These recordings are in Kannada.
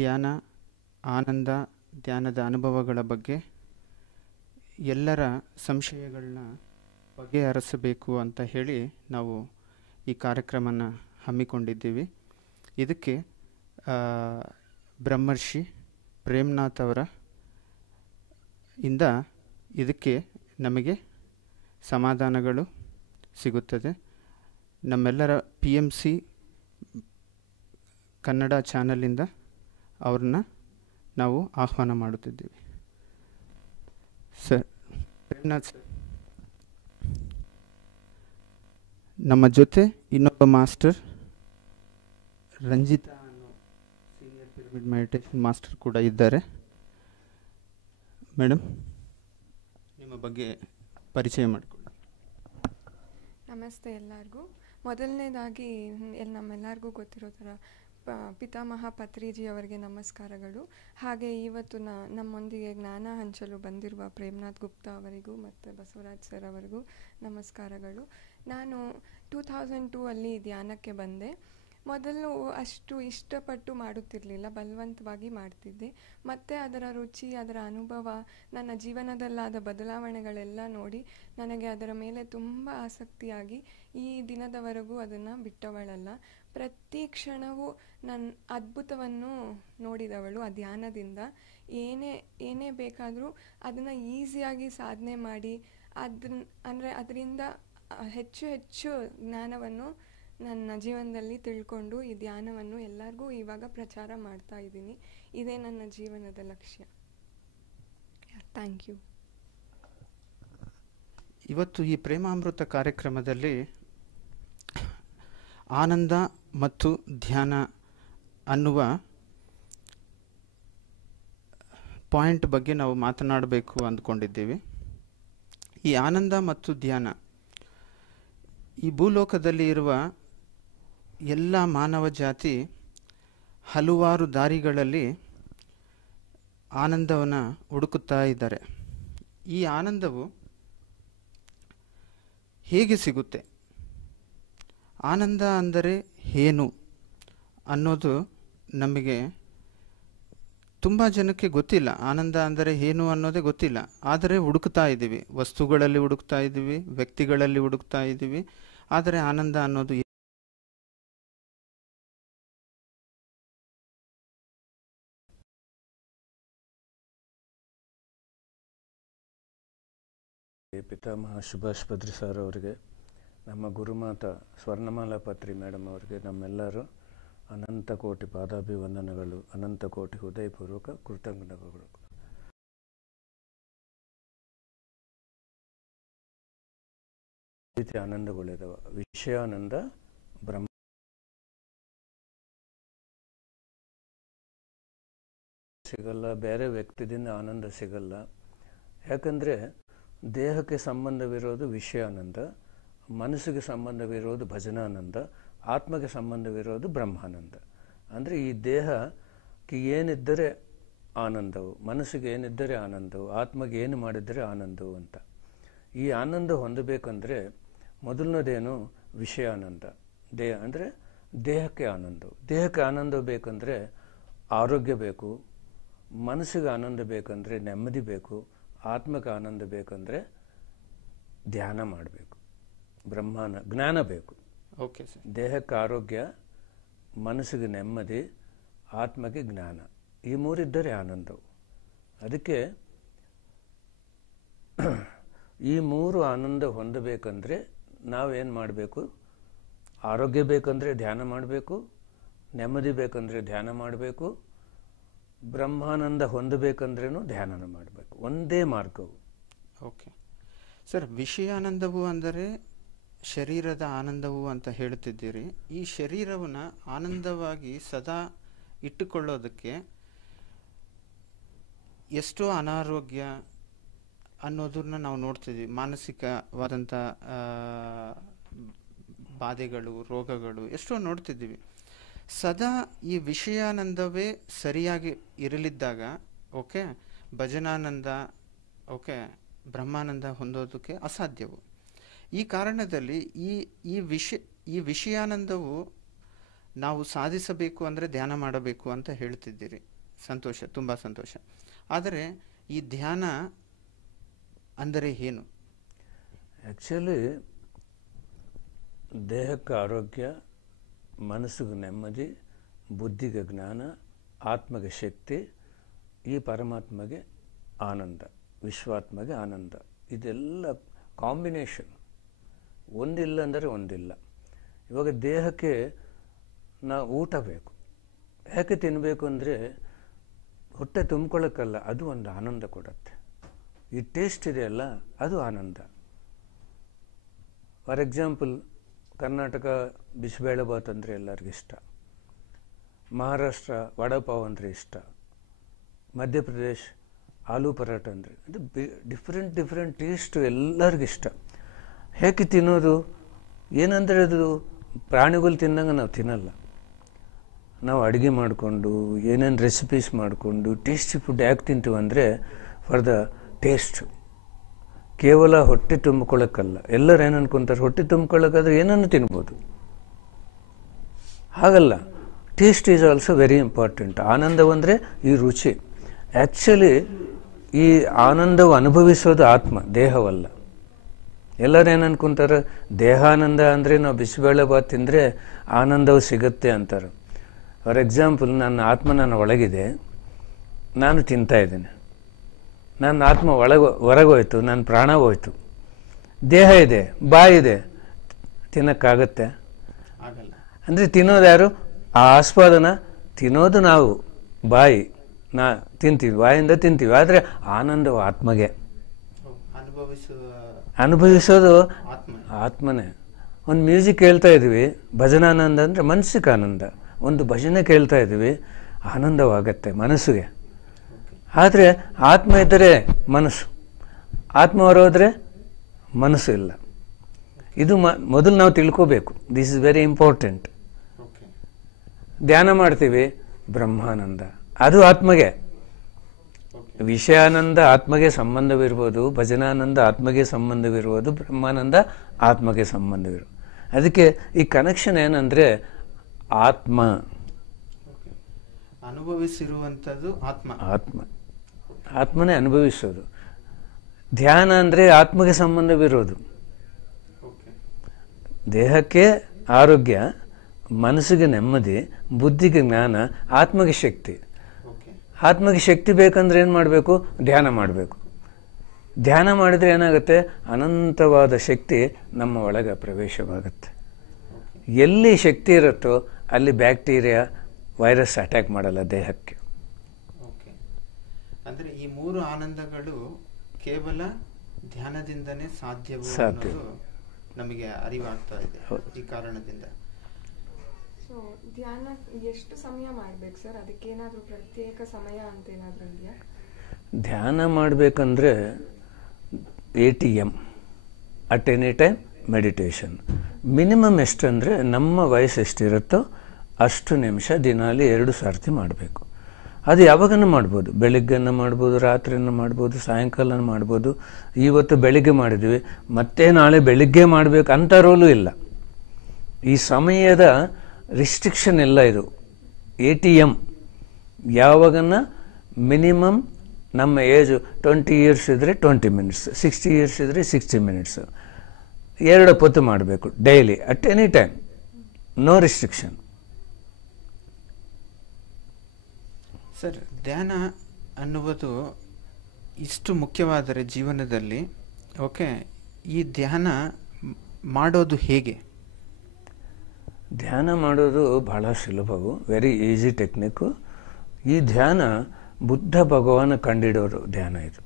ಧ್ಯಾನ, ಆನಂದ, ಧ್ಯಾನದ ಅನುಭವಗಳ ಬಗ್ಗೆ ಎಲ್ಲರ ಸಂಶಯಗಳನ್ನ ಬಗೆಹರಿಸಬೇಕು ಅಂತ ಹೇಳಿ ನಾವು ಈ ಕಾರ್ಯಕ್ರಮನ ಹಮ್ಮಿಕೊಂಡಿದ್ದೀವಿ. ಇದಕ್ಕೆ ಬ್ರಹ್ಮರ್ಷಿ ಪ್ರೇಮ್ನಾಥ್ ಅವರ ಇಂದ ಇದಕ್ಕೆ ನಮಗೆ ಸಮಾಧಾನಗಳು ಸಿಗುತ್ತದೆ. ನಮ್ಮೆಲ್ಲರ PMC ಕನ್ನಡ ಚಾನಲಿಂದ ಅವ್ರನ್ನ ನಾವು ಆಹ್ವಾನ ಮಾಡುತ್ತಿದ್ದೀವಿ. ಸರ್, ಪ್ರೇಮ್ನಾಥ್ ಸರ್, ನಮ್ಮ ಜೊತೆ ಇನ್ನೊಬ್ಬ ಮಾಸ್ಟರ್ ರಂಜಿತಾ ಅನ್ನೋ ಸೀನಿಯರ್ ಪಿರಮಿಡ್ ಮೆಡಿಟೇಷನ್ ಮಾಸ್ಟರ್ ಕೂಡ ಇದ್ದಾರೆ. ಮೇಡಮ್, ನಿಮ್ಮ ಬಗ್ಗೆ ಪರಿಚಯ ಮಾಡಿಕೊಳ್ಳಿ. ನಮಸ್ತೆ ಎಲ್ಲರಿಗೂ. ಮೊದಲನೇದಾಗಿ ನಮ್ಮೆಲ್ಲರಿಗೂ ಗೊತ್ತಿರೋ ಥರ ಪಿತಾಮಹ ಪತ್ರಿಜಿ ಅವರಿಗೆ ನಮಸ್ಕಾರಗಳು. ಹಾಗೆ ಇವತ್ತು ನಮ್ಮೊಂದಿಗೆ ಜ್ಞಾನ ಹಂಚಲು ಬಂದಿರುವ ಪ್ರೇಮ್ನಾಥ್ ಗುಪ್ತಾ ಅವರಿಗೂ ಮತ್ತು ಬಸವರಾಜ್ ಸರ್ ಅವರಿಗೂ ನಮಸ್ಕಾರಗಳು. ನಾನು 2002 ಅಲ್ಲಿ ಧ್ಯಾನಕ್ಕೆ ಬಂದೆ. ಮೊದಲು ಅಷ್ಟು ಇಷ್ಟಪಟ್ಟು ಮಾಡುತ್ತಿರಲಿಲ್ಲ, ಬಲವಂತವಾಗಿ ಮಾಡ್ತಿದ್ದೆ. ಮತ್ತು ಅದರ ರುಚಿ, ಅದರ ಅನುಭವ, ನನ್ನ ಜೀವನದಲ್ಲಾದ ಬದಲಾವಣೆಗಳೆಲ್ಲ ನೋಡಿ ನನಗೆ ಅದರ ಮೇಲೆ ತುಂಬ ಆಸಕ್ತಿಯಾಗಿ ಈ ದಿನದವರೆಗೂ ಅದನ್ನು ಬಿಟ್ಟವಳಲ್ಲ. ಪ್ರತಿ ಕ್ಷಣವೂ ನನ್ನ ಅದ್ಭುತವನ್ನು ನೋಡಿದವಳು. ಆ ಧ್ಯಾನದಿಂದ ಏನೇ ಬೇಕಾದರೂ ಅದನ್ನು ಈಸಿಯಾಗಿ ಸಾಧನೆ ಮಾಡಿ ಅದರಿಂದ ಹೆಚ್ಚು ಜ್ಞಾನವನ್ನು ನನ್ನ ಜೀವನದಲ್ಲಿ ತಿಳ್ಕೊಂಡು ಈ ಧ್ಯಾನವನ್ನು ಎಲ್ಲರಿಗೂ ಇವಾಗ ಪ್ರಚಾರ ಮಾಡ್ತಾ ಇದ್ದೀನಿ. ಇದೇ ನನ್ನ ಜೀವನದ ಲಕ್ಷ್ಯ. Thank you. ಇವತ್ತು ಈ ಪ್ರೇಮಾಮೃತ ಕಾರ್ಯಕ್ರಮದಲ್ಲಿ ಆನಂದ ಮತ್ತು ಧ್ಯಾನ ಅನ್ನುವ ಪಾಯಿಂಟ್ ಬಗ್ಗೆ ನಾವು ಮಾತನಾಡಬೇಕು ಅಂದ್ಕೊಂಡಿದ್ದೀವಿ. ಈ ಆನಂದ ಮತ್ತು ಧ್ಯಾನ ಈ ಭೂಲೋಕದಲ್ಲಿ ಇರುವ ಎಲ್ಲ ಮಾನವ ಜಾತಿ ಹಲವಾರು ದಾರಿಗಳಲ್ಲಿ ಆನಂದವನ್ನು ಹುಡುಕುತ್ತಾ ಇದ್ದಾರೆ. ಈ ಆನಂದವು ಹೇಗೆ ಸಿಗುತ್ತೆ, ಆನಂದ ಅಂದರೆ ಏನು ಅನ್ನೋದು ನಮಗೆ ತುಂಬ ಜನಕ್ಕೆ ಗೊತ್ತಿಲ್ಲ. ಆನಂದ ಅಂದರೆ ಏನು ಅನ್ನೋದೇ ಗೊತ್ತಿಲ್ಲ. ಆದರೆ ಹುಡುಕ್ತಾ ಇದ್ದೀವಿ, ವಸ್ತುಗಳಲ್ಲಿ ಹುಡುಕ್ತಾ ಇದ್ದೀವಿ, ವ್ಯಕ್ತಿಗಳಲ್ಲಿ ಹುಡುಕ್ತಾ ಇದ್ದೀವಿ. ಆದರೆ ಆನಂದ ಅನ್ನೋದು ಪಿತಾಮಹ ಸುಭಾಷ್ ಪತ್ರಿ ಸರ್ ಅವರಿಗೆ, ನಮ್ಮ ಗುರುಮಾತಾ ಸ್ವರ್ಣಮಾಲಾ ಪತ್ರಿ ಮೇಡಮ್ ಅವರಿಗೆ ನಮ್ಮೆಲ್ಲರೂ ಅನಂತ ಕೋಟಿ ಪಾದಾಭಿವಂದನೆಗಳು, ಅನಂತ ಕೋಟಿ ಹೃದಯಪೂರ್ವಕ ಕೃತಜ್ಞತೆಗಳು. ರೀತಿ ಆನಂದಗಳಿದಾವೆ. ವಿಷಯಾನಂದ, ಬ್ರಹ್ಮ ಸಿಗಲ್ಲ, ಬೇರೆ ವ್ಯಕ್ತಿದಿಂದ ಆನಂದ ಸಿಗಲ್ಲ. ಯಾಕಂದರೆ ದೇಹಕ್ಕೆ ಸಂಬಂಧವಿರೋದು ವಿಷಯಾನಂದ, ಮನಸ್ಸಿಗೆ ಸಂಬಂಧವಿರೋದು ಭಜನಾನಂದ, ಆತ್ಮಗೆ ಸಂಬಂಧವಿರೋದು ಬ್ರಹ್ಮಾನಂದ. ಅಂದರೆ ಈ ದೇಹಕ್ಕೆ ಏನಿದ್ದರೆ ಆನಂದವು, ಮನಸ್ಸಿಗೆ ಏನಿದ್ದರೆ ಆನಂದವು, ಆತ್ಮಗೆ ಏನು ಮಾಡಿದರೆ ಆನಂದವು ಅಂತ. ಈ ಆನಂದ ಹೊಂದಬೇಕಂದ್ರೆ ಮೊದಲನೇದೇನು ವಿಷಯಾನಂದ. ಅಂದರೆ ದೇಹಕ್ಕೆ ಆನಂದವು. ದೇಹಕ್ಕೆ ಆನಂದ ಬೇಕಂದರೆ ಆರೋಗ್ಯ ಬೇಕು, ಮನಸ್ಸಿಗೆ ಆನಂದ ಬೇಕಂದರೆ ನೆಮ್ಮದಿ ಬೇಕು, ಆತ್ಮಕ್ಕೆ ಆನಂದ ಬೇಕಂದರೆ ಧ್ಯಾನ ಮಾಡಬೇಕು, ಜ್ಞಾನ ಬೇಕು. Okay sir. ದೇಹಕ್ಕೆ ಆರೋಗ್ಯ, ಮನಸ್ಸಿಗೆ ನೆಮ್ಮದಿ, ಆತ್ಮಗೆ ಜ್ಞಾನ, ಈ ಮೂರಿದ್ದರೆ ಆನಂದವು. ಅದಕ್ಕೆ ಈ ಮೂರು ಆನಂದ ಹೊಂದಬೇಕಂದ್ರೆ ನಾವೇನು ಮಾಡಬೇಕು? ಆರೋಗ್ಯ ಬೇಕಂದರೆ ಧ್ಯಾನ ಮಾಡಬೇಕು, ನೆಮ್ಮದಿ ಬೇಕಂದರೆ ಧ್ಯಾನ ಮಾಡಬೇಕು, ಬ್ರಹ್ಮಾನಂದ ಹೊಂದಬೇಕಂದ್ರೂ ಧ್ಯಾನ ಮಾಡಬೇಕು. ಒಂದೇ ಮಾರ್ಗವು. ಓಕೆ ಸರ್, ವಿಷಯಾನಂದವು ಅಂದರೆ ಶರೀರದ ಆನಂದವು ಅಂತ ಹೇಳುತ್ತಿದ್ದೀರಿ. ಈ ಶರೀರವನ್ನು ಆನಂದವಾಗಿ ಸದಾ ಇಟ್ಟುಕೊಳ್ಳೋದಕ್ಕೆ ಎಷ್ಟೋ ಅನಾರೋಗ್ಯ ಅನ್ನೋದನ್ನ ನಾವು ನೋಡ್ತಿದ್ವಿ. ಮಾನಸಿಕವಾದಂಥ ಬಾಧೆಗಳು, ರೋಗಗಳು ಎಷ್ಟೋ ನೋಡ್ತಿದ್ದೀವಿ. ಸದಾ ಈ ವಿಷಯಾನಂದವೇ ಸರಿಯಾಗಿ ಇರಲಿದ್ದಾಗ ಓಕೆ ಭಜನಾನಂದ, ಓಕೆ ಬ್ರಹ್ಮಾನಂದ ಹೊಂದೋದಕ್ಕೆ ಅಸಾಧ್ಯವು. ಈ ಕಾರಣದಲ್ಲಿ ಈ ವಿಷಯಾನಂದವು ನಾವು ಸಾಧಿಸಬೇಕು ಅಂದರೆ ಧ್ಯಾನ ಮಾಡಬೇಕು ಅಂತ ಹೇಳ್ತಿದ್ದೀರಿ. ಸಂತೋಷ, ತುಂಬ ಸಂತೋಷ. ಆದರೆ ಈ ಧ್ಯಾನ ಅಂದರೆ ಏನು? ಆ್ಯಕ್ಚುಲಿ ದೇಹಕ್ಕೆ ಆರೋಗ್ಯ, ಮನಸ್ಸಿಗೆ ನೆಮ್ಮದಿ, ಬುದ್ಧಿಗೆ ಜ್ಞಾನ, ಆತ್ಮಗೆ ಶಕ್ತಿ, ಈ ಪರಮಾತ್ಮಗೆ ಆನಂದ, ವಿಶ್ವಾತ್ಮಗೆ ಆನಂದ, ಇದೆಲ್ಲ ಕಾಂಬಿನೇಷನ್. ಒಂದಿಲ್ಲ ಅಂದರೆ ಒಂದಿಲ್ಲ. ಇವಾಗ ದೇಹಕ್ಕೆ ನಾವು ಊಟ ಬೇಕು. ಯಾಕೆ ತಿನ್ನಬೇಕು ಅಂದರೆ ಹೊಟ್ಟೆ ತುಂಬ್ಕೊಳ್ಳೋಕ್ಕಲ್ಲ, ಅದು ಒಂದು ಆನಂದ ಕೊಡುತ್ತೆ. ಈ ಟೇಸ್ಟ್ ಇದೆಯಲ್ಲ, ಅದು ಆನಂದ. ಫಾರ್ ಎಕ್ಸಾಂಪಲ್, ಕರ್ನಾಟಕ ಬಿಸಿಬೇಳೆಬಾತ್ ಅಂದರೆ ಎಲ್ಲರಿಗಿಷ್ಟ, ಮಹಾರಾಷ್ಟ್ರ ವಡಾಪಾವ್ ಅಂದರೆ ಇಷ್ಟ, ಮಧ್ಯಪ್ರದೇಶ್ ಆಲೂ ಪರಾಟ ಅಂದರೆ ಅದು ಡಿಫ್ರೆಂಟ್ ಟೇಸ್ಟು ಎಲ್ಲರಿಗಿಷ್ಟ. ಹೇಗೆ ತಿನ್ನೋದು? ಏನಂದರೆ ಅದು ಪ್ರಾಣಿಗಳು ತಿನ್ನಂಗೆ ನಾವು ತಿನ್ನಲ್ಲ. ನಾವು ಅಡುಗೆ ಮಾಡಿಕೊಂಡು ಏನೇನು ರೆಸಿಪೀಸ್ ಮಾಡಿಕೊಂಡು ಟೇಸ್ಟಿ ಫುಡ್ ಯಾಕೆ ತಿಂತೀವಿ ಅಂದರೆ ಫಾರ್ ದ ಟೇಸ್ಟ್. ಕೇವಲ ಹೊಟ್ಟೆ ತುಂಬಿಕೊಳ್ಳೋಕ್ಕಲ್ಲ. ಎಲ್ಲರೂ ಏನು ಅನ್ಕೊತಾರೆ, ಹೊಟ್ಟೆ ತುಂಬಿಕೊಳ್ಳೋಕ್ಕಾದ್ರೆ ಏನನ್ನು ತಿನ್ಬೋದು. ಹಾಗಲ್ಲ, taste is also very important. ಆನಂದವಂದರೆ ಈ ರುಚಿ. ಆ್ಯಕ್ಚುಲಿ ಈ ಆನಂದವು ಅನುಭವಿಸೋದು ಆತ್ಮ, ದೇಹವಲ್ಲ. ಎಲ್ಲರೂ ಏನು ಅನ್ಕೊಂತಾರೆ, ದೇಹಾನಂದ ಅಂದರೆ ನಾವು ಬಿಸಿಬೇಳೆಬಾತ್ ತಿಂದರೆ ಆನಂದವು ಸಿಗುತ್ತೆ ಅಂತಾರೆ. ಫಾರ್ ಎಕ್ಸಾಂಪಲ್, ನನ್ನ ಆತ್ಮ ನನ್ನ ಒಳಗಿದೆ, ನಾನು ತಿಂತಾಯಿದ್ದೇನೆ, ನನ್ನ ಆತ್ಮ ಹೊರಗೋಯ್ತು, ನನ್ನ ಪ್ರಾಣ ಹೋಯ್ತು. ದೇಹ ಇದೆ, ಬಾಯಿದೆ, ತಿನ್ನೋಕ್ಕಾಗತ್ತೆ? ಆಗಲ್ಲ. ಅಂದರೆ ತಿನ್ನೋದು ಯಾರು? ಆ ಆಸ್ವಾದನ ತಿನ್ನೋದು ನಾವು, ಬಾಯಿ ತಿಂತೀವಿ, ಬಾಯಿಂದ ತಿಂತೀವಿ. ಆದರೆ ಆನಂದವು ಆತ್ಮಗೆ. ಅನುಭವಿಸೋದು ಆತ್ಮನೇ. ಒಂದು ಮ್ಯೂಸಿಕ್ ಕೇಳ್ತಾ ಇದ್ದೀವಿ, ಭಜನಾನಂದ ಅಂದರೆ ಮನಸ್ಸಿಗೆ ಆನಂದ. ಒಂದು ಭಜನೆ ಕೇಳ್ತಾ ಇದ್ದೀವಿ, ಆನಂದವಾಗತ್ತೆ ಮನಸ್ಸಿಗೆ. ಆದರೆ ಆತ್ಮ ಇದ್ದರೆ ಮನಸ್ಸು, ಆತ್ಮ ಹೊರೋದ್ರೆ ಮನಸ್ಸು ಇಲ್ಲ. ಇದು ಮೊದಲು ನಾವು ತಿಳ್ಕೋಬೇಕು. This is very important. ಧ್ಯಾನ ಮಾಡ್ತೀವಿ, ಬ್ರಹ್ಮಾನಂದ, ಅದು ಆತ್ಮಗೆ. ವಿಷಯಾನಂದ ಆತ್ಮಗೆ ಸಂಬಂಧವಿರ್ಬೋದು, ಭಜನಾನಂದ ಆತ್ಮಗೆ ಸಂಬಂಧವಿರ್ಬೋದು, ಬ್ರಹ್ಮಾನಂದ ಆತ್ಮಗೆ ಸಂಬಂಧವಿರ್ಬೋದು. ಅದಕ್ಕೆ ಈ ಕನೆಕ್ಷನ್ ಏನಂದರೆ ಆತ್ಮ ಅನುಭವಿಸಿರುವಂಥದ್ದು ಆತ್ಮನೇ ಅನುಭವಿಸೋದು. ಧ್ಯಾನ ಅಂದರೆ ಆತ್ಮಗೆ ಸಂಬಂಧವಿರೋದು. ದೇಹಕ್ಕೆ ಆರೋಗ್ಯ, ಮನಸ್ಸಿಗೆ ನೆಮ್ಮದಿ, ಬುದ್ಧಿಗೆ ಜ್ಞಾನ, ಆತ್ಮಗೆ ಶಕ್ತಿ. ಆತ್ಮಗೆ ಶಕ್ತಿ ಬೇಕಂದ್ರೆ ಏನು ಮಾಡಬೇಕು? ಧ್ಯಾನ ಮಾಡಬೇಕು. ಧ್ಯಾನ ಮಾಡಿದರೆ ಏನಾಗುತ್ತೆ? ಅನಂತವಾದ ಶಕ್ತಿ ನಮ್ಮ ಒಳಗೆ ಪ್ರವೇಶವಾಗುತ್ತೆ. ಎಲ್ಲಿ ಶಕ್ತಿ ಇರುತ್ತೋ ಅಲ್ಲಿ ಬ್ಯಾಕ್ಟೀರಿಯಾ, ವೈರಸ್ ಅಟ್ಯಾಕ್ ಮಾಡಲ್ಲ ದೇಹಕ್ಕೆ. ಅಂದರೆ ಈ ಮೂರು ಆನಂದಗಳು ಕೇವಲ ಧ್ಯಾನದಿಂದನೇ ಸಾಧ್ಯ ನಮಗೆ ಅರಿವಾಗ್ತಾ ಇದೆ. ಈ ಕಾರಣದಿಂದ ಸೊ ಧ್ಯಾನ ಎಷ್ಟು ಸಮಯ ಮಾಡ್ಬೇಕು ಸರ್? ಅದಕ್ಕೇನಾದರೂ ಪ್ರತ್ಯೇಕ ಸಮಯ ಅಂತ ಏನಾದರೂ ಇದೆಯಾ? ಧ್ಯಾನ ಮಾಡಬೇಕಂದ್ರೆ ATM, at any time meditation. Minimum ಎಷ್ಟಂದರೆ ನಮ್ಮ ವಯಸ್ಸು ಎಷ್ಟಿರುತ್ತೋ ಅಷ್ಟು ನಿಮಿಷ ದಿನಾಲಿ 2 ಸರ್ತಿ ಮಾಡಬೇಕು. ಅದು ಯಾವಾಗನೂ ಮಾಡ್ಬೋದು. ಬೆಳಿಗ್ಗೆನ ಮಾಡ್ಬೋದು, ರಾತ್ರಿನ ಮಾಡ್ಬೋದು, ಸಾಯಂಕಾಲನ ಮಾಡ್ಬೋದು. ಇವತ್ತು ಬೆಳಿಗ್ಗೆ ಮಾಡಿದ್ವಿ, ಮತ್ತೆ ನಾಳೆ ಬೆಳಿಗ್ಗೆ ಮಾಡಬೇಕು ಅಂತ ರೂಲು ಇಲ್ಲ. ಈ ಸಮಯದ ರಿಸ್ಟ್ರಿಕ್ಷನ್ ಇಲ್ಲ. ಇದು ATM. ಯಾವಾಗನ್ನ ಮಿನಿಮಮ್ ನಮ್ಮ ಏಜು 20 ಇಯರ್ಸ್ ಇದ್ದರೆ 20 ಮಿನಿಟ್ಸ್, 60 ಇಯರ್ಸ್ ಇದ್ದರೆ 60 ಮಿನಿಟ್ಸ್. 2 ಹೊತ್ತು ಮಾಡಬೇಕು daily, at any time, no restriction. Sir, ಧ್ಯಾನ ಅನ್ನುವುದು ಇಷ್ಟು ಮುಖ್ಯವಾದರೆ ಜೀವನದಲ್ಲಿ, ಓಕೆ, ಈ ಧ್ಯಾನ ಮಾಡೋದು ಹೇಗೆ? ಧ್ಯಾನ ಮಾಡೋದು ಬಹಳ ಸುಲಭವು, ವೆರಿ ಈಸಿ ಟೆಕ್ನಿಕ್ಕು. ಈ ಧ್ಯಾನ ಬುದ್ಧ ಭಗವಾನ ಕಂಡಿಡೋರು ಧ್ಯಾನ. ಇದು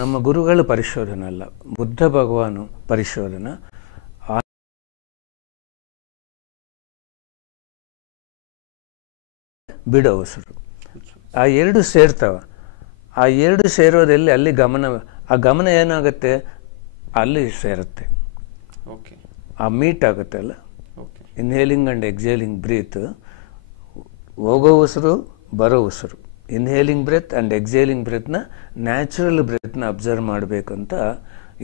ನಮ್ಮ ಗುರುಗಳ ಪರಿಶೋಧನೆ ಅಲ್ಲ, ಬುದ್ಧ ಭಗವಾನು ಪರಿಶೋಧನ. ಬಿಡೋ ಅವಸರು ಆ 2 ಸೇರ್ತಾವ. ಆ 2 ಸೇರೋದೆಲ್ಲಿ? ಅಲ್ಲಿ ಗಮನ. ಆ ಗಮನ ಏನಾಗುತ್ತೆ? ಅಲ್ಲಿ ಸೇರುತ್ತೆ. ಓಕೆ, ಆ ಮೀಟ್ ಆಗುತ್ತೆ ಅಲ್ಲ. ಇನ್ಹೇಲಿಂಗ್ ಆ್ಯಂಡ್ ಎಕ್ಸೇಲಿಂಗ್ ಬ್ರೀತ್, ಹೋಗೋ ಉಸಿರು ಬರೋ ಉಸಿರು, ಇನ್ಹೇಲಿಂಗ್ ಬ್ರೆತ್ ಆ್ಯಂಡ್ ಎಕ್ಸೇಲಿಂಗ್ ಬ್ರೆತ್ನ, ನ್ಯಾಚುರಲ್ ಬ್ರೆತ್ನ ಅಬ್ಸರ್ವ್ ಮಾಡಬೇಕಂತ.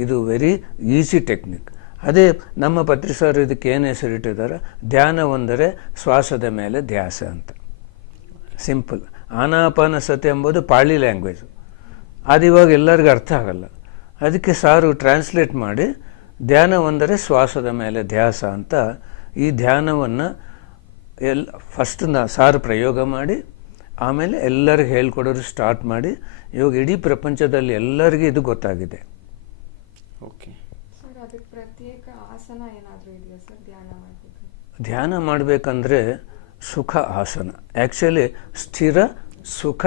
ಇದು ವೆರಿ ಈಸಿ ಟೆಕ್ನಿಕ್. ಅದೇ ನಮ್ಮ ಪತ್ರಿ ಸರ್ ಇದಕ್ಕೆ ಏನು ಹೆಸರಿಟ್ಟಿದ್ದಾರೆ, ಧ್ಯಾನವೆಂದರೆ ಶ್ವಾಸದ ಮೇಲೆ ಧ್ಯಾಸ ಅಂತ. ಸಿಂಪಲ್. ಆನಾಪಾನಸತಿ ಎಂಬುದು ಪಾಳಿ ಲ್ಯಾಂಗ್ವೇಜು, ಅದು ಇವಾಗ ಎಲ್ಲರಿಗೂ ಅರ್ಥ ಆಗಲ್ಲ. ಅದಕ್ಕೆ ಸಾರು ಟ್ರಾನ್ಸ್ಲೇಟ್ ಮಾಡಿ ಧ್ಯಾನವೆಂದರೆ ಶ್ವಾಸದ ಮೇಲೆ ಧ್ಯಾಸ ಅಂತ ಈ ಧ್ಯಾನವನ್ನು ಫಸ್ಟ್ ಸಾರು ಪ್ರಯೋಗ ಮಾಡಿ ಆಮೇಲೆ ಎಲ್ಲರಿಗೂ ಹೇಳ್ಕೊಡೋರು ಸ್ಟಾರ್ಟ್ ಮಾಡಿ ಇವಾಗ ಇಡೀ ಪ್ರಪಂಚದಲ್ಲಿ ಎಲ್ಲರಿಗೂ ಇದು ಗೊತ್ತಾಗಿದೆ. ಓಕೆ ಸರ್, ಅದಕ್ಕೆ ಪ್ರತ್ಯೇಕ ಆಸನ ಏನಾದರೂ ಇದೆಯಾ ಸರ್ ಧ್ಯಾನ ಮಾಡಬೇಕು? ಧ್ಯಾನ ಮಾಡಬೇಕಂದ್ರೆ ಸುಖ ಆಸನ, ಆ್ಯಕ್ಚುಲಿ ಸ್ಥಿರ ಸುಖ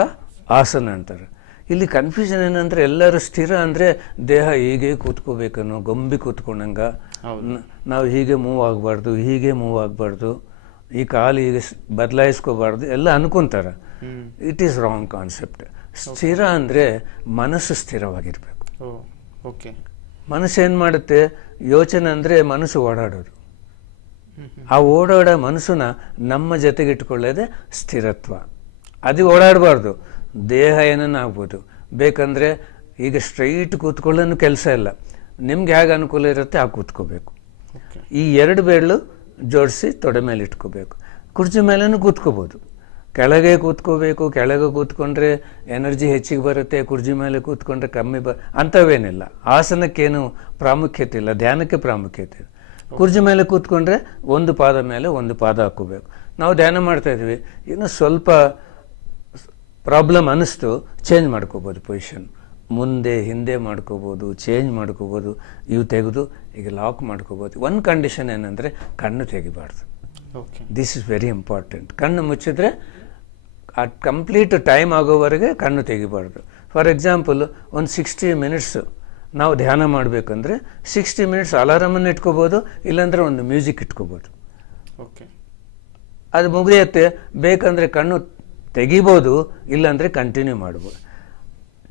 ಆಸನ ಅಂತಾರೆ. ಇಲ್ಲಿ ಕನ್ಫ್ಯೂಷನ್ ಏನಂದರೆ ಎಲ್ಲರೂ ಸ್ಥಿರ ಅಂದರೆ ದೇಹ ಹೀಗೆ ಕೂತ್ಕೋಬೇಕನ್ನೋ, ಗೊಂಬಿ ಕೂತ್ಕೊಂಡಂಗ, ನಾವು ಹೀಗೆ ಮೂವ್ ಆಗಬಾರ್ದು, ಹೀಗೆ ಮೂವ್ ಆಗಬಾರ್ದು, ಈ ಕಾಲು ಹೀಗೆ ಬದಲಾಯಿಸ್ಕೋಬಾರ್ದು ಎಲ್ಲ ಅನ್ಕೊಂತಾರೆ. It is wrong concept. ಸ್ಥಿರ ಅಂದರೆ ಮನಸ್ಸು ಸ್ಥಿರವಾಗಿರಬೇಕು. ಓಕೆ. ಮನಸ್ಸು ಏನು ಮಾಡುತ್ತೆ, ಯೋಚನೆ ಅಂದರೆ ಮನಸ್ಸು ಓಡಾಡೋದು. ಆ ಓಡಾಡೋ ಮನಸ್ಸನ್ನ ನಮ್ಮ ಜೊತೆಗೆ ಇಟ್ಕೊಳ್ಳೋದೆ ಸ್ಥಿರತ್ವ. ಅದು ಓಡಾಡಬಾರ್ದು. ದೇಹ ಏನನ್ನ ಆಗ್ಬೋದು, ಬೇಕಂದರೆ ಈಗ ಸ್ಟ್ರೈಟ್ ಕೂತ್ಕೊಳ್ಳೋನು ಕೆಲಸ ಇಲ್ಲ, ನಿಮ್ಗೆ ಹೇಗೆ ಅನುಕೂಲ ಇರುತ್ತೆ ಆ ಕೂತ್ಕೋಬೇಕು. ಈ ಎರಡು ಬೆರಳು ಜೋಡಿಸಿ ತೊಡೆ ಮೇಲೆ ಇಟ್ಕೋಬೇಕು. ಕುರ್ಚಿ ಮೇಲೂ ಕೂತ್ಕೋಬೋದು, ಕೆಳಗೆ ಕೂತ್ಕೋಬೇಕು. ಕೆಳಗೆ ಕೂತ್ಕೊಂಡ್ರೆ ಎನರ್ಜಿ ಹೆಚ್ಚಿಗೆ ಬರುತ್ತೆ, ಕುರ್ಚಿ ಮೇಲೆ ಕೂತ್ಕೊಂಡ್ರೆ ಕಮ್ಮಿ ಅಂಥವೇನಿಲ್ಲ. ಆಸನಕ್ಕೇನು ಪ್ರಾಮುಖ್ಯತೆ ಇಲ್ಲ, ಧ್ಯಾನಕ್ಕೆ ಪ್ರಾಮುಖ್ಯತೆ ಇದೆ. ಕುರ್ಚಿ ಮೇಲೆ ಕೂತ್ಕೊಂಡ್ರೆ ಒಂದು ಪಾದ ಮೇಲೆ ಒಂದು ಪಾದ ಹಾಕೋಬೇಕು. ನಾವು ಧ್ಯಾನ ಮಾಡ್ತಾ ಇದ್ವಿ, ಇನ್ನು ಸ್ವಲ್ಪ ಪ್ರಾಬ್ಲಮ್ ಅನ್ನಿಸ್ತು, ಚೇಂಜ್ ಮಾಡ್ಕೋಬೋದು ಪೊಸಿಷನ್, ಮುಂದೆ ಹಿಂದೆ ಮಾಡ್ಕೋಬೋದು, ಚೇಂಜ್ ಮಾಡ್ಕೋಬೋದು. ಇವು ತೆಗೆದು ಈಗ ಲಾಕ್ ಮಾಡ್ಕೋಬೋದು. ಒಂದು ಕಂಡೀಷನ್ ಏನಂದರೆ ಕಣ್ಣು ತೆಗಿಬಾರ್ದು. This is very important. ಕಣ್ಣು ಮುಚ್ಚಿದ್ರೆ ಆ ಕಂಪ್ಲೀಟ್ ಟೈಮ್ ಆಗೋವರೆಗೆ ಕಣ್ಣು ತೆಗಿಬಾರ್ದು. ಫಾರ್ ಎಕ್ಸಾಂಪಲ್ ಒಂದು 60 ಮಿನಿಟ್ಸ್ ನಾವು ಧ್ಯಾನ ಮಾಡಬೇಕಂದ್ರೆ 60 ಮಿನಿಟ್ಸ್ ಅಲಾರಾಮನ್ನು ಇಟ್ಕೋಬೋದು, ಇಲ್ಲಾಂದರೆ ಒಂದು ಮ್ಯೂಸಿಕ್ ಇಟ್ಕೋಬೋದು. ಓಕೆ, ಅದು ಮುಗಿಯುತ್ತೆ. ಬೇಕಂದರೆ ಕಣ್ಣು ತೆಗಿಬೋದು, ಇಲ್ಲಾಂದರೆ ಕಂಟಿನ್ಯೂ ಮಾಡ್ಬೋದು.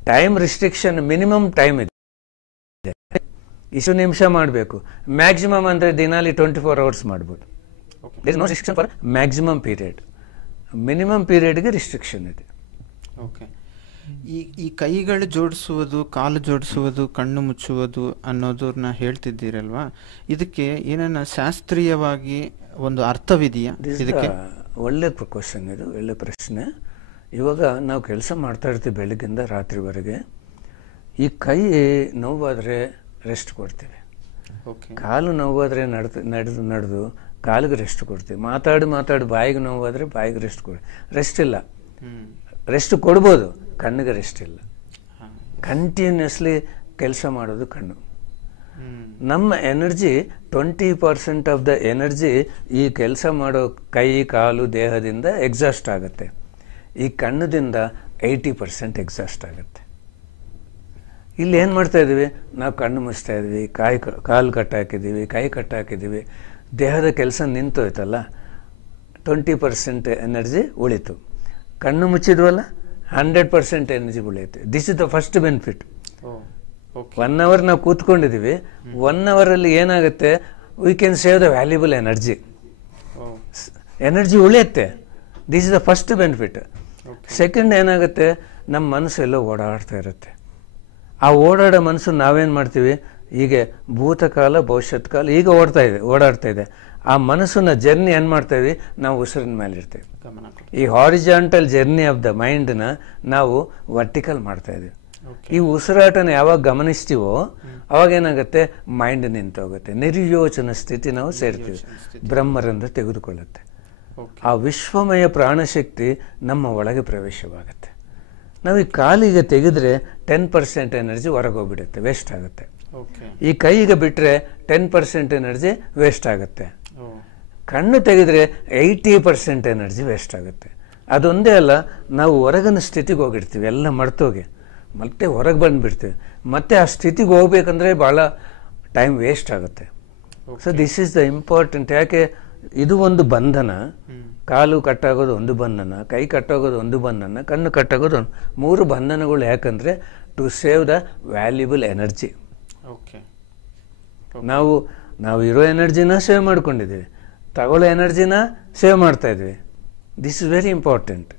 ಟೈಮ್ ರಿಸ್ಟ್ರಿಕ್ಷನ್, ಮಿನಿಮಮ್ ಟೈಮ್ ಇದೆ, ಇಷ್ಟು ನಿಮಿಷ ಮಾಡಬೇಕು. ಮ್ಯಾಕ್ಸಿಮಮ್ ಅಂದರೆ ದಿನಾಲಿ 24 hours ಮಾಡ್ಬೋದು. There is no restriction for maximum period. Minimum ಪೀರಿಯಡ್ಗೆ ರಿಸ್ಟ್ರಿಕ್ಷನ್ ಇದೆ. ಓಕೆ. ಈ ಕೈಗಳು ಜೋಡಿಸುವುದು, ಕಾಲು ಜೋಡಿಸುವುದು, ಕಣ್ಣು ಮುಚ್ಚುವುದು ಅನ್ನೋದನ್ನ ಹೇಳ್ತಿದ್ದೀರಲ್ವಾ, ಇದಕ್ಕೆ ಏನನ್ನ ಶಾಸ್ತ್ರೀಯವಾಗಿ ಒಂದು ಅರ್ಥವಿದೆಯಾ? ಇದಕ್ಕೆ ಒಳ್ಳೆ ಕ್ವಶನ್, ಇದು ಒಳ್ಳೆ ಪ್ರಶ್ನೆ. ಇವಾಗ ನಾವು ಕೆಲಸ ಮಾಡ್ತಾ ಇರ್ತೀವಿ ಬೆಳಗ್ಗಿಂದ ರಾತ್ರಿವರೆಗೆ. ಈ ಕೈ ನೋವಾದರೆ ರೆಸ್ಟ್ ಕೊಡ್ತೀವಿ, ಕಾಲು ನೋವಾದರೆ ನಡೆದು ಕಾಲಿಗೆ ರೆಸ್ಟ್ ಕೊಡ್ತೀವಿ, ಮಾತಾಡಿ ಬಾಯಿಗೆ ನೋವಾದರೆ ಬಾಯಿಗೆ ರೆಸ್ಟ್ ರೆಸ್ಟ್ ಇಲ್ಲ. ರೆಸ್ಟ್ ಕೊಡ್ಬೋದು, ಕಣ್ಣಿಗೆ ರೆಸ್ಟ್ ಇಲ್ಲ. ಕಂಟಿನ್ಯೂಸ್ಲಿ ಕೆಲಸ ಮಾಡೋದು ಕಣ್ಣು. ನಮ್ಮ ಎನರ್ಜಿ 20% ಆಫ್ ದ ಎನರ್ಜಿ ಈ ಕೆಲಸ ಮಾಡೋ ಕೈ ಕಾಲು ದೇಹದಿಂದ ಎಕ್ಸಾಸ್ಟ್ ಆಗುತ್ತೆ. ಈ ಕಣ್ಣದಿಂದ 80% ಎಕ್ಸಾಸ್ಟ್ ಆಗುತ್ತೆ. ಇಲ್ಲಿ ಏನು ಮಾಡ್ತಾ ಇದ್ದೀವಿ ನಾವು, ಕಣ್ಣು ಮುಚ್ತಾ ಇದ್ವಿ, ಕಾಲು ಕಟ್ಟಾಕಿದ್ದೀವಿ, ಕೈ ಕಟ್ಟಾಕಿದ್ದೀವಿ, ದೇಹದ ಕೆಲಸ ನಿಂತೋಯ್ತಲ್ಲ, 20% ಎನರ್ಜಿ ಉಳಿತು. ಕಣ್ಣು ಮುಚ್ಚಿದ್ವಲ್ಲ, 100% ಎನರ್ಜಿ ಉಳಿಯುತ್ತೆ. This is the first benefit. 1 hour ನಾವು ಕೂತ್ಕೊಂಡಿದ್ದೀವಿ, 1 hour ಏನಾಗುತ್ತೆ, we can save the valuable energy. Energy ಉಳಿಯುತ್ತೆ. This is the first benefit. Second ಏನಾಗುತ್ತೆ, ನಮ್ಮ ಮನಸ್ಸು ಎಲ್ಲೋ ಓಡಾಡ್ತಾ ಇರುತ್ತೆ. ಆ ಓಡಾಡೋ ಮನಸ್ಸು ನಾವೇನು ಮಾಡ್ತೀವಿ, ಹೀಗೆ ಭೂತಕಾಲ ಭವಿಷ್ಯತ್ ಕಾಲ ಈಗ ಓಡಾಡ್ತಾ ಇದೆ. ಆ ಮನಸ್ಸನ್ನ ಜರ್ನಿ ಏನು ಮಾಡ್ತಾ ಇದ್ವಿ, ನಾವು ಉಸಿರಿನ ಮೇಲೆ ಇರ್ತೀವಿ. ಈ ಹಾರಿಜಾಂಟಲ್ ಜರ್ನಿ ಆಫ್ ದ ಮೈಂಡ್ನ ನಾವು ವರ್ಟಿಕಲ್ ಮಾಡ್ತಾ ಇದ್ದೀವಿ. ಈ ಉಸಿರಾಟನ ಯಾವಾಗ ಗಮನಿಸ್ತೀವೋ ಅವಾಗ ಏನಾಗುತ್ತೆ, ಮೈಂಡ್ ನಿಂತೋಗುತ್ತೆ, ನಿರ್ಯೋಚನ ಸ್ಥಿತಿ ನಾವು ಸೇರ್ತೀವಿ, ಬ್ರಹ್ಮರಂಧ್ರ ತೆಗೆದುಕೊಳ್ಳುತ್ತೆ. ಆ ವಿಶ್ವಮಯ ಪ್ರಾಣಶಕ್ತಿ ನಮ್ಮ ಒಳಗೆ ಪ್ರವೇಶವಾಗುತ್ತೆ. ನಾವು ಈ ಕಾಲಿಗೆ ತೆಗೆದ್ರೆ 10% ಎನರ್ಜಿ ಹೊರಗೋಗ್ಬಿಡುತ್ತೆ, ವೇಸ್ಟ್ ಆಗುತ್ತೆ. ಈ ಕೈಗೆ ಬಿಟ್ಟರೆ 10% ಎನರ್ಜಿ ವೇಸ್ಟ್ ಆಗುತ್ತೆ. ಕಣ್ಣು ತೆಗೆದ್ರೆ 80% ಎನರ್ಜಿ ವೇಸ್ಟ್ ಆಗುತ್ತೆ. ಅದೊಂದೇ ಅಲ್ಲ, ನಾವು ಹೊರಗಿನ ಸ್ಥಿತಿಗೆ ಹೋಗಿರ್ತೀವಿ, ಎಲ್ಲ ಮರ್ತೋಗಿ ಮತ್ತೆ ಹೊರಗೆ ಬಂದುಬಿಡ್ತೀವಿ. ಮತ್ತೆ ಆ ಸ್ಥಿತಿಗೆ ಹೋಗ್ಬೇಕಂದ್ರೆ ಭಾಳ ಟೈಮ್ ವೇಸ್ಟ್ ಆಗುತ್ತೆ. So this is the important. ಯಾಕೆ, ಇದು ಒಂದು ಬಂಧನ. ಕಾಲು ಕಟ್ಟಾಗೋದು ಒಂದು ಬಂಧನ, ಕೈ ಕಟ್ಟಾಗೋದು ಒಂದು ಬಂಧನ, ಕಣ್ಣು ಕಟ್ಟಾಗೋದು 3 ಬಂಧನಗಳು. ಯಾಕಂದರೆ to save the valuable energy. ನಾವು ಇರೋ ಎನರ್ಜಿನ ಸೇವ್ ಮಾಡ್ಕೊಂಡಿದ್ದೀವಿ, ತಗೊಳ್ಳೋ ಎನರ್ಜಿನ ಸೇವ್ ಮಾಡ್ತಾ ಇದ್ವಿ. This is very important.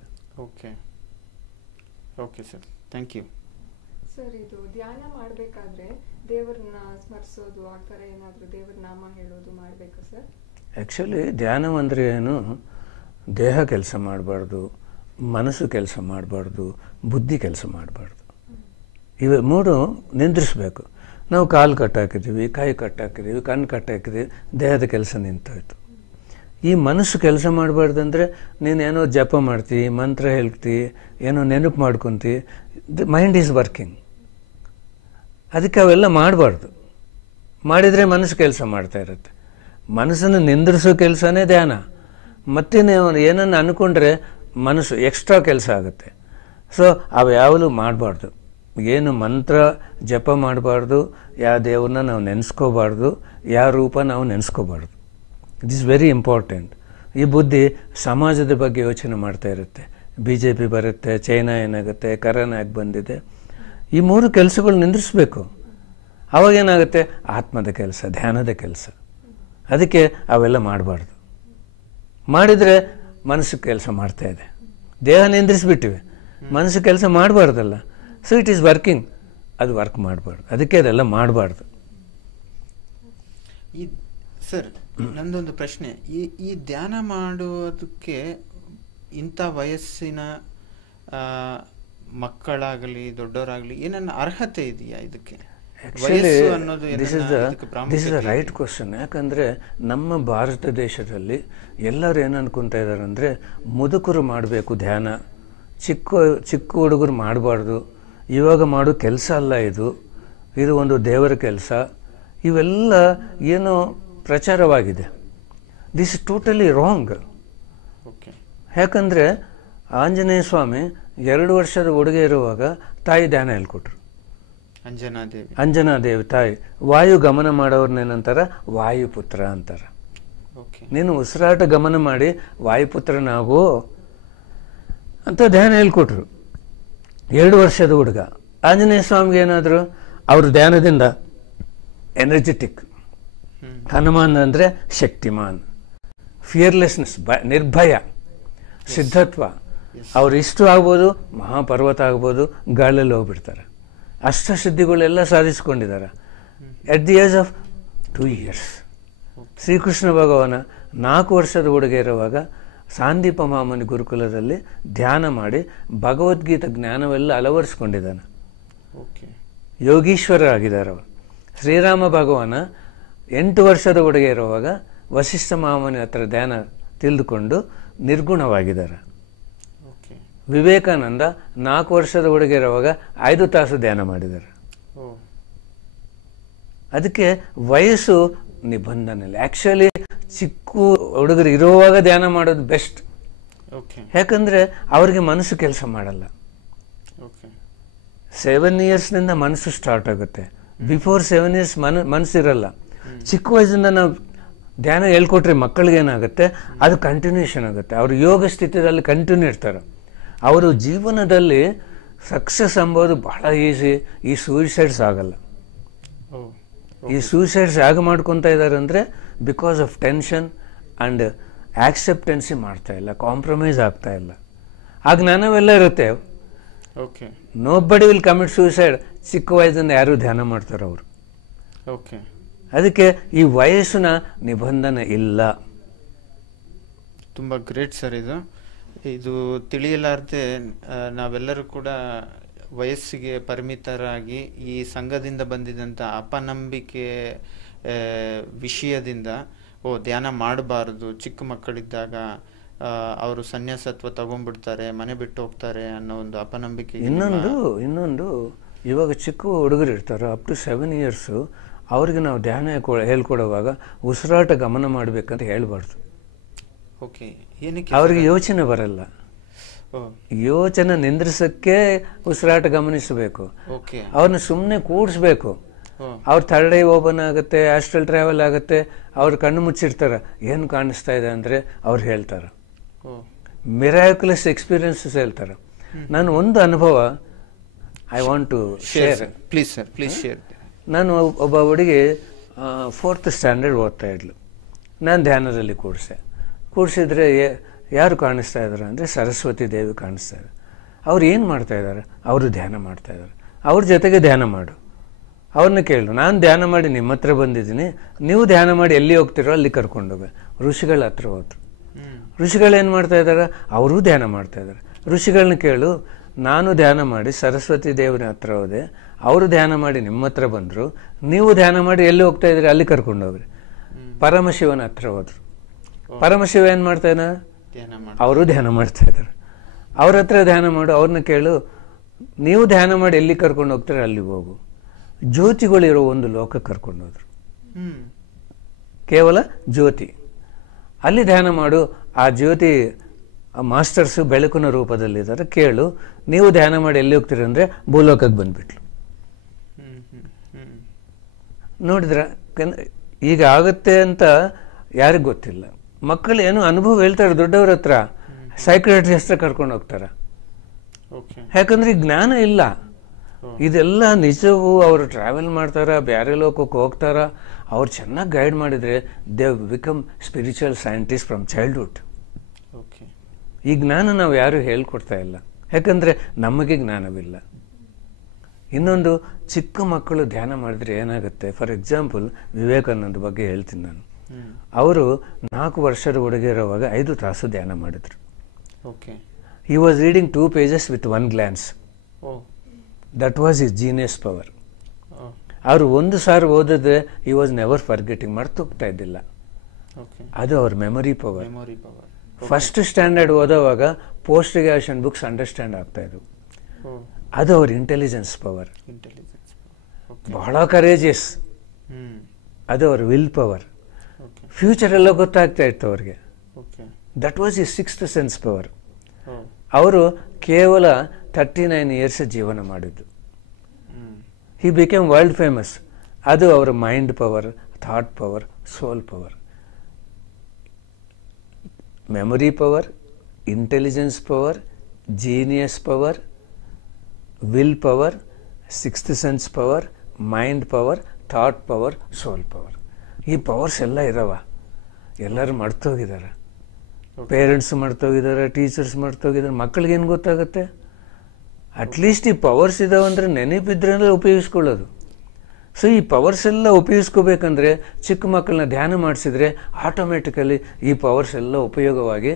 Okay sir, thank you. Sir, ಇದು ಧ್ಯಾನ ಮಾಡಬೇಕಾದ್ರೆ ದೇವ್ರನ್ನ ಸ್ಮರಿಸೋದು ಆ ಥರ ಏನಾದರೂ ದೇವ್ರ ನಾಮ ಹೇಳೋದು ಮಾಡಬೇಕಾ ಸರ್? ಆ್ಯಕ್ಚುಲಿ ಧ್ಯಾನ ಅಂದರೆ ಏನು, ದೇಹ ಕೆಲಸ ಮಾಡಬಾರ್ದು, ಮನಸ್ಸು ಕೆಲಸ ಮಾಡಬಾರ್ದು, ಬುದ್ಧಿ ಕೆಲಸ ಮಾಡಬಾರ್ದು. ಇವು ಮೂರು ನಿಂದ್ರಿಸ್ಬೇಕು. ನಾವು ಕಾಲು ಕಟ್ಟಾಕಿದ್ದೀವಿ, ಕೈ ಕಟ್ಟಾಕಿದ್ದೀವಿ, ಕಣ್ಣು ಕಟ್ಟಾಕಿದ್ದೀವಿ, ದೇಹದ ಕೆಲಸ ನಿಂತೋಯ್ತು. ಈ ಮನಸ್ಸು ಕೆಲಸ ಮಾಡಬಾರ್ದಂದ್ರೆ ನೀನೇನೋ ಜಪ ಮಾಡ್ತಿ, ಮಂತ್ರ ಹೇಳ್ತಿ, ಏನೋ ನೆನಪು ಮಾಡ್ಕೊತಿ, ದ ಮೈಂಡ್ ಈಸ್ ವರ್ಕಿಂಗ್. ಅದಕ್ಕೆ ಅವೆಲ್ಲ ಮಾಡಬಾರ್ದು. ಮಾಡಿದರೆ ಮನಸ್ಸು ಕೆಲಸ ಮಾಡ್ತಾ ಇರುತ್ತೆ. ಮನಸ್ಸನ್ನು ನಿಂದ್ರಿಸೋ ಕೆಲಸನೇ ಧ್ಯಾನ. ಮತ್ತೆ ನೀವು ಏನನ್ನು ಅಂದ್ಕೊಂಡ್ರೆ ಮನಸ್ಸು ಎಕ್ಸ್ಟ್ರಾ ಕೆಲಸ ಆಗುತ್ತೆ. ಸೊ ಅವು ಯಾವಾಗಲೂ ಮಾಡಬಾರ್ದು. ಏನು ಮಂತ್ರ ಜಪ ಮಾಡಬಾರ್ದು, ಯಾವ ದೇವ್ರನ್ನ ನಾವು ನೆನೆಸ್ಕೋಬಾರ್ದು, ಯಾವ ರೂಪ ನಾವು ನೆನೆಸ್ಕೋಬಾರ್ದು. It is very important. ಈ ಬುದ್ಧಿ ಸಮಾಜದ ಬಗ್ಗೆ ಯೋಚನೆ ಮಾಡ್ತಾ ಇರುತ್ತೆ. BJP ಬರುತ್ತೆ, ಚೈನಾ ಏನಾಗುತ್ತೆ, ಕರೋನಾ ಯಾಕೆ ಬಂದಿದೆ, ಈ ಮೂರು ಕೆಲಸಗಳು ನಿಂದ್ರಿಸ್ಬೇಕು. ಅವಾಗೇನಾಗುತ್ತೆ, ಆತ್ಮದ ಕೆಲಸ, ಧ್ಯಾನದ ಕೆಲಸ. ಅದಕ್ಕೆ ಅವೆಲ್ಲ ಮಾಡಬಾರ್ದು. ಮಾಡಿದರೆ ಮನಸ್ಸು ಕೆಲಸ ಮಾಡ್ತಾ ಇದೆ. ದೇಹ ನಿಂದ್ರಿಸ್ಬಿಟ್ಟಿವೆ, ಮನಸ್ಸು ಕೆಲಸ ಮಾಡಬಾರ್ದಲ್ಲ. ಸೊ ಇಟ್ ಈಸ್ ವರ್ಕಿಂಗ್, ಅದು ವರ್ಕ್ ಮಾಡಬಾರ್ದು. ಅದಕ್ಕೆ ಅದೆಲ್ಲ ಮಾಡಬಾರ್ದು. ಈ ಸರ್, ನಂದೊಂದು ಪ್ರಶ್ನೆ. ಈ ಧ್ಯಾನ ಮಾಡುವುದಕ್ಕೆ ಇಂಥ ವಯಸ್ಸಿನ ಮಕ್ಕಳಾಗಲಿ ದೊಡ್ಡವರಾಗಲಿ ಏನನ್ನ ಅರ್ಹತೆ ಇದೆಯಾ? ಇದಕ್ಕೆ this is the right question. ಯಾಕಂದರೆ ನಮ್ಮ ಭಾರತ ದೇಶದಲ್ಲಿ ಎಲ್ಲರೂ ಏನು ಅನ್ಕೊತಾ ಇದ್ದಾರೆ ಅಂದರೆ, ಮುದುಕರು ಮಾಡಬೇಕು ಧ್ಯಾನ, ಚಿಕ್ಕ ಹುಡುಗರು ಮಾಡಬಾರ್ದು, ಇವಾಗ ಮಾಡೋ ಕೆಲಸ ಅಲ್ಲ ಇದು ಒಂದು ದೇವರ ಕೆಲಸ. ಇವೆಲ್ಲ ಏನೋ ಪ್ರಚಾರವಾಗಿದೆ. This is totally wrong. ಯಾಕಂದರೆ ಆಂಜನೇಯ ಸ್ವಾಮಿ 2 ವರ್ಷದ ಹುಡುಗ ಇರುವಾಗ ತಾಯಿ ಧ್ಯಾನ ಹೇಳ್ಕೊಟ್ರು. ಅಂಜನಾದೇವಿ ತಾಯಿ. ವಾಯು ಗಮನ ಮಾಡೋರ್ನೇನಂತಾರ, ವಾಯುಪುತ್ರ ಅಂತಾರ. ನೀನು ಉಸಿರಾಟ ಗಮನ ಮಾಡಿ ವಾಯುಪುತ್ರನಾಗೋ ಅಂತ ಧ್ಯಾನ ಹೇಳ್ಕೊಟ್ರು. 2 ವರ್ಷದ ಹುಡುಗ. ಆಂಜನೇಯ ಸ್ವಾಮಿಗೆ ಏನಾದ್ರು ಅವ್ರ ಧ್ಯಾನದಿಂದ ಎನರ್ಜೆಟಿಕ್. ಹನುಮಾನ್ ಅಂದರೆ ಶಕ್ತಿಮಾನ್, ಫಿಯರ್ಲೆಸ್ನೆಸ್, ನಿರ್ಭಯ, ಸಿದ್ಧತ್ವ. ಅವ್ರು ಇಷ್ಟು ಆಗ್ಬೋದು, ಮಹಾಪರ್ವತ ಆಗ್ಬೋದು, ಗಾಳಿಯಲ್ಲಿ ಹೋಗ್ಬಿಡ್ತಾರೆ. ಅಷ್ಟಸಿದ್ಧಿಗಳೆಲ್ಲ ಸಾಧಿಸ್ಕೊಂಡಿದ್ದಾರೆ at the age of 2 years. Shri Krishna ಭಗವಾನ 4 ವರ್ಷದ ಹುಡುಗ ಇರುವಾಗ ಸಾಂದೀಪ ಮಹಾಮುನಿ ಗುರುಕುಲದಲ್ಲಿ ಧ್ಯಾನ ಮಾಡಿ ಭಗವದ್ಗೀತಾ ಜ್ಞಾನವೆಲ್ಲ ಅಳವಡಿಸ್ಕೊಂಡಿದ್ದಾನೆ. ಯೋಗೀಶ್ವರ ಆಗಿದ್ದಾರೆ ಅವರು. ಶ್ರೀರಾಮ ಭಗವಾನ 8 ವರ್ಷದ ಹುಡುಗ ಇರುವಾಗ ವಸಿಷ್ಠ ಮಹಾಮುನಿ ಹತ್ರ ಧ್ಯಾನ ತಿಳಿದುಕೊಂಡು ನಿರ್ಗುಣವಾಗಿದ್ದಾರೆ. ವಿವೇಕಾನಂದ 4 ವರ್ಷದ ಹುಡುಗ ಇರುವಾಗ 5 ತಾಸು ಧ್ಯಾನ ಮಾಡಿದ್ದಾರೆ. ಅದಕ್ಕೆ ವಯಸ್ಸು ನಿಬಂಧನೆ ಇಲ್ಲ. ಆ್ಯಕ್ಚುಲಿ ಚಿಕ್ಕ ಹುಡುಗರು ಇರುವಾಗ ಧ್ಯಾನ ಮಾಡೋದು ಬೆಸ್ಟ್. ಯಾಕಂದರೆ ಅವ್ರಿಗೆ ಮನಸ್ಸು ಕೆಲಸ ಮಾಡಲ್ಲ. 7 yearsನಿಂದ ಮನಸ್ಸು ಸ್ಟಾರ್ಟ್ ಆಗುತ್ತೆ. Before 7 years ಮನಸ್ಸಿರಲ್ಲ. ಚಿಕ್ಕ ವಯಸ್ಸಿಂದ ನಾವು ಧ್ಯಾನ ಹೇಳ್ಕೊಟ್ರೆ ಮಕ್ಕಳಿಗೆ ಏನಾಗುತ್ತೆ, ಅದು ಕಂಟಿನ್ಯೂಷನ್ ಆಗುತ್ತೆ. ಅವರು ಯೋಗ ಸ್ಥಿತಿಯಲ್ಲಿ ಕಂಟಿನ್ಯೂ ಇರ್ತಾರೆ. ಅವರು ಜೀವನದಲ್ಲಿ ಸಕ್ಸಸ್ ಅಂಬೋದು ಬಹಳ ಈಸಿ. ಈ ಸೂಸೈಡ್ಸ್ ಆಗಲ್ಲ. ಈ ಸೂಸೈಡ್ಸ್ ಹೇಗೆ ಮಾಡ್ಕೊತಾ ಇದ್ದಾರೆ ಅಂದರೆ, because of tension and acceptancy ಮಾಡ್ತಾ ಇಲ್ಲ, ಕಾಂಪ್ರಮೈಸ್ ಆಗ್ತಾ ಇಲ್ಲ. ಆ ಜ್ಞಾನವೆಲ್ಲ ಇರುತ್ತೆ. Nobody will commit suicide. ಚಿಕ್ಕ ವಯಸ್ಸಿಂದ ಯಾರು ಧ್ಯಾನ ಮಾಡ್ತಾರೆ ಅವರು. ಅದಕ್ಕೆ ಈ ವಯಸ್ಸಿನ ನಿಬಂಧನೆ ಇಲ್ಲ. ತುಂಬ ಗ್ರೇಟ್ ಸರ್. ಇದು ತಿಳಿಯಲಾರ್ದೆ ನಾವೆಲ್ಲರೂ ಕೂಡ ವಯಸ್ಸಿಗೆ ಪರಿಮಿತರಾಗಿ ಈ ಸಂಘದಿಂದ ಬಂದಿದ್ದಂಥ ಅಪನಂಬಿಕೆ ವಿಷಯದಿಂದ ಧ್ಯಾನ ಮಾಡಬಾರ್ದು, ಚಿಕ್ಕ ಮಕ್ಕಳಿದ್ದಾಗ ಅವರು ಸನ್ಯಾಸತ್ವ ತಗೊಂಡ್ಬಿಡ್ತಾರೆ, ಮನೆ ಬಿಟ್ಟು ಹೋಗ್ತಾರೆ ಅನ್ನೋ ಒಂದು ಅಪನಂಬಿಕೆ. ಇನ್ನೊಂದು ಇವಾಗ ಚಿಕ್ಕ ಹುಡುಗರು ಇರ್ತಾರೆ, ಅಪ್ ಟು 7 years, ಅವ್ರಿಗೆ ನಾವು ಧ್ಯಾನ ಹೇಳ್ಕೊಡುವಾಗ ಉಸಿರಾಟ ಗಮನ ಮಾಡಬೇಕಂತ ಹೇಳ್ಬಾರ್ದು. ಅವ್ರಿಗೆ ಯೋಚನೆ ಬರಲ್ಲ. ಯೋಚನೆ ನಿಂದ್ರಿಸಕ್ಕೆ ಉಸಿರಾಟ ಗಮನಿಸಬೇಕು. ಅವ್ರನ್ನ ಸುಮ್ಮನೆ ಕೂಡಿಸ್ಬೇಕು. ಅವ್ರ ಥರ್ಡ್ ಐ ಓಪನ್ ಆಗುತ್ತೆ, ಆಸ್ಟ್ರಲ್ ಟ್ರಾವೆಲ್ ಆಗುತ್ತೆ. ಅವ್ರ ಕಣ್ಣು ಮುಚ್ಚಿರ್ತಾರೆ. ಏನು ಕಾಣಿಸ್ತಾ ಇದೆ ಅಂದರೆ ಅವ್ರು ಹೇಳ್ತಾರೆ. ಮಿರಾಕ್ಯುಲಸ್ ಎಕ್ಸ್ಪೀರಿಯನ್ಸಸ್ ಹೇಳ್ತಾರೆ. ನಾನು ಒಂದು ಅನುಭವ I want to share. Please sir, please share. ನಾನು ಒಬ್ಬ ಹುಡುಗಿ 4th standard ಓದ್ತಾ ಇದ್ಲು. ನಾನು ಧ್ಯಾನದಲ್ಲಿ ಕೂಡಿಸಿದ್ರೆ ಯಾರು ಕಾಣಿಸ್ತಾ ಇದ್ದಾರೆ ಅಂದರೆ ಸರಸ್ವತಿ ದೇವಿ ಕಾಣಿಸ್ತಾ ಇದ್ದಾರೆ. ಅವ್ರು ಏನು ಮಾಡ್ತಾ ಇದ್ದಾರೆ? ಅವರು ಧ್ಯಾನ ಮಾಡ್ತಾ ಇದ್ದಾರೆ. ಅವ್ರ ಜೊತೆಗೆ ಧ್ಯಾನ ಮಾಡು. ಅವ್ರನ್ನ ಕೇಳು, ನಾನು ಧ್ಯಾನ ಮಾಡಿ ನಿಮ್ಮ ಹತ್ರ ಬಂದಿದ್ದೀನಿ, ನೀವು ಧ್ಯಾನ ಮಾಡಿ ಎಲ್ಲಿ ಹೋಗ್ತಿರೋ ಅಲ್ಲಿ ಕರ್ಕೊಂಡೋಗ. ಋಷಿಗಳ ಹತ್ರ ಹೋದ್ರು. ಋಷಿಗಳು ಏನು ಮಾಡ್ತಾ ಇದ್ದಾರೆ? ಅವರೂ ಧ್ಯಾನ ಮಾಡ್ತಾ ಇದ್ದಾರೆ. ಋಷಿಗಳನ್ನ ಕೇಳು, ನಾನು ಧ್ಯಾನ ಮಾಡಿ ಸರಸ್ವತಿ ದೇವರ ಹತ್ರ ಹೋದೆ, ಅವರು ಧ್ಯಾನ ಮಾಡಿ ನಿಮ್ಮ ಹತ್ರ ಬಂದರು, ನೀವು ಧ್ಯಾನ ಮಾಡಿ ಎಲ್ಲಿ ಹೋಗ್ತಾ ಇದ್ರಿ ಅಲ್ಲಿ ಕರ್ಕೊಂಡೋಗ್ರಿ. ಪರಮಶಿವನ ಹತ್ರ ಹೋದ್ರು. ಪರಮಶಿವ ಏನು ಮಾಡ್ತಾ ಇದ್ದಾನೆ? ಅವರು ಧ್ಯಾನ ಮಾಡ್ತಾ ಇದ್ದಾರೆ. ಅವ್ರ ಹತ್ರ ಧ್ಯಾನ ಮಾಡು, ಅವ್ರನ್ನ ಕೇಳು, ನೀವು ಧ್ಯಾನ ಮಾಡಿ ಎಲ್ಲಿ ಕರ್ಕೊಂಡು ಹೋಗ್ತಾರೆ ಅಲ್ಲಿಗೆ ಹೋಗು. ಜ್ಯೋತಿಗಳಿರೋ ಒಂದು ಲೋಕ ಕರ್ಕೊಂಡೋದ್ರು. ಕೇವಲ ಜ್ಯೋತಿ, ಅಲ್ಲಿ ಧ್ಯಾನ ಮಾಡು. ಆ ಜ್ಯೋತಿ ಮಾಸ್ಟರ್ಸ್ ಬೆಳಕಿನ ರೂಪದಲ್ಲಿದ್ದಾರೆ, ಕೇಳು, ನೀವು ಧ್ಯಾನ ಮಾಡಿ ಎಲ್ಲಿ ಹೋಗ್ತೀರಿ ಅಂದರೆ ಭೂಲೋಕಕ್ಕೆ ಬಂದ್ಬಿಟ್ಲು. ನೋಡಿದ್ರ ಈಗ ಆಗುತ್ತೆ ಅಂತ ಯಾರಿಗೂ ಗೊತ್ತಿಲ್ಲ. ಮಕ್ಕಳು ಏನು ಅನುಭವ ಹೇಳ್ತಾರೆ ದೊಡ್ಡವ್ರ ಹತ್ರ, ಸೈಕ್ರೆಟ್ರಿಸ್ಟ್ ಕರ್ಕೊಂಡು ಹೋಗ್ತಾರ. ಯಾಕಂದ್ರೆ ಜ್ಞಾನ ಇಲ್ಲ. ಇದೆಲ್ಲ ನಿಜವು. ಅವರು ಟ್ರಾವೆಲ್ ಮಾಡ್ತಾರ, ಬೇರೆ ಲೋಕಕ್ಕೆ ಹೋಗ್ತಾರ. ಅವ್ರು ಚೆನ್ನಾಗಿ ಗೈಡ್ ಮಾಡಿದ್ರೆ they become spiritual scientist from childhood. ಈ ಜ್ಞಾನ ನಾವು ಯಾರು ಹೇಳ್ಕೊಡ್ತಾ ಇಲ್ಲ, ಯಾಕಂದ್ರೆ ನಮಗೆ ಜ್ಞಾನವಿಲ್ಲ. ಇನ್ನೊಂದು, ಚಿಕ್ಕ ಮಕ್ಕಳು ಧ್ಯಾನ ಮಾಡಿದ್ರೆ ಏನಾಗುತ್ತೆ? ಫಾರ್ ಎಕ್ಸಾಂಪಲ್, ವಿವೇಕಾನಂದ ಬಗ್ಗೆ ಹೇಳ್ತೀನಿ ನಾನು. ಅವರು 4 ವರ್ಷದ ಹುಡುಗಿರುವಾಗ 5 ತಾಸು ಧ್ಯಾನ ಮಾಡಿದ್ರು. He was reading 2 pages with 1 glance. That was his genius power. ಅವರು 1 ಸಾರಿ ಓದಿದ್ರೆ ಹಿ ವಾಸ್ ನೆವರ್ ಫರ್ಗೆಟಿಂಗ್, ಮರ್ತೋಗ್ತಾ ಇದ್ದಿಲ್ಲ. ಅದು ಅವ್ರ ಮೆಮೊರಿ ಪವರ್. ಫಸ್ಟ್ ಸ್ಟ್ಯಾಂಡರ್ಡ್ ಓದೋವಾಗ ಪೋಸ್ಟ್ ಗ್ರಾಜುಯೇಷನ್ ಬುಕ್ಸ್ ಅಂಡರ್ಸ್ಟ್ಯಾಂಡ್ ಆಗ್ತಾ ಇದ್ವು. ಅದು ಅವ್ರ ಇಂಟೆಲಿಜೆನ್ಸ್ ಪವರ್. ಬಹಳ ಕರೇಜಿಯಸ್. ಅದು ಅವ್ರ ವಿಲ್ ಪವರ್. ಫ್ಯೂಚರ್ ಎಲ್ಲ ಗೊತ್ತಾಗ್ತಾ ಇತ್ತು ಅವ್ರಿಗೆ. That was is 6th sense power. ಅವರು ಕೇವಲ 39 years ಜೀವನ ಮಾಡಿದ್ದು. He became world famous. ಅದು ಅವರ mind power, thought power, soul power. Memory power, intelligence power, genius power, will power, 6th sense power, mind power, thought power, soul power. ಈ ಪವರ್ಸ್ ಎಲ್ಲ ಇರವ. ಎಲ್ಲರೂ ಮರ್ತೋಗಿದ್ದಾರೆ. Parents ಮರ್ತೋಗಿದ್ದಾರೆ, teachers ಮರ್ತೋಗಿದ್ದಾರೆ. ಮಕ್ಕಳಿಗೆ ಏನು ಗೊತ್ತಾಗುತ್ತೆ? ಅಟ್ಲೀಸ್ಟ್ ಈ ಪವರ್ಸ್ ಇದಾವಂದ್ರೆ ನೆನಪಿದ್ರೆ ಉಪಯೋಗಿಸ್ಕೊಳ್ಳೋದು. ಸೊ ಈ ಪವರ್ಸ್ ಎಲ್ಲ ಉಪಯೋಗಿಸ್ಕೋಬೇಕಂದ್ರೆ ಚಿಕ್ಕ ಮಕ್ಕಳನ್ನ ಧ್ಯಾನ ಮಾಡಿಸಿದ್ರೆ ಆಟೋಮೆಟಿಕಲಿ ಈ ಪವರ್ಸ್ ಎಲ್ಲ ಉಪಯೋಗವಾಗಿ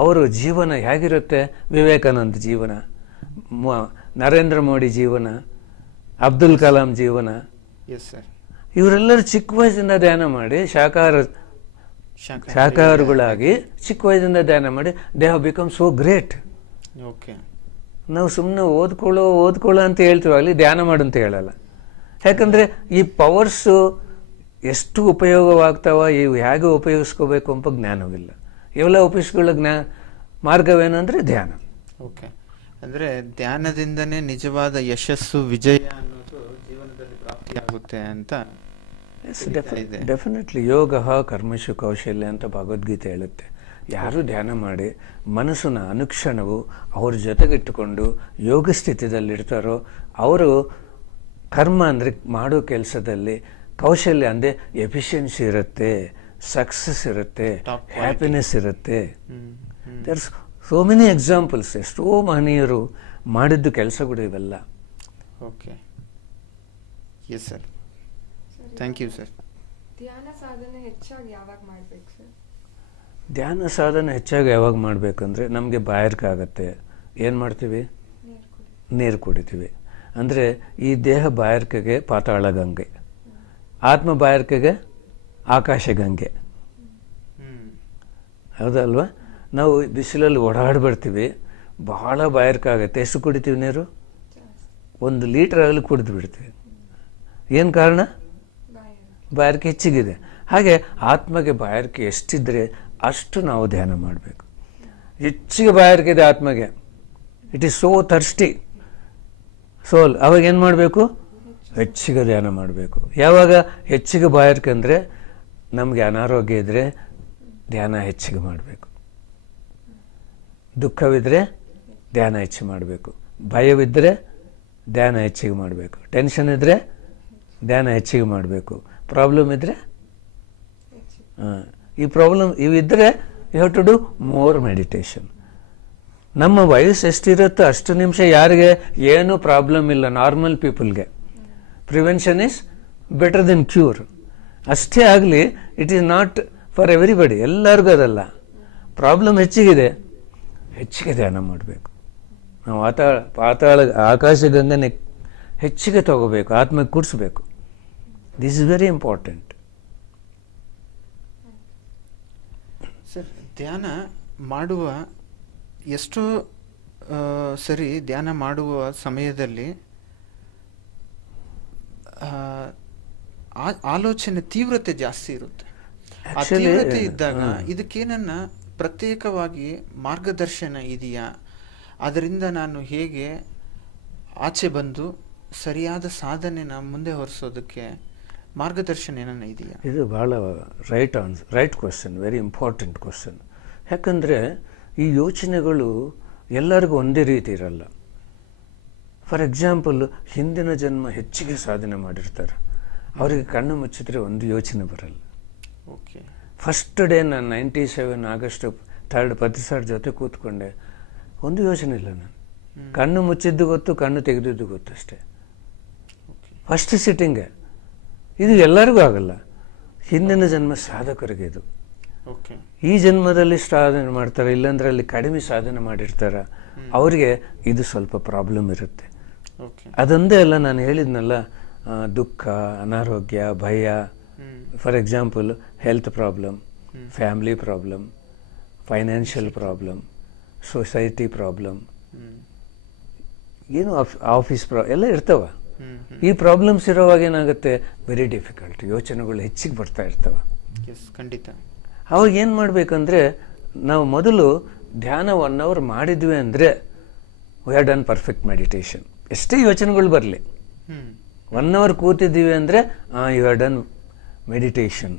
ಅವರ ಜೀವನ ಹೇಗಿರುತ್ತೆ? ವಿವೇಕಾನಂದ ಜೀವನ, ನರೇಂದ್ರ ಮೋದಿ ಜೀವನ, ಅಬ್ದುಲ್ ಕಲಾಂ ಜೀವನ, ಇವರೆಲ್ಲರೂ ಚಿಕ್ಕ ವಯಸ್ಸಿಂದ ಧ್ಯಾನ ಮಾಡಿ ಶಾಖಾಹಾರಿಗಳಾಗಿ ಚಿಕ್ಕ ವಯಸ್ಸಿಂದ ಧ್ಯಾನ ಮಾಡಿ they have become so great. ನಾವು ಸುಮ್ಮನೆ ಓದ್ಕೊಳ್ಳೋ ಅಂತ ಹೇಳ್ತೀವಿ, ಅಲ್ಲಿ ಧ್ಯಾನ ಮಾಡು ಅಂತ ಹೇಳಲ್ಲ. ಯಾಕಂದ್ರೆ ಈ ಪವರ್ಸು ಎಷ್ಟು ಉಪಯೋಗವಾಗ್ತಾವ, ಇವು ಹೇಗೆ ಉಪಯೋಗಿಸ್ಕೋಬೇಕು ಅಂತ ಜ್ಞಾನವಿಲ್ಲ. ಇವೆಲ್ಲ ಉಪಯೋಗಿಸ್ಕೊಳ್ಳೋ ಮಾರ್ಗವೇನಂದ್ರೆ ಧ್ಯಾನ. ಅಂದ್ರೆ ಧ್ಯಾನದಿಂದನೇ ನಿಜವಾದ ಯಶಸ್ಸು, ವಿಜಯ ಅನ್ನೋದು ಜೀವನದಲ್ಲಿ ಪ್ರಾಪ್ತಿಯಾಗುತ್ತೆ ಅಂತ. ಡೆಫಿನೆಟ್ಲಿ. ಯೋಗ ಕರ್ಮಶು ಕೌಶಲ್ಯ ಅಂತ ಭಗವದ್ಗೀತೆ ಹೇಳುತ್ತೆ. ಯಾರು ಧ್ಯಾನ ಮಾಡಿ ಮನಸ್ಸನ್ನ ಅನುಕ್ಷಣವು ಅವ್ರ ಜೊತೆಗಿಟ್ಟುಕೊಂಡು ಯೋಗ ಸ್ಥಿತಿದಲ್ಲಿರ್ತಾರೋ ಅವರು ಕರ್ಮ ಅಂದರೆ ಮಾಡೋ ಕೆಲಸದಲ್ಲಿ ಕೌಶಲ್ಯ ಅಂದರೆ ಎಫಿಷಿಯನ್ಸಿ ಇರುತ್ತೆ, ಸಕ್ಸಸ್ ಇರುತ್ತೆ, ಹ್ಯಾಪಿನೆಸ್ ಇರುತ್ತೆ. There's so many examples. ಎಷ್ಟೋ ಮಹನೀಯರು ಮಾಡಿದ್ದು ಕೆಲಸಗಳು ಇವೆಲ್ಲ. Yes sir, thank you sir. ಧ್ಯಾನ ಸಾಧನೆ ಹೆಚ್ಚಾಗಿ ಯಾವಾಗ ಮಾಡಬೇಕು ಸರ್? ಧ್ಯಾನ ಸಾಧನೆ ಹೆಚ್ಚಾಗಿ ಯಾವಾಗ ಮಾಡಬೇಕಂದ್ರೆ ನಮಗೆ ಬಾಯಾರಿಕೆ ಆಗುತ್ತೆ. ಏನು ಮಾಡ್ತೀವಿ? ನೀರು ಕುಡಿತೀವಿ. ಅಂದರೆ ಈ ದೇಹ ಬಾಯಾರಿಕೆಗೆ ಪಾತಾಳ ಗಂಗೆ, ಆತ್ಮ ಬಾಯಾರಿಕೆಗೆ ಆಕಾಶ ಗಂಗೆ. ಹೌದಲ್ವಾ? ನಾವು ಬಿಸಿಲಲ್ಲಿ ಓಡಾಡ್ಬಿಡ್ತೀವಿ, ಬಹಳ ಬಾಯಾರಿಕೆ ಆಗುತ್ತೆ. ಎಷ್ಟು ಕುಡಿತೀವಿ ನೀರು? 1 ಲೀಟರ್ ಆಗಲಿ ಕುಡಿದು ಬಿಡ್ತೀವಿ. ಏನು ಕಾರಣ? ಬಾಯಾರಿಕೆ ಹೆಚ್ಚಿಗಿದೆ. ಹಾಗೆ ಆತ್ಮಗೆ ಬಾಯಾರಿಕೆ ಎಷ್ಟಿದ್ರೆ ಅಷ್ಟು ನಾವು ಧ್ಯಾನ ಮಾಡಬೇಕು. ಹೆಚ್ಚಿಗೆ ಬಾಯಾರಿಕೆ ಇದೆ ಆತ್ಮಗೆ, ಇಟ್ ಈಸ್ ಸೋ ಥರ್ಸ್ಟಿ ಸೋಲ್. ಅವಾಗ ಏನು ಮಾಡಬೇಕು? ಹೆಚ್ಚಿಗೆ ಧ್ಯಾನ ಮಾಡಬೇಕು. ಯಾವಾಗ ಹೆಚ್ಚಿಗೆ ಬಾಯಾರಿಕೆ ಅಂದರೆ ನಮಗೆ ಅನಾರೋಗ್ಯ ಇದ್ದರೆ ಧ್ಯಾನ ಹೆಚ್ಚಿಗೆ ಮಾಡಬೇಕು. ದುಃಖವಿದ್ದರೆ ಧ್ಯಾನ ಹೆಚ್ಚು ಮಾಡಬೇಕು. ಭಯವಿದ್ದರೆ ಧ್ಯಾನ ಹೆಚ್ಚಿಗೆ ಮಾಡಬೇಕು. ಟೆನ್ಷನ್ ಇದ್ದರೆ ಧ್ಯಾನ ಹೆಚ್ಚಿಗೆ ಮಾಡಬೇಕು. ಪ್ರಾಬ್ಲಮ್ ಇದ್ದರೆ ಈ ಪ್ರಾಬ್ಲಮ್ ಇವಿದ್ದರೆ you have to do more meditation. ನಮ್ಮ ವಯಸ್ಸು ಎಷ್ಟಿರುತ್ತೋ ಅಷ್ಟು ನಿಮಿಷ ಯಾರಿಗೆ ಏನೂ ಪ್ರಾಬ್ಲಮ್ ಇಲ್ಲ, ನಾರ್ಮಲ್ ಪೀಪಲ್ಗೆ prevention is better than cure. ಅಷ್ಟೇ ಆಗಲಿ, it is not for everybody, ಎಲ್ಲರಿಗೂ ಅದಲ್ಲ. ಪ್ರಾಬ್ಲಮ್ ಹೆಚ್ಚಿಗೆ ಧ್ಯಾನ ಮಾಡಬೇಕು. ನಾವು ಪಾತಾಳ ಆಕಾಶಗಂಗನೆ ಹೆಚ್ಚಿಗೆ ತಗೋಬೇಕು, ಆತ್ಮಕ್ಕೆ ಕೂಡಿಸ್ಬೇಕು. This is very important. Sir, ಧ್ಯಾನ ಮಾಡುವ ಎಷ್ಟೋ ಸರಿ ಧ್ಯಾನ ಮಾಡುವ ಸಮಯದಲ್ಲಿ ಆಲೋಚನೆ ತೀವ್ರತೆ ಜಾಸ್ತಿ ಇರುತ್ತೆ. ಆ ತೀವ್ರತೆ ಇದ್ದಾಗ ಇದಕ್ಕೇನನ್ನ ಪ್ರತ್ಯೇಕವಾಗಿ ಮಾರ್ಗದರ್ಶನ ಇದೆಯಾ? ಅದರಿಂದ ನಾನು ಹೇಗೆ ಆಚೆ ಬಂದು ಸರಿಯಾದ ಸಾಧನೆನ ಮುಂದೆ ಹೊರಿಸೋದಕ್ಕೆ ಮಾರ್ಗದರ್ಶನ ಏನನ್ನ ಇದೆಯಾ? ಇದು ಭಾಳ right question, very important question. ಯಾಕಂದರೆ ಈ ಯೋಚನೆಗಳು ಎಲ್ಲರಿಗೂ ಒಂದೇ ರೀತಿ ಇರಲ್ಲ. ಫಾರ್ ಎಕ್ಸಾಂಪಲ್, ಹಿಂದಿನ ಜನ್ಮ ಹೆಚ್ಚಿಗೆ ಸಾಧನೆ ಮಾಡಿರ್ತಾರೆ, ಅವರಿಗೆ ಕಣ್ಣು ಮುಚ್ಚಿದ್ರೆ ಒಂದು ಯೋಚನೆ ಬರಲ್ಲ. ಓಕೆ. ಫಸ್ಟ್ ಡೇ ನಾನು 97 ಆಗಸ್ಟ್ 3 10 ಸಾವಿರ ಜೊತೆ ಕೂತ್ಕೊಂಡೆ, ಒಂದು ಯೋಚನೆ ಇಲ್ಲ. ನಾನು ಕಣ್ಣು ಮುಚ್ಚಿದ್ದು ಗೊತ್ತು, ಕಣ್ಣು ತೆಗೆದಿದ್ದು ಗೊತ್ತು ಅಷ್ಟೇ. ಫಸ್ಟ್ ಸಿಟ್ಟಿಂಗೆ. ಇದು ಎಲ್ಲರಿಗೂ ಆಗಲ್ಲ, ಹಿಂದಿನ ಜನ್ಮ ಸಾಧಕರಿಗೆ ಇದು. ಈ ಜನ್ಮದಲ್ಲಿ ಸಾಧನೆ ಮಾಡ್ತಾರೆ, ಇಲ್ಲಾಂದ್ರೆ ಅಲ್ಲಿ ಕಡಿಮೆ ಸಾಧನೆ ಮಾಡಿರ್ತಾರೆ, ಅವರಿಗೆ ಇದು ಸ್ವಲ್ಪ ಪ್ರಾಬ್ಲಮ್ ಇರುತ್ತೆ. ಅದೊಂದೇ ಅಲ್ಲ, ನಾನು ಹೇಳಿದ್ನಲ್ಲ, ದುಃಖ, ಅನಾರೋಗ್ಯ, ಭಯ, for example health problem, family problem, financial problem, society problem, ಏನು ಆಫೀಸ್ ಎಲ್ಲ ಇರ್ತಾವ. ಈ ಪ್ರಾಬ್ಲಮ್ಸ್ ಇರೋವಾಗ ಏನಾಗುತ್ತೆ, ವೆರಿ ಡಿಫಿಕಲ್ಟ್, ಯೋಚನೆಗಳು ಹೆಚ್ಚಿಗೆ ಬರ್ತಾ ಇರ್ತವೆ. ಖಂಡಿತ. ಅವಾಗ ಏನು ಮಾಡಬೇಕಂದ್ರೆ, ನಾವು ಮೊದಲು ಧ್ಯಾನ 1 hour ಮಾಡಿದ್ವಿ ಅಂದರೆ we have done perfect meditation. ಎಷ್ಟೇ ಯೋಚನೆಗಳು ಬರಲಿ, 1 hour ಕೂತಿದ್ದೀವಿ ಅಂದರೆ ಯು ಹ್ಯಾವ್ ಡನ್ ಮೆಡಿಟೇಷನ್.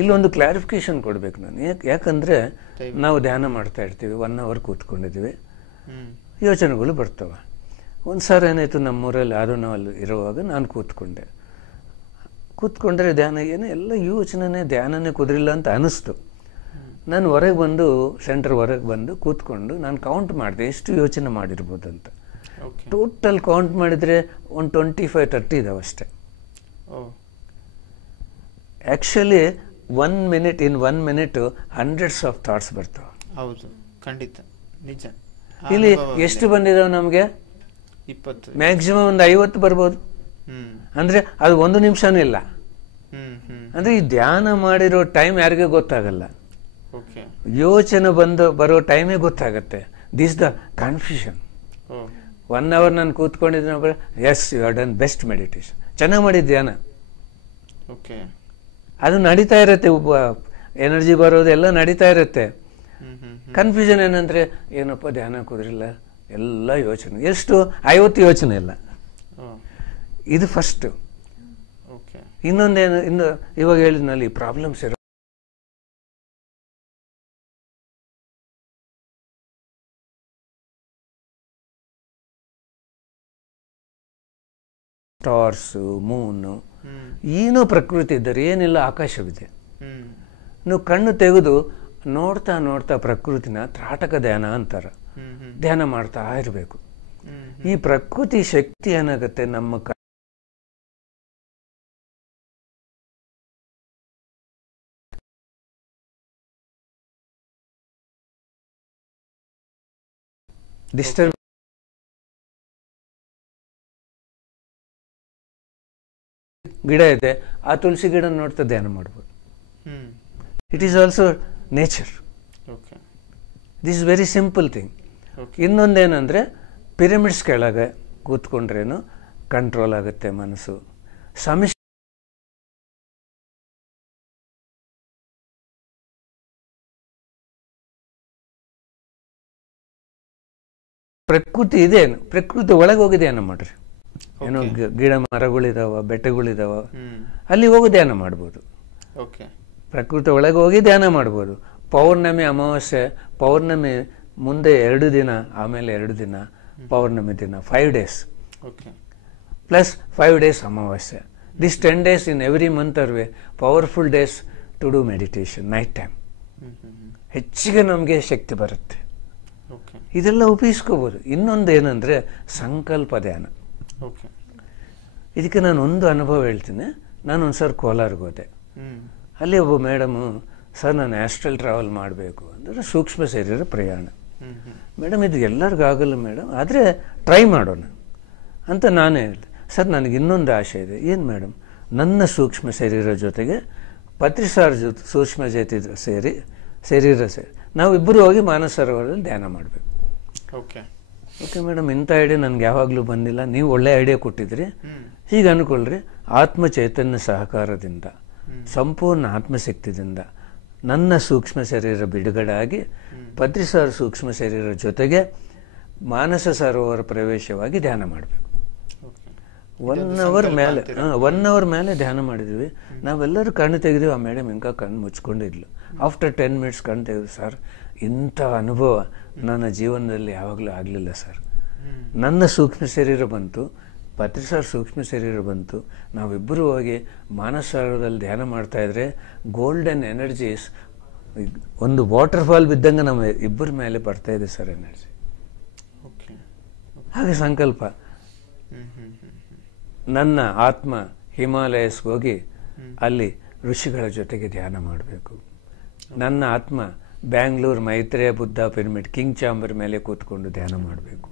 ಇಲ್ಲೊಂದು ಕ್ಲಾರಿಫಿಕೇಶನ್ ಕೊಡಬೇಕು ನಾನು. ಯಾಕಂದರೆ ನಾವು ಧ್ಯಾನ ಮಾಡ್ತಾ ಇರ್ತೀವಿ, 1 hour ಕೂತ್ಕೊಂಡಿದ್ದೀವಿ, ಯೋಚನೆಗಳು ಬರ್ತವೆ. ಒಂದು ಸಾರಿ ಏನಾಯಿತು, ನಮ್ಮೂರಲ್ಲಿ ಯಾರೋ ನಾವು ಅಲ್ಲಿ ಇರುವಾಗ ನಾನು ಕೂತ್ಕೊಂಡ್ರೆ ಧ್ಯಾನ ಏನೋ ಎಲ್ಲ ಯೋಚನೆ, ಧ್ಯಾನನೇ ಕುದುರಿಲ್ಲ ಅಂತ ಅನ್ನಿಸ್ತು. ನಾನು ಹೊರಗೆ ಬಂದು, ಸೆಂಟರ್ ಹೊರಗೆ ಬಂದು ಕೂತ್ಕೊಂಡು ನಾನು ಕೌಂಟ್ ಮಾಡಿದೆ ಎಷ್ಟು ಯೋಚನೆ ಮಾಡಿರ್ಬೋದು ಅಂತ. ಟೋಟಲ್ ಕೌಂಟ್ ಮಾಡಿದರೆ ಒಂದು 25-30 ಇದಾವೆ ಅಷ್ಟೇ. Actually 1 minute, in 1 minute hundreds of thoughts ಬರ್ತವೆ. ಹೌದು, ಖಂಡಿತ, ನಿಜ. ಇಲ್ಲಿ ಎಷ್ಟು ಬಂದಿದಾವೆ ನಮಗೆ? 20, ಮ್ಯಾಕ್ಸಿಮಮ್ ಒಂದು 50 ಬರ್ಬೋದು. ಅಂದ್ರೆ ಅದು 1 ನಿಮಿಷನೂ ಇಲ್ಲ. ಅಂದ್ರೆ ಈ ಧ್ಯಾನ ಮಾಡಿರೋ ಟೈಮ್ ಯಾರಿಗೆ ಗೊತ್ತಾಗಲ್ಲ, ಯೋಚನೆ ಬರೋ ಟೈಮೇ ಗೊತ್ತಾಗತ್ತೆ. This the confusion. 1 hour ನಾನು ಕೂತ್ಕೊಂಡಿದ್ದೆ, yes you have done best meditation, ಚೆನ್ನಾಗಿ ಮಾಡಿದ ಧ್ಯಾನ. ಅದು ನಡೀತಾ ಇರುತ್ತೆ, ಎನರ್ಜಿ ಬರೋದು ಎಲ್ಲ ನಡೀತಾ ಇರುತ್ತೆ. ಕನ್ಫ್ಯೂಷನ್ ಏನಂದ್ರೆ, ಏನಪ್ಪ ಧ್ಯಾನ ಕುದ್ರಿಲ್ಲ, ಎಲ್ಲ ಯೋಚನೆ. ಎಷ್ಟು? 50 ಯೋಚನೆ ಇಲ್ಲ. ಇದು ಫಸ್ಟ್. ಇನ್ನೊಂದೇನು, ಇವಾಗ ಹೇಳಿದ್ನಲ್ಲಿ ಪ್ರಾಬ್ಲಮ್ಸ್ ಇರೋ ಸ್ಟಾರ್ಸು, ಮೂನು, ಏನೋ ಪ್ರಕೃತಿ ಇದ್ದರೆ, ಏನಿಲ್ಲ ಆಕಾಶವಿದೆ. ನೀವು ಕಣ್ಣು ತೆಗೆದು ನೋಡ್ತಾ ನೋಡ್ತಾ ಪ್ರಕೃತಿನ ತ್ರಾಟಕ ಧ್ಯಾನ ಅಂತಾರ. ಧ್ಯಾನ ಮಾಡ್ತಾ ಇರಬೇಕು. ಈ ಪ್ರಕೃತಿ ಶಕ್ತಿ ಏನಾಗುತ್ತೆ, ನಮ್ಮ ಡಿಸ್ಟರ್ಬ್ ಗಿಡ ಇದೆ, ಆ ತುಳಸಿ ಗಿಡ ನೋಡ್ತಾ ಧ್ಯಾನ ಮಾಡ್ಬೋದು. It is also nature. This is very simple thing. ಇನ್ನೊಂದೇನಂದ್ರೆ, ಪಿರಮಿಡ್ಸ್ ಕೆಳಗೆ ಕೂತ್ಕೊಂಡ್ರೇನು ಕಂಟ್ರೋಲ್ ಆಗುತ್ತೆ ಮನಸ್ಸು. ಪ್ರಕೃತಿ ಇದೇನು, ಪ್ರಕೃತಿ ಒಳಗೆ ಹೋಗಿ ಧ್ಯಾನ ಮಾಡ್ರಿ. ಏನೋ ಗಿಡ ಮರಗಳಿದಾವ, ಬೆಟ್ಟಗಳಿದಾವ, ಅಲ್ಲಿ ಹೋಗಿ ಧ್ಯಾನ ಮಾಡ್ಬೋದು. ಪ್ರಕೃತಿ ಒಳಗೆ ಹೋಗಿ ಧ್ಯಾನ ಮಾಡ್ಬೋದು. ಪೌರ್ಣಮಿ, ಅಮಾವಾಸ್ಯೆ, ಪೌರ್ಣಮಿ ಮುಂದೆ 2 ದಿನ, ಆಮೇಲೆ 2 ದಿನ ಪೌರ್ಣಮಿ ದಿನ, 5 days ಪ್ಲಸ್ 5 days ಅಮಾವಾಸ್ಯೆ. This 10 days in every month are powerful days to do meditation night time. ಹೆಚ್ಚಿಗೆ ನಮಗೆ ಶಕ್ತಿ ಬರುತ್ತೆ. ಇದೆಲ್ಲ ಉಪಯೋಗಿಸ್ಕೋಬೋದು. ಇನ್ನೊಂದು ಏನಂದ್ರೆ ಸಂಕಲ್ಪ ಧ್ಯಾನ. ಇದಕ್ಕೆ ನಾನು ಒಂದು ಅನುಭವ ಹೇಳ್ತೀನಿ. ನಾನು ಒಂದು ಸರ್ ಕೋಲಾರ್ಗೆ ಹೋದೆ. ಅಲ್ಲಿ ಒಬ್ಬ ಮೇಡಮು, ಸರ್ ನಾನು ಆಸ್ಟ್ರಲ್ ಟ್ರಾವೆಲ್ ಮಾಡಬೇಕು ಅಂದರೆ ಸೂಕ್ಷ್ಮ ಶರೀರ ಪ್ರಯಾಣ. ಮೇಡಮ್ ಇದು ಎಲ್ಲರಿಗೂ ಆಗಲ್ಲ ಮೇಡಮ್, ಆದರೆ ಟ್ರೈ ಮಾಡೋಣ ಅಂತ ನಾನೇ ಹೇಳಿದೆ. ಸರ್ ನನಗೆ ಇನ್ನೊಂದು ಆಸೆ ಇದೆ. ಏನು ಮೇಡಮ್? ನನ್ನ ಸೂಕ್ಷ್ಮ ಶರೀರ ಜೊತೆಗೆ ಪತ್ರಿ ಸಾರ್ ಜೊತೆ ಸೂಕ್ಷ್ಮ ಶರೀರ ಸೇರಿ ನಾವಿಬ್ಬರು ಹೋಗಿ ಮಾನಸ ಸರೋವರದಲ್ಲಿ ಧ್ಯಾನ ಮಾಡಬೇಕು. ಓಕೆ ಮೇಡಮ್, ಇಂಥ ಐಡಿಯಾ ನನಗೆ ಯಾವಾಗಲೂ ಬಂದಿಲ್ಲ, ನೀವು ಒಳ್ಳೆ ಐಡಿಯಾ ಕೊಟ್ಟಿದ್ರಿ. ಹೀಗೆ ಅನ್ಕೊಳ್ರಿ, ಆತ್ಮ ಚೈತನ್ಯ ಸಹಕಾರದಿಂದ, ಸಂಪೂರ್ಣ ಆತ್ಮಶಕ್ತಿದಿಂದ ನನ್ನ ಸೂಕ್ಷ್ಮ ಶರೀರ ಬಿಡುಗಡೆ ಆಗಿ ಪತ್ರಿ ಸಾರ್ ಸೂಕ್ಷ್ಮ ಶರೀರ ಜೊತೆಗೆ ಮಾನಸ ಸರೋವರ ಪ್ರವೇಶವಾಗಿ ಧ್ಯಾನ ಮಾಡಬೇಕು. 1 ಅವರ್ ಮೇಲೆ ಧ್ಯಾನ ಮಾಡಿದ್ವಿ. ನಾವೆಲ್ಲರೂ ಕಣ್ಣು ತೆಗೆದ್ವಿ. ಆ ಮೇಡಮ್ ಇಂಕ ಕಣ್ಣು ಮುಚ್ಕೊಂಡಿದ್ಲು. ಆಫ್ಟರ್ 10 ಮಿನಿಟ್ಸ್ ಕಣ್ಣು ತೆಗೆದು, ಸರ್ ಇಂಥ ಅನುಭವ ನನ್ನ ಜೀವನದಲ್ಲಿ ಯಾವಾಗಲೂ ಆಗಲಿಲ್ಲ ಸರ್. ನನ್ನ ಸೂಕ್ಷ್ಮ ಶರೀರ ಬಂತು, ಪತ್ರಿ ಸಾರ್ ಸೂಕ್ಷ್ಮ ಶರೀರ ಬಂತು, ನಾವಿಬ್ಬರು ಹೋಗಿ ಮಾನಸ ಸರೋವರದಲ್ಲಿ ಧ್ಯಾನ ಮಾಡ್ತಾ ಇದ್ರೆ ಗೋಲ್ಡನ್ ಎನರ್ಜೀಸ್ ಒಂದು ವಾಟರ್ ಫಾಲ್ ಬಿದ್ದಂಗೆ ನಮ್ಮ ಇಬ್ಬರ ಮೇಲೆ ಬರ್ತಾ ಇದೆ ಸರ್ ಎನರ್ಜಿ. ಹಾಗೆ ಸಂಕಲ್ಪ, ನನ್ನ ಆತ್ಮ ಹಿಮಾಲಯಸ್ಗೆ ಹೋಗಿ ಅಲ್ಲಿ ಋಷಿಗಳ ಜೊತೆಗೆ ಧ್ಯಾನ ಮಾಡಬೇಕು. ನನ್ನ ಆತ್ಮ ಬ್ಯಾಂಗ್ಳೂರು ಮೈತ್ರೇಯ ಬುದ್ಧ ಪಿರಮಿಡ್ ಕಿಂಗ್ ಚಾಂಬರ್ ಮೇಲೆ ಕೂತ್ಕೊಂಡು ಧ್ಯಾನ ಮಾಡಬೇಕು.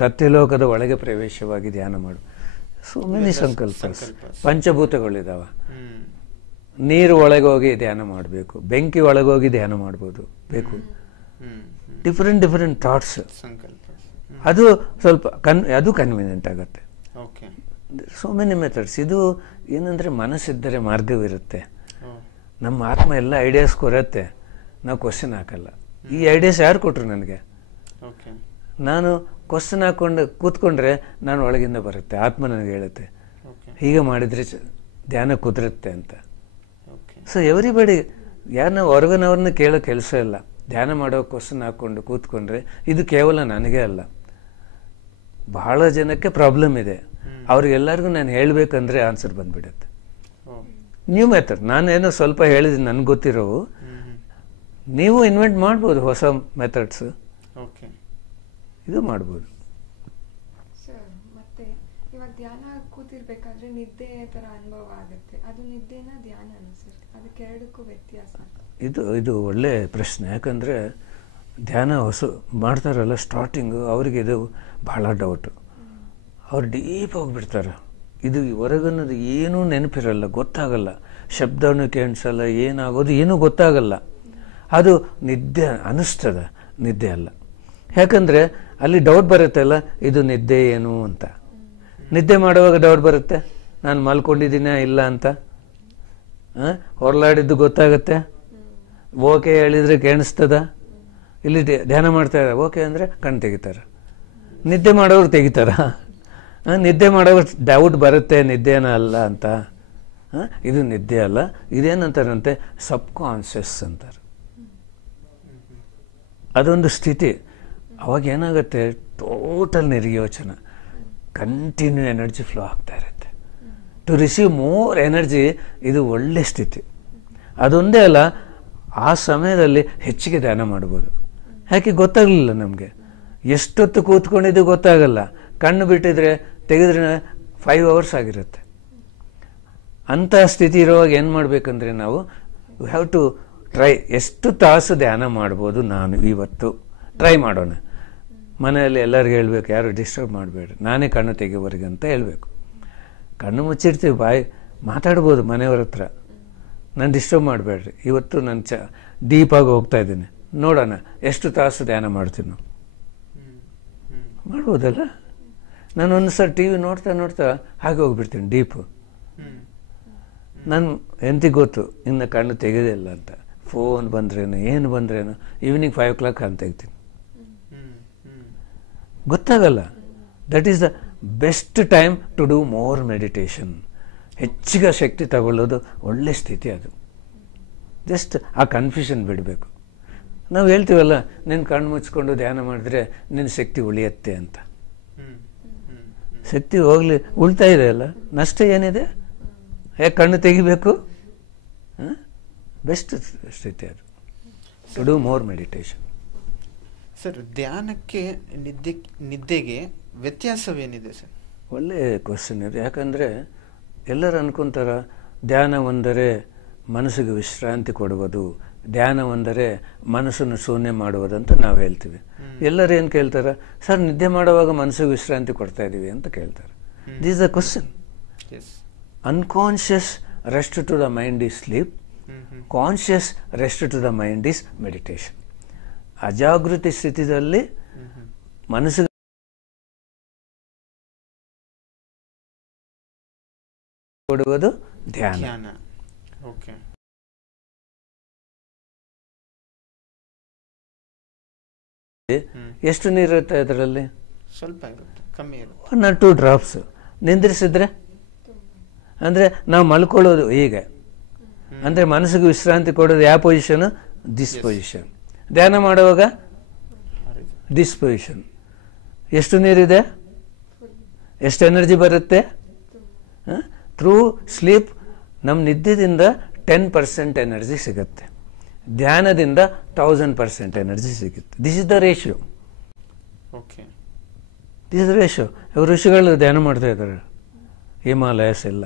ಸತ್ಯಲೋಕದ ಒಳಗೆ ಪ್ರವೇಶವಾಗಿ ಧ್ಯಾನ ಮಾಡು. ಸೋ ಮೆನಿ ಸಂಕಲ್ಪ. ಪಂಚಭೂತಗಳಿದಾವ. ನೀರು ಒಳಗೋಗಿ ಧ್ಯಾನ ಮಾಡಬೇಕು, ಬೆಂಕಿ ಒಳಗೋಗಿ ಧ್ಯಾನ ಮಾಡ್ಬೋದು ಬೇಕು. Different thoughts. ಅದು ಸ್ವಲ್ಪ ಅದು ಕನ್ವೀನಿಯಂಟ್ ಆಗುತ್ತೆ. So many methods. ಇದು ಏನಂದ್ರೆ ಮನಸ್ಸಿದ್ದರೆ ಮಾರ್ಗವಿರುತ್ತೆ. ನಮ್ಮ ಆತ್ಮ ಎಲ್ಲ ಐಡಿಯಾಸ್ ಕೊರತ್ತೆ, ನಾವು ಕ್ವಶನ್ ಹಾಕಲ್ಲ. ಈ ಐಡಿಯಾಸ್ ಯಾರು ಕೊಟ್ರು ನನಗೆ? ನಾನು ಕ್ವಶನ್ ಹಾಕೊಂಡು ಕೂತ್ಕೊಂಡ್ರೆ ನಾನು ಒಳಗಿಂದ ಬರುತ್ತೆ, ಆತ್ಮ ನನಗೆ ಹೇಳುತ್ತೆ ಹೀಗೆ ಮಾಡಿದ್ರೆ ಧ್ಯಾನ ಕುದುರುತ್ತೆ ಅಂತ. ಸೊ ಎವ್ರಿಬಡಿ, ಯಾರನ್ನ ಹೊರಗನವ್ರನ್ನ ಕೇಳೋ ಕೆಲಸ ಇಲ್ಲ. ಧ್ಯಾನ ಮಾಡೋ ಕ್ವಶನ್ ಹಾಕ್ಕೊಂಡು ಕೂತ್ಕೊಂಡ್ರೆ ಇದು ಕೇವಲ ನನಗೆ ಅಲ್ಲ, ಬಹಳ ಜನಕ್ಕೆ ಪ್ರಾಬ್ಲಮ್ ಇದೆ. ಅವ್ರಿಗೆಲ್ಲರಿಗೂ ನಾನು ಹೇಳಬೇಕಂದ್ರೆ ಆನ್ಸರ್ ಬಂದ್ಬಿಡುತ್ತೆ. New method. ನಾನೇನೋ ಸ್ವಲ್ಪ ಹೇಳಿದ್ದೀನಿ ನನಗೆ ಗೊತ್ತಿರೋವು, ನೀವು ಇನ್ವೆಂಟ್ ಮಾಡ್ಬೋದು ಹೊಸ ಮೆಥಡ್ಸ್. ಇದು ಮಾಡ್ಬೋದು. ಮತ್ತೆ ಇವಾಗ ಧ್ಯಾನ ಕೂತಿರ್ಬೇಕಾದ್ರೆ ನಿದ್ದೆ ತರ ಅನುಭವ ಆಗುತ್ತೆ, ಅದು ನಿದ್ದೆನ ಧ್ಯಾನನ ಸರ್? ಅದಕ್ಕೆ ಎರಡಕ್ಕೂ ವ್ಯತ್ಯಾಸ? ಇದು ಒಳ್ಳೆ ಪ್ರಶ್ನೆ. ಯಾಕಂದರೆ ಧ್ಯಾನ ಮಾಡ್ತಾರಲ್ಲ ಸ್ಟಾರ್ಟಿಂಗು, ಅವ್ರಿಗೆ ಇದು ಭಾಳ ಡೌಟು. ಅವ್ರು ಡೀಪ್ ಹೋಗ್ಬಿಡ್ತಾರೆ. ಇದು ಹೊರಗನ್ನೋದು ಏನೂ ನೆನಪಿರಲ್ಲ, ಗೊತ್ತಾಗಲ್ಲ, ಶಬ್ದನೂ ಕೇಳಿಸಲ್ಲ, ಏನಾಗೋದು ಏನೂ ಗೊತ್ತಾಗಲ್ಲ. ಅದು ನಿದ್ದೆ ಅನ್ನಿಸ್ತದೆ, ನಿದ್ದೆ ಅಲ್ಲ. ಯಾಕಂದರೆ ಅಲ್ಲಿ ಡೌಟ್ ಬರುತ್ತಲ್ಲ, ಇದು ನಿದ್ದೆ ಏನು ಅಂತ. ನಿದ್ದೆ ಮಾಡುವಾಗ ಡೌಟ್ ಬರುತ್ತೆ, ನಾನು ಮಲ್ಕೊಂಡಿದ್ದೀನ ಇಲ್ಲ ಅಂತ. ಹೊರಲಾಡಿದ್ದು ಗೊತ್ತಾಗತ್ತೆ, ಓಕೆ ಹೇಳಿದರೆ ಕೇಳಿಸ್ತದ. ಇಲ್ಲಿ ಧ್ಯಾನ ಮಾಡ್ತಾರೆ, ಓಕೆ ಅಂದರೆ ಕಣ್ಣು ತೆಗಿತಾರೆ. ನಿದ್ದೆ ಮಾಡೋರು ತೆಗಿತಾರ? ನಿದ್ದೆ ಮಾಡೋರು ಡೌಟ್ ಬರುತ್ತೆ ನಿದ್ದೆನ ಅಲ್ಲ ಅಂತ. ಇದು ನಿದ್ದೆ ಅಲ್ಲ, ಇದೇನಂತಾರಂತೆ ಸಬ್ ಕಾನ್ಷಿಯಸ್ ಅಂತಾರೆ. ಅದೊಂದು ಸ್ಥಿತಿ. ಅವಾಗ ಏನಾಗುತ್ತೆ, ಟೋಟಲ್ ನಿರ್ಯೋಚನ, ಕಂಟಿನ್ಯೂ ಎನರ್ಜಿ ಫ್ಲೋ ಆಗ್ತಾ ಇರುತ್ತೆ. ಟು ರಿಸೀವ್ ಮೋರ್ ಎನರ್ಜಿ, ಇದು ಒಳ್ಳೆ ಸ್ಥಿತಿ. ಅದೊಂದೇ ಅಲ್ಲ, ಆ ಸಮಯದಲ್ಲಿ ಹೆಚ್ಚಿಗೆ ಧ್ಯಾನ ಮಾಡ್ಬೋದು. ಯಾಕೆ ಗೊತ್ತಾಗಲಿಲ್ಲ ನಮಗೆ, ಎಷ್ಟೊತ್ತು ಕೂತ್ಕೊಂಡಿದ್ದು ಗೊತ್ತಾಗಲ್ಲ. ಕಣ್ಣು ಬಿಟ್ಟಿದ್ರೆ ತೆಗೆದ್ರೆ 5 hours ಆಗಿರುತ್ತೆ. ಅಂಥ ಸ್ಥಿತಿ ಇರುವಾಗ ಏನು ಮಾಡಬೇಕಂದ್ರೆ ನಾವು ಹ್ಯಾವ್ ಟು ಟ್ರೈ. ಎಷ್ಟು ತಾಸು ಧ್ಯಾನ ಮಾಡ್ಬೋದು ನಾನು ಇವತ್ತು ಟ್ರೈ ಮಾಡೋಣ. ಮನೆಯಲ್ಲಿ ಎಲ್ಲರಿಗೂ ಹೇಳ್ಬೇಕು, ಯಾರು ಡಿಸ್ಟರ್ಬ್ ಮಾಡಬೇಡ್ರಿ, ನಾನೇ ಕಣ್ಣು ತೆಗಿಯೋವರೆಗೆ ಅಂತ ಹೇಳಬೇಕು. ಕಣ್ಣು ಮುಚ್ಚಿರ್ತೀವಿ, ಬಾಯಿ ಮಾತಾಡ್ಬೋದು ಮನೆಯವ್ರ ಹತ್ರ, ನಾನು ಡಿಸ್ಟರ್ಬ್ ಮಾಡಬೇಡ್ರಿ, ಇವತ್ತು ನಾನು ಡೀಪಾಗಿ ಹೋಗ್ತಾ ಇದ್ದೀನಿ, ನೋಡೋಣ ಎಷ್ಟು ತಾಸು ಧ್ಯಾನ ಮಾಡ್ತೀನಿ ನಾವು. ಮಾಡ್ಬೋದಲ್ಲ? ನಾನು ಒಂದು ಸಲ TV ನೋಡ್ತಾ ಹಾಗೆ ಹೋಗ್ಬಿಡ್ತೀನಿ ಡೀಪು. ನಾನು ಎಂತಿಗೆ ಗೊತ್ತು ಇನ್ನು ಕಣ್ಣು ತೆಗೆದಿಲ್ಲ ಅಂತ. ಫೋನ್ ಬಂದ್ರೇನು ಏನು ಬಂದ್ರೇನು ಈವ್ನಿಂಗ್ 5 o'clock ಕಣ್ಣು ತೆಗ್ತೀನಿ, ಗೊತ್ತಾಗಲ್ಲ. That is the best time to do more meditation. ಹೆಚ್ಚಿಗೆ ಶಕ್ತಿ ತಗೊಳ್ಳೋದು ಒಳ್ಳೆ ಸ್ಥಿತಿ. ಅದು ಜಸ್ಟ್ ಆ ಕನ್ಫ್ಯೂಷನ್ ಬಿಡಬೇಕು. ನಾವು ಹೇಳ್ತೀವಲ್ಲ, ನಿನ್ನ ಕಣ್ಣು ಮುಚ್ಕೊಂಡು ಧ್ಯಾನ ಮಾಡಿದ್ರೆ ನಿನ್ನ ಶಕ್ತಿ ಉಳಿಯತ್ತೆ ಅಂತ. ಶಕ್ತಿ ಹೋಗ್ಲಿ, ಉಳ್ತಾ ಇದೆ ಅಲ್ಲ, ನಷ್ಟ ಏನಿದೆ? ಹೇಗೆ ಕಣ್ಣು ತೆಗಿಬೇಕು? ಬೆಸ್ಟ್ ಸ್ಥಿತಿ ಅದು, to do more meditation. Sir, ಧ್ಯಾನಕ್ಕೆ ನಿದ್ದೆಗೆ ವ್ಯತ್ಯಾಸವೇನಿದೆ ಸರ್? ಒಳ್ಳೆ ಕ್ವಶನ್ ಇದು. ಯಾಕಂದರೆ ಎಲ್ಲರೂ ಅನ್ಕೊಂತಾರ ಧ್ಯಾನವೆಂದರೆ ಮನಸ್ಸಿಗೆ ವಿಶ್ರಾಂತಿ ಕೊಡುವುದು, ಧ್ಯಾನವೆಂದರೆ ಮನಸ್ಸನ್ನು ಶೂನ್ಯ ಮಾಡುವುದು ಅಂತ ನಾವು ಹೇಳ್ತೀವಿ. ಎಲ್ಲರೂ ಏನು ಕೇಳ್ತಾರೆ, ಸರ್ ನಿದ್ದೆ ಮಾಡುವಾಗ ಮನಸ್ಸಿಗೆ ವಿಶ್ರಾಂತಿ ಕೊಡ್ತಾ ಇದ್ದೀವಿ ಅಂತ ಕೇಳ್ತಾರೆ. This is the question. Unconscious rest to the mind is sleep, conscious rest to the mind is meditation. ಅಜಾಗೃತಿ ಸ್ಥಿತಿಯಲ್ಲಿ ಮನಸ್ಸಿಗೆ ಕೊಡುವುದು ಧ್ಯಾನ. ಓಕೆ. ಎಷ್ಟು ನೀರಿರುತ್ತೆ ಅದರಲ್ಲಿ? ಸ್ವಲ್ಪ ಇರುತ್ತೆ, ಕಮ್ಮಿ ಇರುತ್ತೆ. 1 or 2 ಡ್ರಾಪ್ಸ್. ನಿಂದ್ರಿಸಿದ್ರೆ ಅಂದರೆ ನಾವು ಮಲ್ಕೊಳ್ಳೋದು ಹೀಗೆ, ಅಂದರೆ ಮನಸ್ಸಿಗೆ ವಿಶ್ರಾಂತಿ ಕೊಡೋದು ಯಾವ ಪೊಸಿಷನ್? This position. ಧ್ಯಾನ ಮಾಡುವಾಗ ದಿಸ್ ಪೊಸಿಷನ್. ಎಷ್ಟು ನೀರಿದೆ? ಎಷ್ಟು ಎನರ್ಜಿ ಬರುತ್ತೆ? ಥ್ರೂ ಸ್ಲೀಪ್ ನಮ್ಮ ನಿದ್ದೆದಿಂದ 10% ಎನರ್ಜಿ ಸಿಗುತ್ತೆ, ಧ್ಯಾನದಿಂದ 1000% ಎನರ್ಜಿ ಸಿಗುತ್ತೆ. This is the ratio. Okay. This is the ratio. ಇವರು ಋಷಿಗಳು ಧ್ಯಾನ ಮಾಡ್ತಾ ಇದ್ದಾರೆ, ಹಿಮಾಲಯಸ್ ಎಲ್ಲ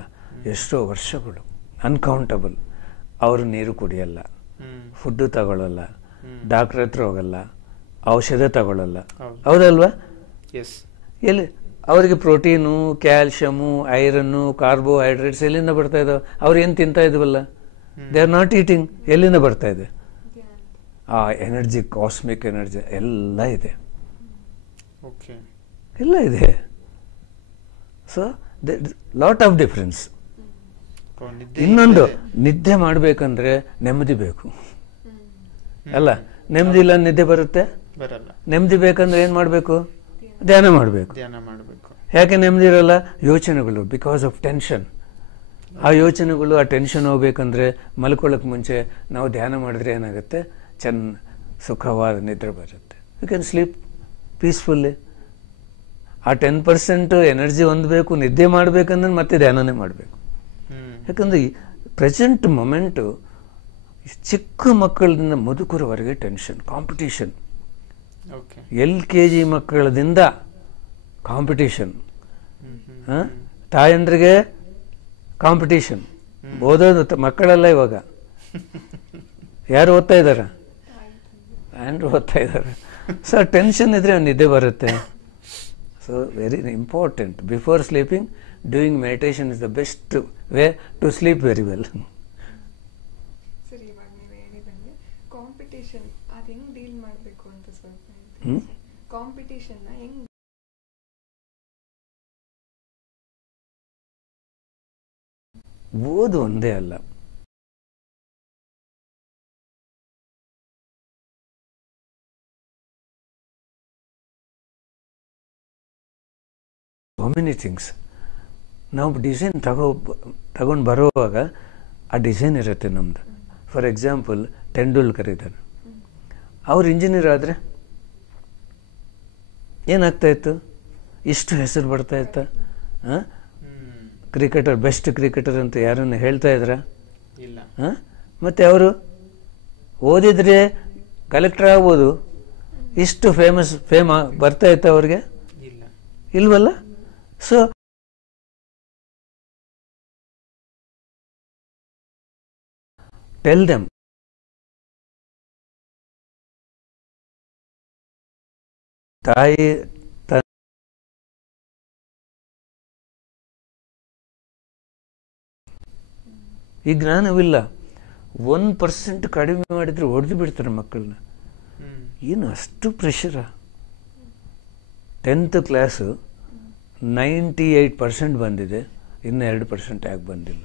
ಎಷ್ಟೋ ವರ್ಷಗಳು, ಅನ್ಕೌಂಟಬಲ್. ಅವರು ನೀರು ಕುಡಿಯಲ್ಲ, ಫುಡ್ಡು ತಗೊಳ್ಳಲ್ಲ, ಡಾಕ್ಟ್ರ್ ಹತ್ರ ಹೋಗಲ್ಲ, ಔಷಧ ತಗೊಳ್ಳಲ್ಲ, ಹೌದಲ್ವಾ? ಎಲ್ಲಿ ಅವರಿಗೆ ಪ್ರೋಟೀನು, ಕ್ಯಾಲ್ಶಿಯಮು, ಐರನ್ನು, ಕಾರ್ಬೋಹೈಡ್ರೇಟ್ಸ್ ಎಲ್ಲಿಂದ ಬರ್ತಾ ಇದಾವೆ? ಅವ್ರು ಏನು ತಿಂತಾ ಇದ್ವಲ್ಲ, ದೇ ಆರ್ ನಾಟ್ ಈಟಿಂಗ್. ಎಲ್ಲಿಂದ ಬರ್ತಾ ಇದೆ? ಆ ಎನರ್ಜಿ, ಕಾಸ್ಮಿಕ್ ಎನರ್ಜಿ ಎಲ್ಲ ಇದೆ, ಎಲ್ಲ ಇದೆ. So lot of difference. ಇನ್ನೊಂದು, ನಿದ್ದೆ ಮಾಡಬೇಕಂದ್ರೆ ನೆಮ್ಮದಿ ಬೇಕು ಅಲ್ಲ? ನೆಮ್ಮದಿ ಇಲ್ಲ ನಿದ್ದೆ ಬರುತ್ತೆ? ನೆಮ್ಮದಿ ಬೇಕಂದ್ರೆ ಏನು ಮಾಡಬೇಕು? ಧ್ಯಾನ ಮಾಡಬೇಕು. ಯಾಕೆ ನೆಮ್ಮದಿ ಇರಲ್ಲ? ಯೋಚನೆಗಳು, ಬಿಕಾಸ್ ಆಫ್ ಟೆನ್ಷನ್. ಆ ಯೋಚನೆಗಳು, ಆ ಟೆನ್ಷನ್ ಹೋಗ್ಬೇಕಂದ್ರೆ ಮಲ್ಕೊಳ್ಳೋಕೆ ಮುಂಚೆ ನಾವು ಧ್ಯಾನ ಮಾಡಿದ್ರೆ ಏನಾಗುತ್ತೆ? ಸುಖವಾದ ನಿದ್ರೆ ಬರುತ್ತೆ. You can sleep peacefully. ಆ 10% ಎನರ್ಜಿ ಹೊಂದಬೇಕು, ನಿದ್ದೆ ಮಾಡಬೇಕಂದ್ರೆ ಮತ್ತೆ ಧ್ಯಾನನೇ ಮಾಡಬೇಕು. ಯಾಕಂದರೆ ಪ್ರೆಸೆಂಟ್ ಮೊಮೆಂಟು ಚಿಕ್ಕ ಮಕ್ಕಳಿಂದ ಮುದುಕರವರೆಗೆ ಟೆನ್ಷನ್, ಕಾಂಪಿಟೀಷನ್. LKG ಮಕ್ಕಳದಿಂದ ಕಾಂಪಿಟೀಷನ್, ತಾಯಂದ್ರಿಗೆ ಕಾಂಪಿಟೀಷನ್. ಓದೋದು ಮಕ್ಕಳೆಲ್ಲ ಇವಾಗ ಯಾರು ಓದ್ತಾ ಇದ್ದಾರೆ? ತಾಯಂದ್ರು ಓದ್ತಾ ಇದ್ದಾರೆ. ಸೊ ಟೆನ್ಷನ್ ಇದ್ರೆ ನಿದ್ದೆ ಬರುತ್ತೆ. So very important. Before sleeping, doing meditation is the best way to sleep very well. ಸರಿ, ಇವಾಗ ನೀವು ಹೇಳಿದಂಗೆ ಕಾಂಪಿಟೇಷನ್ ಅದು ಹೆಂಗ್ ಡೀಲ್ ಮಾಡಬೇಕು ಅಂತ ಸ್ವಲ್ಪ ಕಾಂಪಿಟೇಷನ್ನ ಹೆಂಗ್? ಓದು ಒಂದೇ ಅಲ್ಲ, so many things. ನಾವು ಡಿಸೈನ್ ತಗೊಂಡು ಬರುವಾಗ ಆ ಡಿಸೈನ್ ಇರುತ್ತೆ ನಮ್ಮದು. ಫಾರ್ ಎಕ್ಸಾಂಪಲ್ ತೆಂಡೂಲ್ಕರ್ ಇದ್ದಾನೆ, ಅವ್ರು ಇಂಜಿನಿಯರ್ ಆದರೆ ಏನಾಗ್ತಾಯಿತ್ತು? ಇಷ್ಟು ಹೆಸರು ಬರ್ತಾ ಇತ್ತ? ಕ್ರಿಕೆಟರ್, ಬೆಸ್ಟ್ ಕ್ರಿಕೆಟರ್ ಅಂತ ಯಾರನ್ನು ಹೇಳ್ತಾ ಇದ್ರ? ಮತ್ತು ಅವರು ಓದಿದ್ರೆ ಕಲೆಕ್ಟರ್ ಆಗ್ಬೋದು, ಇಷ್ಟು ಫೇಮ್ ಬರ್ತಾ ಇತ್ತ ಅವ್ರಿಗೆ? ಇಲ್ವಲ್ಲ. ಸೊ ಟೆಲ್ ದೆಮ್, ತಾಯಿ ಈ ಜ್ಞಾನವಿಲ್ಲ. 1% ಕಡಿಮೆ ಮಾಡಿದ್ರೆ ಹೊಡೆದು ಬಿಡ್ತಾರೆ ಮಕ್ಕಳನ್ನ. ಏನು ಅಷ್ಟು ಪ್ರೆಷರ? 10th ಕ್ಲಾಸು 98% ಬಂದಿದೆ, ಇನ್ನು 2% ಯಾಕೆ ಬಂದಿಲ್ಲ?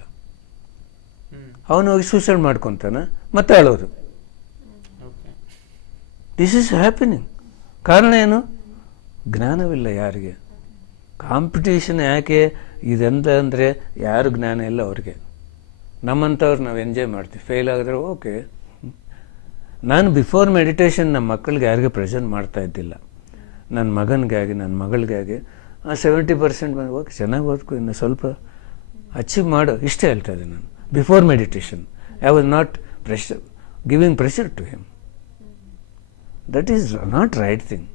ಅವನು ಹೋಗಿ ಸೂಸೈಡ್ ಮಾಡ್ಕೊತಾನೆ, ಮತ್ತೆ ಅಳೋದು. This is happening. ಕಾರಣ ಏನು? ಜ್ಞಾನವಿಲ್ಲ ಯಾರಿಗೆ. ಕಾಂಪಿಟೇಷನ್ ಯಾಕೆ ಇದೆಂತ ಅಂದರೆ ಯಾರು ಜ್ಞಾನ ಇಲ್ಲ ಅವ್ರಿಗೆ. ನಮ್ಮಂಥವ್ರು ನಾವು ಎಂಜಾಯ್ ಮಾಡ್ತೀವಿ, ಫೇಲ್ ಆಗಿದ್ರೆ ಓಕೆ. ನಾನು ಬಿಫೋರ್ ಮೆಡಿಟೇಷನ್ ನಮ್ಮ ಮಕ್ಕಳಿಗೆ ಯಾರಿಗೆ ಪ್ರೆಸೆಂಟ್ ಮಾಡ್ತಾ ಇದ್ದಿಲ್ಲ. ನನ್ನ ಮಗನಿಗಾಗಿ, ನನ್ನ ಮಗಳಿಗಾಗಿ 70% ಬಂದು ಓಕೆ, ಚೆನ್ನಾಗಿ ಓದ್ಕೊ, ಇನ್ನು ಸ್ವಲ್ಪ ಅಚೀವ್ ಮಾಡು, ಇಷ್ಟೇ ಹೇಳ್ತಾ ಇದ್ದೆ ನಾನು. Before meditation I was not giving pressure to him. That is not right thing.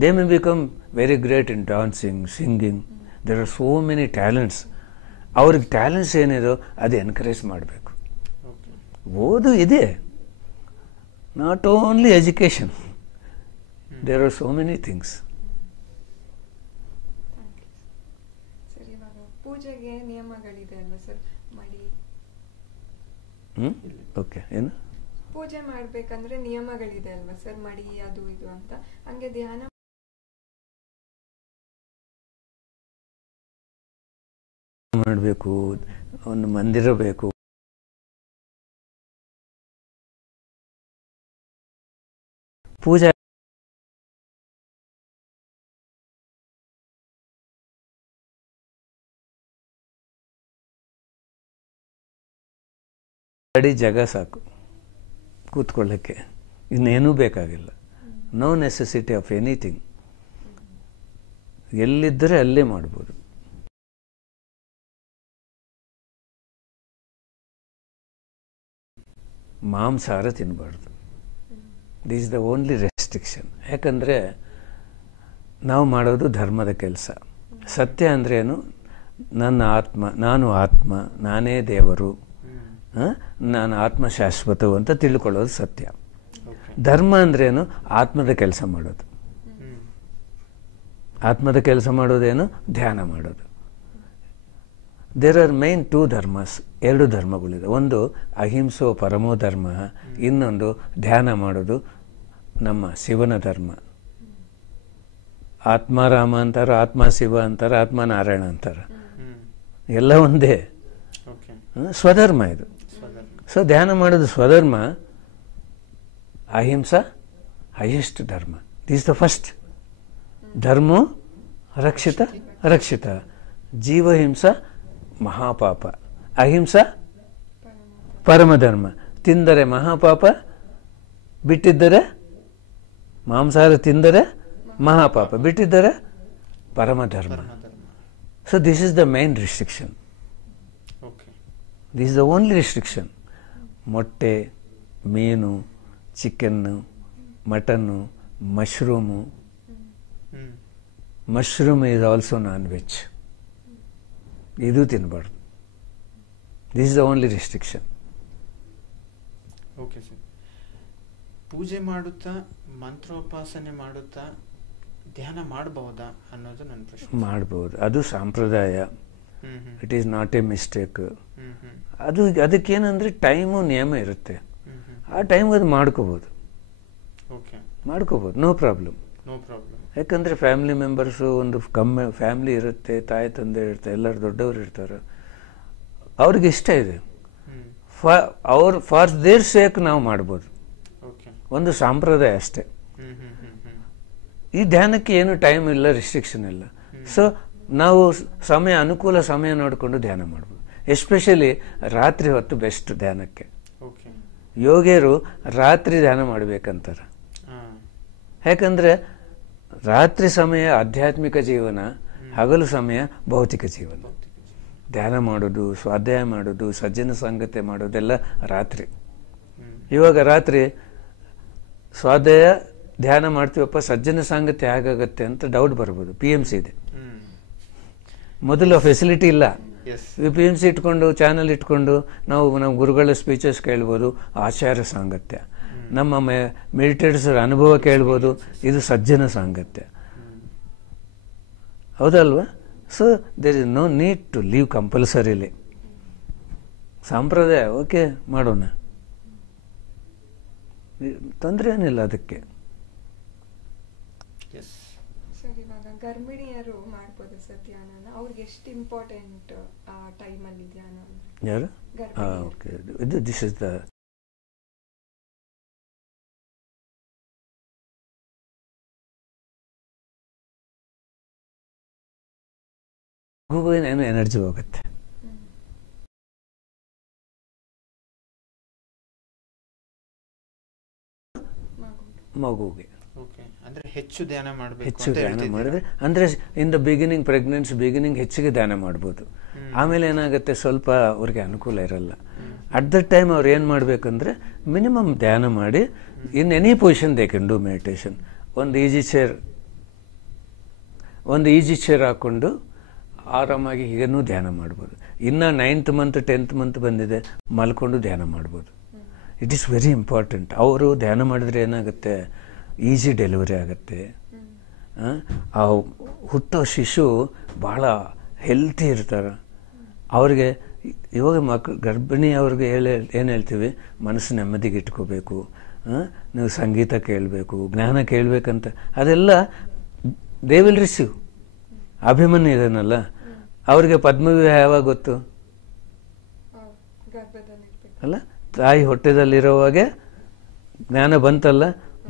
They may become very great in dancing, singing, there are so many talents. ಅವ್ರಿಗೆ ಟ್ಯಾಲೆಂಟ್ಸ್ ಏನಿದೋ ಅದು ಎನ್ಕರೇಜ್ ಮಾಡಬೇಕು. ಓದು ಇದೆ, not only education, there are so many things. Sir, ಇವಾಗ ಪೂಜೆಗೆ ನಿಯಮಗಳಿದೆ ಅಲ್ವಾ ಸರ್? ಮಡಿ ಓಕೆ, ಏನು ಪೂಜೆ ಮಾಡ್ಬೇಕಂದ್ರೆ ನಿಯಮಗಳಿದೆ ಅಲ್ವಾ ಸರ್? ಮಡಿ ಅದು ಇದು ಅಂತ. ಹಂಗೆ ಧ್ಯಾನ ಮಾಡಬೇಕು, ಒಂದು ಮಂದಿರ ಬೇಕು, ಪೂಜೆ ಅಡಿ ಜಾಗ ಸಾಕು ಕೂತ್ಕೊಳ್ಳೋಕ್ಕೆ, ಇನ್ನೇನೂ ಬೇಕಾಗಿಲ್ಲ. No necessity of anything. ಎಲ್ಲಿದ್ದರೆ ಅಲ್ಲೇ ಮಾಡ್ಬೋದು. ಮಾಂಸಾಹಾರ ತಿನ್ನಬಾರ್ದು. This is the only restriction. ಯಾಕಂದರೆ ನಾವು ಮಾಡೋದು ಧರ್ಮದ ಕೆಲಸ. ಸತ್ಯ ಅಂದ್ರೇನು? ನನ್ನ ಆತ್ಮ, ನಾನು ಆತ್ಮ, ನಾನೇ ದೇವರು, ನಾನು ಆತ್ಮ ಶಾಶ್ವತವು ಅಂತ ತಿಳ್ಕೊಳ್ಳೋದು ಸತ್ಯ. ಧರ್ಮ ಅಂದ್ರೇನು? ಆತ್ಮದ ಕೆಲಸ ಮಾಡೋದು. ಆತ್ಮದ ಕೆಲಸ ಮಾಡೋದೇನು? ಧ್ಯಾನ ಮಾಡೋದು. ದೇರ್ ಆರ್ ಮೈನ್ 2 ಧರ್ಮಸ್, 2 ಧರ್ಮಗಳಿದೆ. ಒಂದು ಅಹಿಂಸೋ ಪರಮೋ ಧರ್ಮ, ಇನ್ನೊಂದು ಧ್ಯಾನ ಮಾಡೋದು ನಮ್ಮ ಶಿವನ ಧರ್ಮ. ಆತ್ಮಾರಾಮ ಅಂತಾರೆ, ಆತ್ಮ ಶಿವ ಅಂತಾರೆ, ಆತ್ಮ ನಾರಾಯಣ ಅಂತಾರೆ, ಎಲ್ಲ ಒಂದೇ. ಸ್ವಧರ್ಮ ಇದು. ಸೊ ಧ್ಯಾನ ಮಾಡೋದು ಸ್ವಧರ್ಮ. ಅಹಿಂಸಾ ಹೈಯೆಸ್ಟ್ ಧರ್ಮ. This the first. ಧರ್ಮೋ ರಕ್ಷಿತ ರಕ್ಷಿತ. ಜೀವಹಿಂಸಾ ಮಹಾಪಾಪ, ಅಹಿಂಸಾ ಪರಮಧರ್ಮ. ತಿಂದರೆ ಮಹಾಪಾಪ, ಬಿಟ್ಟಿದ್ದರೆ ಮಾಂಸಾಹಾರ ತಿಂದರೆ ಮಹಾಪಾಪ, ಬಿಟ್ಟಿದ್ದರೆ ಪರಮಧರ್ಮ. So this is the main restriction. This is the only restriction. ಮೊಟ್ಟೆ, ಮೀನು, chicken, mutton, mushroom. Mushroom is also non veg. ಇದು ತಿನ್ನಬಾರ್ದು. This is the only restriction. Okay sir. ಪೂಜೆ ಮಾಡುತ್ತಾ, ಮಂತ್ರೋಪಾಸನೆ ಮಾಡುತ್ತಾ ಧ್ಯಾನ ಮಾಡಬಹುದಾ ಅನ್ನೋದು ನನ್ನ ಪ್ರಶ್ನೆ. ಮಾಡ್ಬೋದು, ಅದು ಸಂಪ್ರದಾಯ. It is not A mistake. ಅದು ಅದಕ್ಕೇನಂದ್ರೆ ಟೈಮು ನಿಯಮ ಇರುತ್ತೆ. ಆ ಟೈಮ್ಗೆ ಅದು ಮಾಡ್ಕೋಬೋದು, ಮಾಡ್ಕೋಬೋದು, ನೋ ಪ್ರಾಬ್ಲಮ್. ಯಾಕಂದರೆ ಫ್ಯಾಮಿಲಿ ಮೆಂಬರ್ಸು ಒಂದು ಫ್ಯಾಮಿಲಿ ಇರುತ್ತೆ, ತಾಯಿ ತಂದೆ ಇರ್ತಾರೆ, ಎಲ್ಲರೂ ದೊಡ್ಡವರು ಇರ್ತಾರೆ, ಅವ್ರಿಗೆ ಇಷ್ಟ ಇದೆ, ಫಾರ್ ದೇರ್ ಸೇಕ್ ನಾವು ಮಾಡ್ಬೋದು. ಒಂದು ಸಂಪ್ರದಾಯ ಅಷ್ಟೇ. ಈ ಧ್ಯಾನಕ್ಕೆ ಏನು ಟೈಮ್ ಇಲ್ಲ, ರಿಸ್ಟ್ರಿಕ್ಷನ್ ಇಲ್ಲ. ಸೊ ನಾವು ಸಮಯ, ಅನುಕೂಲ ಸಮಯ ನೋಡಿಕೊಂಡು ಧ್ಯಾನ ಮಾಡ್ಬೋದು. ಎಸ್ಪೆಷಲಿ ರಾತ್ರಿ ಹೊತ್ತು ಬೆಸ್ಟ್ ಧ್ಯಾನಕ್ಕೆ. ಯೋಗಿಯರು ರಾತ್ರಿ ಧ್ಯಾನ ಮಾಡಬೇಕಂತಾರೆ. ಯಾಕಂದರೆ ರಾತ್ರಿ ಸಮಯ ಆಧ್ಯಾತ್ಮಿಕ ಜೀವನ, ಹಗಲು ಸಮಯ ಭೌತಿಕ ಜೀವನ. ಧ್ಯಾನ ಮಾಡೋದು, ಸ್ವಾಧ್ಯಾಯ ಮಾಡೋದು, ಸಜ್ಜನ ಸಂಗತಿ ಮಾಡೋದೆಲ್ಲ ರಾತ್ರಿ. ಇವಾಗ ರಾತ್ರಿ ಸ್ವಾಧ್ಯಾಯ ಧ್ಯಾನ ಮಾಡ್ತೀವಪ್ಪ, ಸಜ್ಜನ ಸಂಗತಿ ಹೇಗಾಗತ್ತೆ ಅಂತ ಡೌಟ್ ಬರ್ಬೋದು. PMC ಇದೆ, ಮೊದಲು ಫೆಸಿಲಿಟಿ ಇಲ್ಲ. PMC ಇಟ್ಕೊಂಡು, ಚಾನಲ್ ಇಟ್ಕೊಂಡು ನಾವು ಗುರುಗಳ ಸ್ಪೀಚಸ್ ಕೇಳ್ಬೋದು, ಆಚಾರ್ಯ ಸಾಂಗತ್ಯ, ನಮ್ಮ ಮೆಡಿಟೇಟರ್ಸರ ಅನುಭವ ಕೇಳ್ಬೋದು. ಇದು ಸಜ್ಜನ ಸಾಂಗತ್ಯ, ಹೌದಲ್ವಾ? So there is no need to leave compulsorily. ಸಂಪ್ರದಾಯ ಓಕೆ ಮಾಡೋಣ, ತೊಂದರೆ ಏನಿಲ್ಲ ಅದಕ್ಕೆ. ಸರ್, ಇವಾಗ ಗರ್ಭಿಣಿಯರು ಮಾಡ್ಬೋದು ಸರ್ ಧ್ಯಾನನ? ಅವ್ರಿಗೆ ಎಷ್ಟು ಇಂಪಾರ್ಟೆಂಟ್ ಆ ಟೈಮಲ್ಲಿ ಧ್ಯಾನ? ಯಾರು? ಓಕೆ, ಇದು ದಿಸ್ ಇಸ್ ದ ಮಗುವಿನೇನು ಎನರ್ಜಿ ಹೋಗುತ್ತೆ. ಮಗುಗೆ ಹೆಚ್ಚು ಧ್ಯಾನ ಮಾಡಿದ್ರೆ, ಅಂದರೆ in the beginning, pregnancy beginning ಹೆಚ್ಚಿಗೆ ಧ್ಯಾನ ಮಾಡ್ಬೋದು. ಆಮೇಲೆ ಏನಾಗುತ್ತೆ, ಸ್ವಲ್ಪ ಅವ್ರಿಗೆ ಅನುಕೂಲ ಇರಲ್ಲ. ಅಟ್ ದ ಟೈಮ್ ಅವ್ರು ಏನು ಮಾಡಬೇಕಂದ್ರೆ ಮಿನಿಮಮ್ ಧ್ಯಾನ ಮಾಡಿ, in any position they can do meditation. ಒಂದು ಈಜಿ ಚೇರ್ ಹಾಕ್ಕೊಂಡು ಆರಾಮಾಗಿ ಹೀಗನೂ ಧ್ಯಾನ ಮಾಡ್ಬೋದು. ಇನ್ನು 9th ಮಂತ್ 10th ಮಂತ್ ಬಂದಿದೆ, ಮಲ್ಕೊಂಡು ಧ್ಯಾನ ಮಾಡ್ಬೋದು. It is very important. ಅವರು ಧ್ಯಾನ ಮಾಡಿದ್ರೆ ಏನಾಗುತ್ತೆ, ಈಸಿ ಡೆಲಿವರಿ ಆಗುತ್ತೆ. ಆ ಹುಟ್ಟೋ ಶಿಶು ಭಾಳ ಹೆಲ್ತಿ ಇರ್ತಾರೆ. ಅವ್ರಿಗೆ ಇವಾಗ ಗರ್ಭಿಣಿ ಅವ್ರಿಗೆ ಏನು ಹೇಳ್ತೀವಿ, ಮನಸ್ಸು ನೆಮ್ಮದಿಗೆ ಇಟ್ಕೋಬೇಕು, ನೀವು ಸಂಗೀತ ಕೇಳಬೇಕು, ಜ್ಞಾನ ಕೇಳಬೇಕಂತ, ಅದೆಲ್ಲ ದೇ ವಿಲ್ ರಿಸೀವ್. ಅಭಿಮನ್ಯು ಇದನ್ನಲ್ಲ, ಅವ್ರಿಗೆ ಪದ್ಮವಿವಾಹ ಯಾವಾಗ ಗೊತ್ತು ಅಲ್ಲ, ತಾಯಿ ಹೊಟ್ಟೆದಲ್ಲಿರೋವಾಗೆ ಜ್ಞಾನ ಬಂತಲ್ಲ.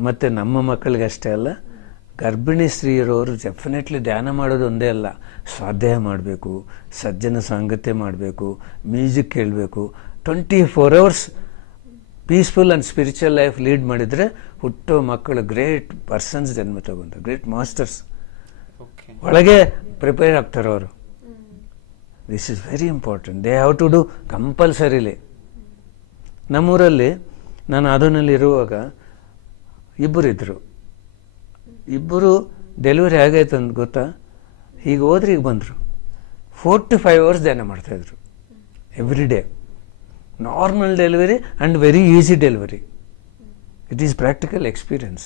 ಮತ್ತು ನಮ್ಮ ಮಕ್ಕಳಿಗೆ ಅಷ್ಟೇ ಅಲ್ಲ, ಗರ್ಭಿಣಿ ಸ್ತ್ರೀಯರವರು ಡೆಫಿನೆಟ್ಲಿ ಧ್ಯಾನ ಮಾಡೋದು ಒಂದೇ ಅಲ್ಲ, ಸ್ವಾಧ್ಯಾಯ ಮಾಡಬೇಕು, ಸಜ್ಜನ ಸಾಂಗತ್ಯ ಮಾಡಬೇಕು, ಮ್ಯೂಸಿಕ್ ಕೇಳಬೇಕು. 24 hours peaceful and spiritual life lead ಮಾಡಿದರೆ ಹುಟ್ಟೋ ಮಕ್ಕಳು ಗ್ರೇಟ್ ಪರ್ಸನ್ಸ್ ಜನ್ಮ ತಗೊಂತಾರೆ, ಗ್ರೇಟ್ ಮಾಸ್ಟರ್ಸ್. ಒಳಗೆ ಪ್ರಿಪೇರ್ ಆಗ್ತಾರೆ ಅವರು. This is very important. They have to do compulsorily. ನಮ್ಮೂರಲ್ಲಿ ನಾನು ಅದನ್ನಲ್ಲಿ ಇರುವಾಗ ಇಬ್ಬರಿದ್ದರು. ಇಬ್ಬರು ಡೆಲಿವರಿ ಆಗೈತೆ ಅಂತ ಗೊತ್ತಾ, ಈಗ ಹೋದ್ರೆ ಈಗ ಬಂದರು. 4 to 5 hours ಧ್ಯಾನ ಮಾಡ್ತಾಯಿದ್ರು every day. Normal delivery and very easy delivery. It is practical experience.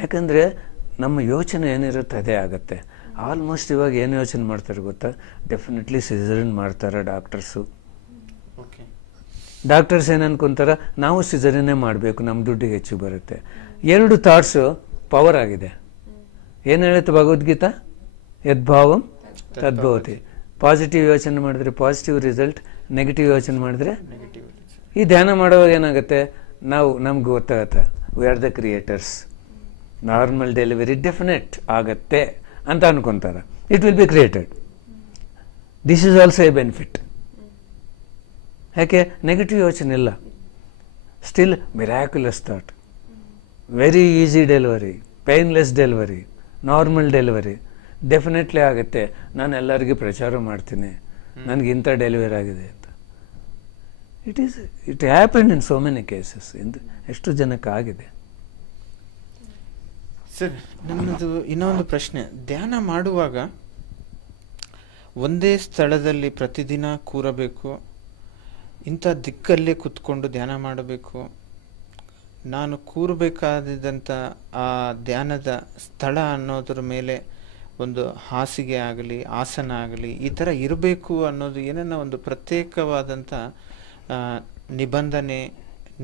ಯಾಕಂದರೆ ನಮ್ಮ ಯೋಚನೆ ಏನಿರುತ್ತೆ ಅದೇ ಆಗುತ್ತೆ. ಆಲ್ಮೋಸ್ಟ್ ಇವಾಗ ಏನು ಯೋಚನೆ ಮಾಡ್ತಾರೆ ಗೊತ್ತಾ, ಡೆಫಿನೆಟ್ಲಿ ಸಿಸರಿನ್ ಮಾಡ್ತಾರೆ ಡಾಕ್ಟರ್ಸು. ಡಾಕ್ಟರ್ಸ್ ಏನು ಅನ್ಕೊಂತಾರೆ, ನಾವು ಸಿಸರಿನ್ನೇ ಮಾಡಬೇಕು, ನಮ್ಮ ದುಡ್ಡಿಗೆ ಹೆಚ್ಚು ಬರುತ್ತೆ. 2 ಥಾಟ್ಸು ಪವರ್ ಆಗಿದೆ. ಏನು ಹೇಳುತ್ತೆ ಭಗವದ್ಗೀತಾ, ಯದ್ಭಾವಂ ತದ್ಭವತಿ. ಪಾಸಿಟಿವ್ ಯೋಚನೆ ಮಾಡಿದ್ರೆ ಪಾಸಿಟಿವ್ ರಿಸಲ್ಟ್, ನೆಗೆಟಿವ್ ಯೋಚನೆ ಮಾಡಿದ್ರೆ ನೆಗೆಟಿವ್. ಈ ಧ್ಯಾನ ಮಾಡುವಾಗ ಏನಾಗುತ್ತೆ, ನಮ್ಗೆ ಗೊತ್ತಾಗತ್ತೆ, we are the creators. Normal delivery definite ಆಗತ್ತೆ ಅಂತ ಅನ್ಕೊಂತಾರೆ. It will be created. This is also a benefit. ಯಾಕೆ ನೆಗೆಟಿವ್ ಯೋಚನೆ ಇಲ್ಲ. Still miraculous thought, very easy delivery, painless delivery, normal delivery definitely ಆಗುತ್ತೆ. ನಾನು ಎಲ್ಲರಿಗೂ ಪ್ರಚಾರ ಮಾಡ್ತೀನಿ, ನನಗೆ ಇಂಥ ಡೆಲಿವರಿ ಆಗಿದೆ ಅಂತ. It happen in so many cases. ಎಷ್ಟು ಜನಕ್ಕೆ ಆಗಿದೆ. ಸರ್, ನನ್ನದು ಇನ್ನೊಂದು ಪ್ರಶ್ನೆ. ಧ್ಯಾನ ಮಾಡುವಾಗ ಒಂದೇ ಸ್ಥಳದಲ್ಲಿ ಪ್ರತಿದಿನ ಕೂರಬೇಕು, ಇಂಥ ದಿಕ್ಕಲ್ಲೇ ಕೂತ್ಕೊಂಡು ಧ್ಯಾನ ಮಾಡಬೇಕು, ನಾನು ಕೂರಬೇಕಾದಂಥ ಆ ಧ್ಯಾನದ ಸ್ಥಳ ಅನ್ನೋದ್ರ ಮೇಲೆ ಒಂದು ಹಾಸಿಗೆ ಆಗಲಿ ಆಸನ ಆಗಲಿ ಈ ಥರ ಇರಬೇಕು ಅನ್ನೋದು ಏನನ್ನ ಒಂದು ಪ್ರತ್ಯೇಕವಾದಂಥ ನಿಬಂಧನೆ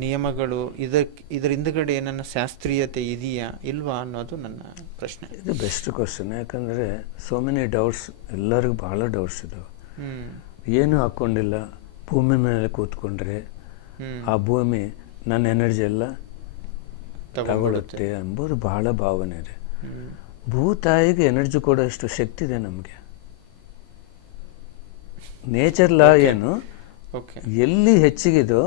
ನಿಯಮಗಳು ಇದರ ಹಿಂದುಗಡೆ ಏನನ್ನ ಶಾಸ್ತ್ರೀಯತೆ ಇದೆಯಾ ಇಲ್ವಾ ಅನ್ನೋದು ನನ್ನ ಪ್ರಶ್ನೆ. ಇದು ಬೆಸ್ಟ್ ಕ್ವಶನ್. ಯಾಕಂದರೆ ಸೋ ಮೆನಿ ಡೌಟ್ಸ್, ಎಲ್ಲರಿಗೂ ಭಾಳ ಡೌಟ್ಸ್ ಇದಾವೆ. ಏನು ಹಾಕ್ಕೊಂಡಿಲ್ಲ, ಭೂಮಿ ಮೇಲೆ ಕೂತ್ಕೊಂಡ್ರೆ ಆ ಭೂಮಿ ನನ್ನ ಎನರ್ಜಿ ಎಲ್ಲ ತಗೊಳುತ್ತೆ ಎಂಬುದು ಬಹಳ ಭಾವನೆ ಇದೆ. ಭೂತಾಯಿಗೆ ಎನರ್ಜಿ ಕೊಡೋಷ್ಟು ಶಕ್ತಿ ಇದೆ ನಮಗೆ. ನೇಚರ್ ಲಾ ಏನು, ಎಲ್ಲಿ ಹೆಚ್ಚಿಗಿದೋ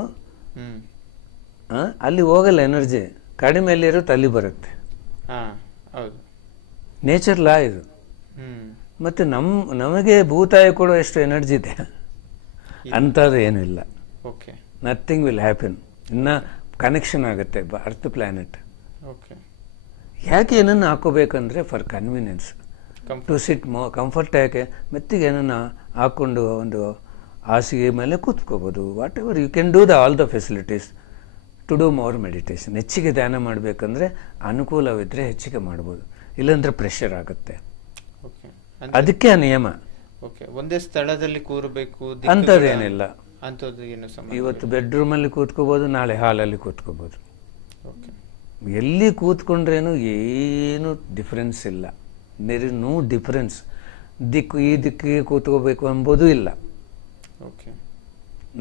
ಅಲ್ಲಿ ಹೋಗಲ್ಲ ಎನರ್ಜಿ, ಕಡಿಮೆ ಎಲ್ಲಿರುತ್ತೆ ಅಲ್ಲಿ ಬರುತ್ತೆ. ನೇಚರ್ ಲಾ ಇದು. ಮತ್ತೆ ನಮಗೆ ಭೂತಾಯಿ ಕೊಡೋ ಎಷ್ಟು ಎನರ್ಜಿ ಇದೆ ಅಂಥದ್ದು ಏನೂ ಇಲ್ಲ. Nothing will happen. ಇನ್ನ ಕನೆಕ್ಷನ್ ಆಗುತ್ತೆ ಅರ್ತ್ ಪ್ಲಾನೆಟ್. ಯಾಕೆ ಏನನ್ನು ಹಾಕೋಬೇಕಂದ್ರೆ for convenience, to sit comfort. ಯಾಕೆ ಮೆತ್ತಿಗೆ ಏನನ್ನು ಹಾಕ್ಕೊಂಡು ಒಂದು ಹಾಸಿಗೆ ಮೇಲೆ ಕೂತ್ಕೋಬೋದು. Whatever you can do all the facilities to do more meditation. ಹೆಚ್ಚಿಗೆ ಧ್ಯಾನ ಮಾಡಬೇಕಂದ್ರೆ ಅನುಕೂಲವಿದ್ದರೆ ಹೆಚ್ಚಿಗೆ ಮಾಡ್ಬೋದು, ಇಲ್ಲಾಂದ್ರೆ ಪ್ರೆಷರ್ ಆಗುತ್ತೆ. ಅದಕ್ಕೆ ಆ ನಿಯಮ. ಒಂದೇ ಸ್ಥಳದಲ್ಲಿ ಕೂರಬೇಕು ಅಂಥದ್ದೇನಿಲ್ಲ. ಇವತ್ತು ಬೆಡ್ರೂಮಲ್ಲಿ ಕೂತ್ಕೋಬೋದು, ನಾಳೆ ಹಾಲಲ್ಲಿ ಕೂತ್ಕೋಬೋದು. ಎಲ್ಲಿ ಕೂತ್ಕೊಂಡ್ರೇನು ಏನು ಡಿಫರೆನ್ಸ್ ಇಲ್ಲ. There is no difference. ದಿಕ್ಕು ಈ ದಿಕ್ಕಿಗೆ ಕೂತ್ಕೋಬೇಕು ಎಂಬುದು ಇಲ್ಲ.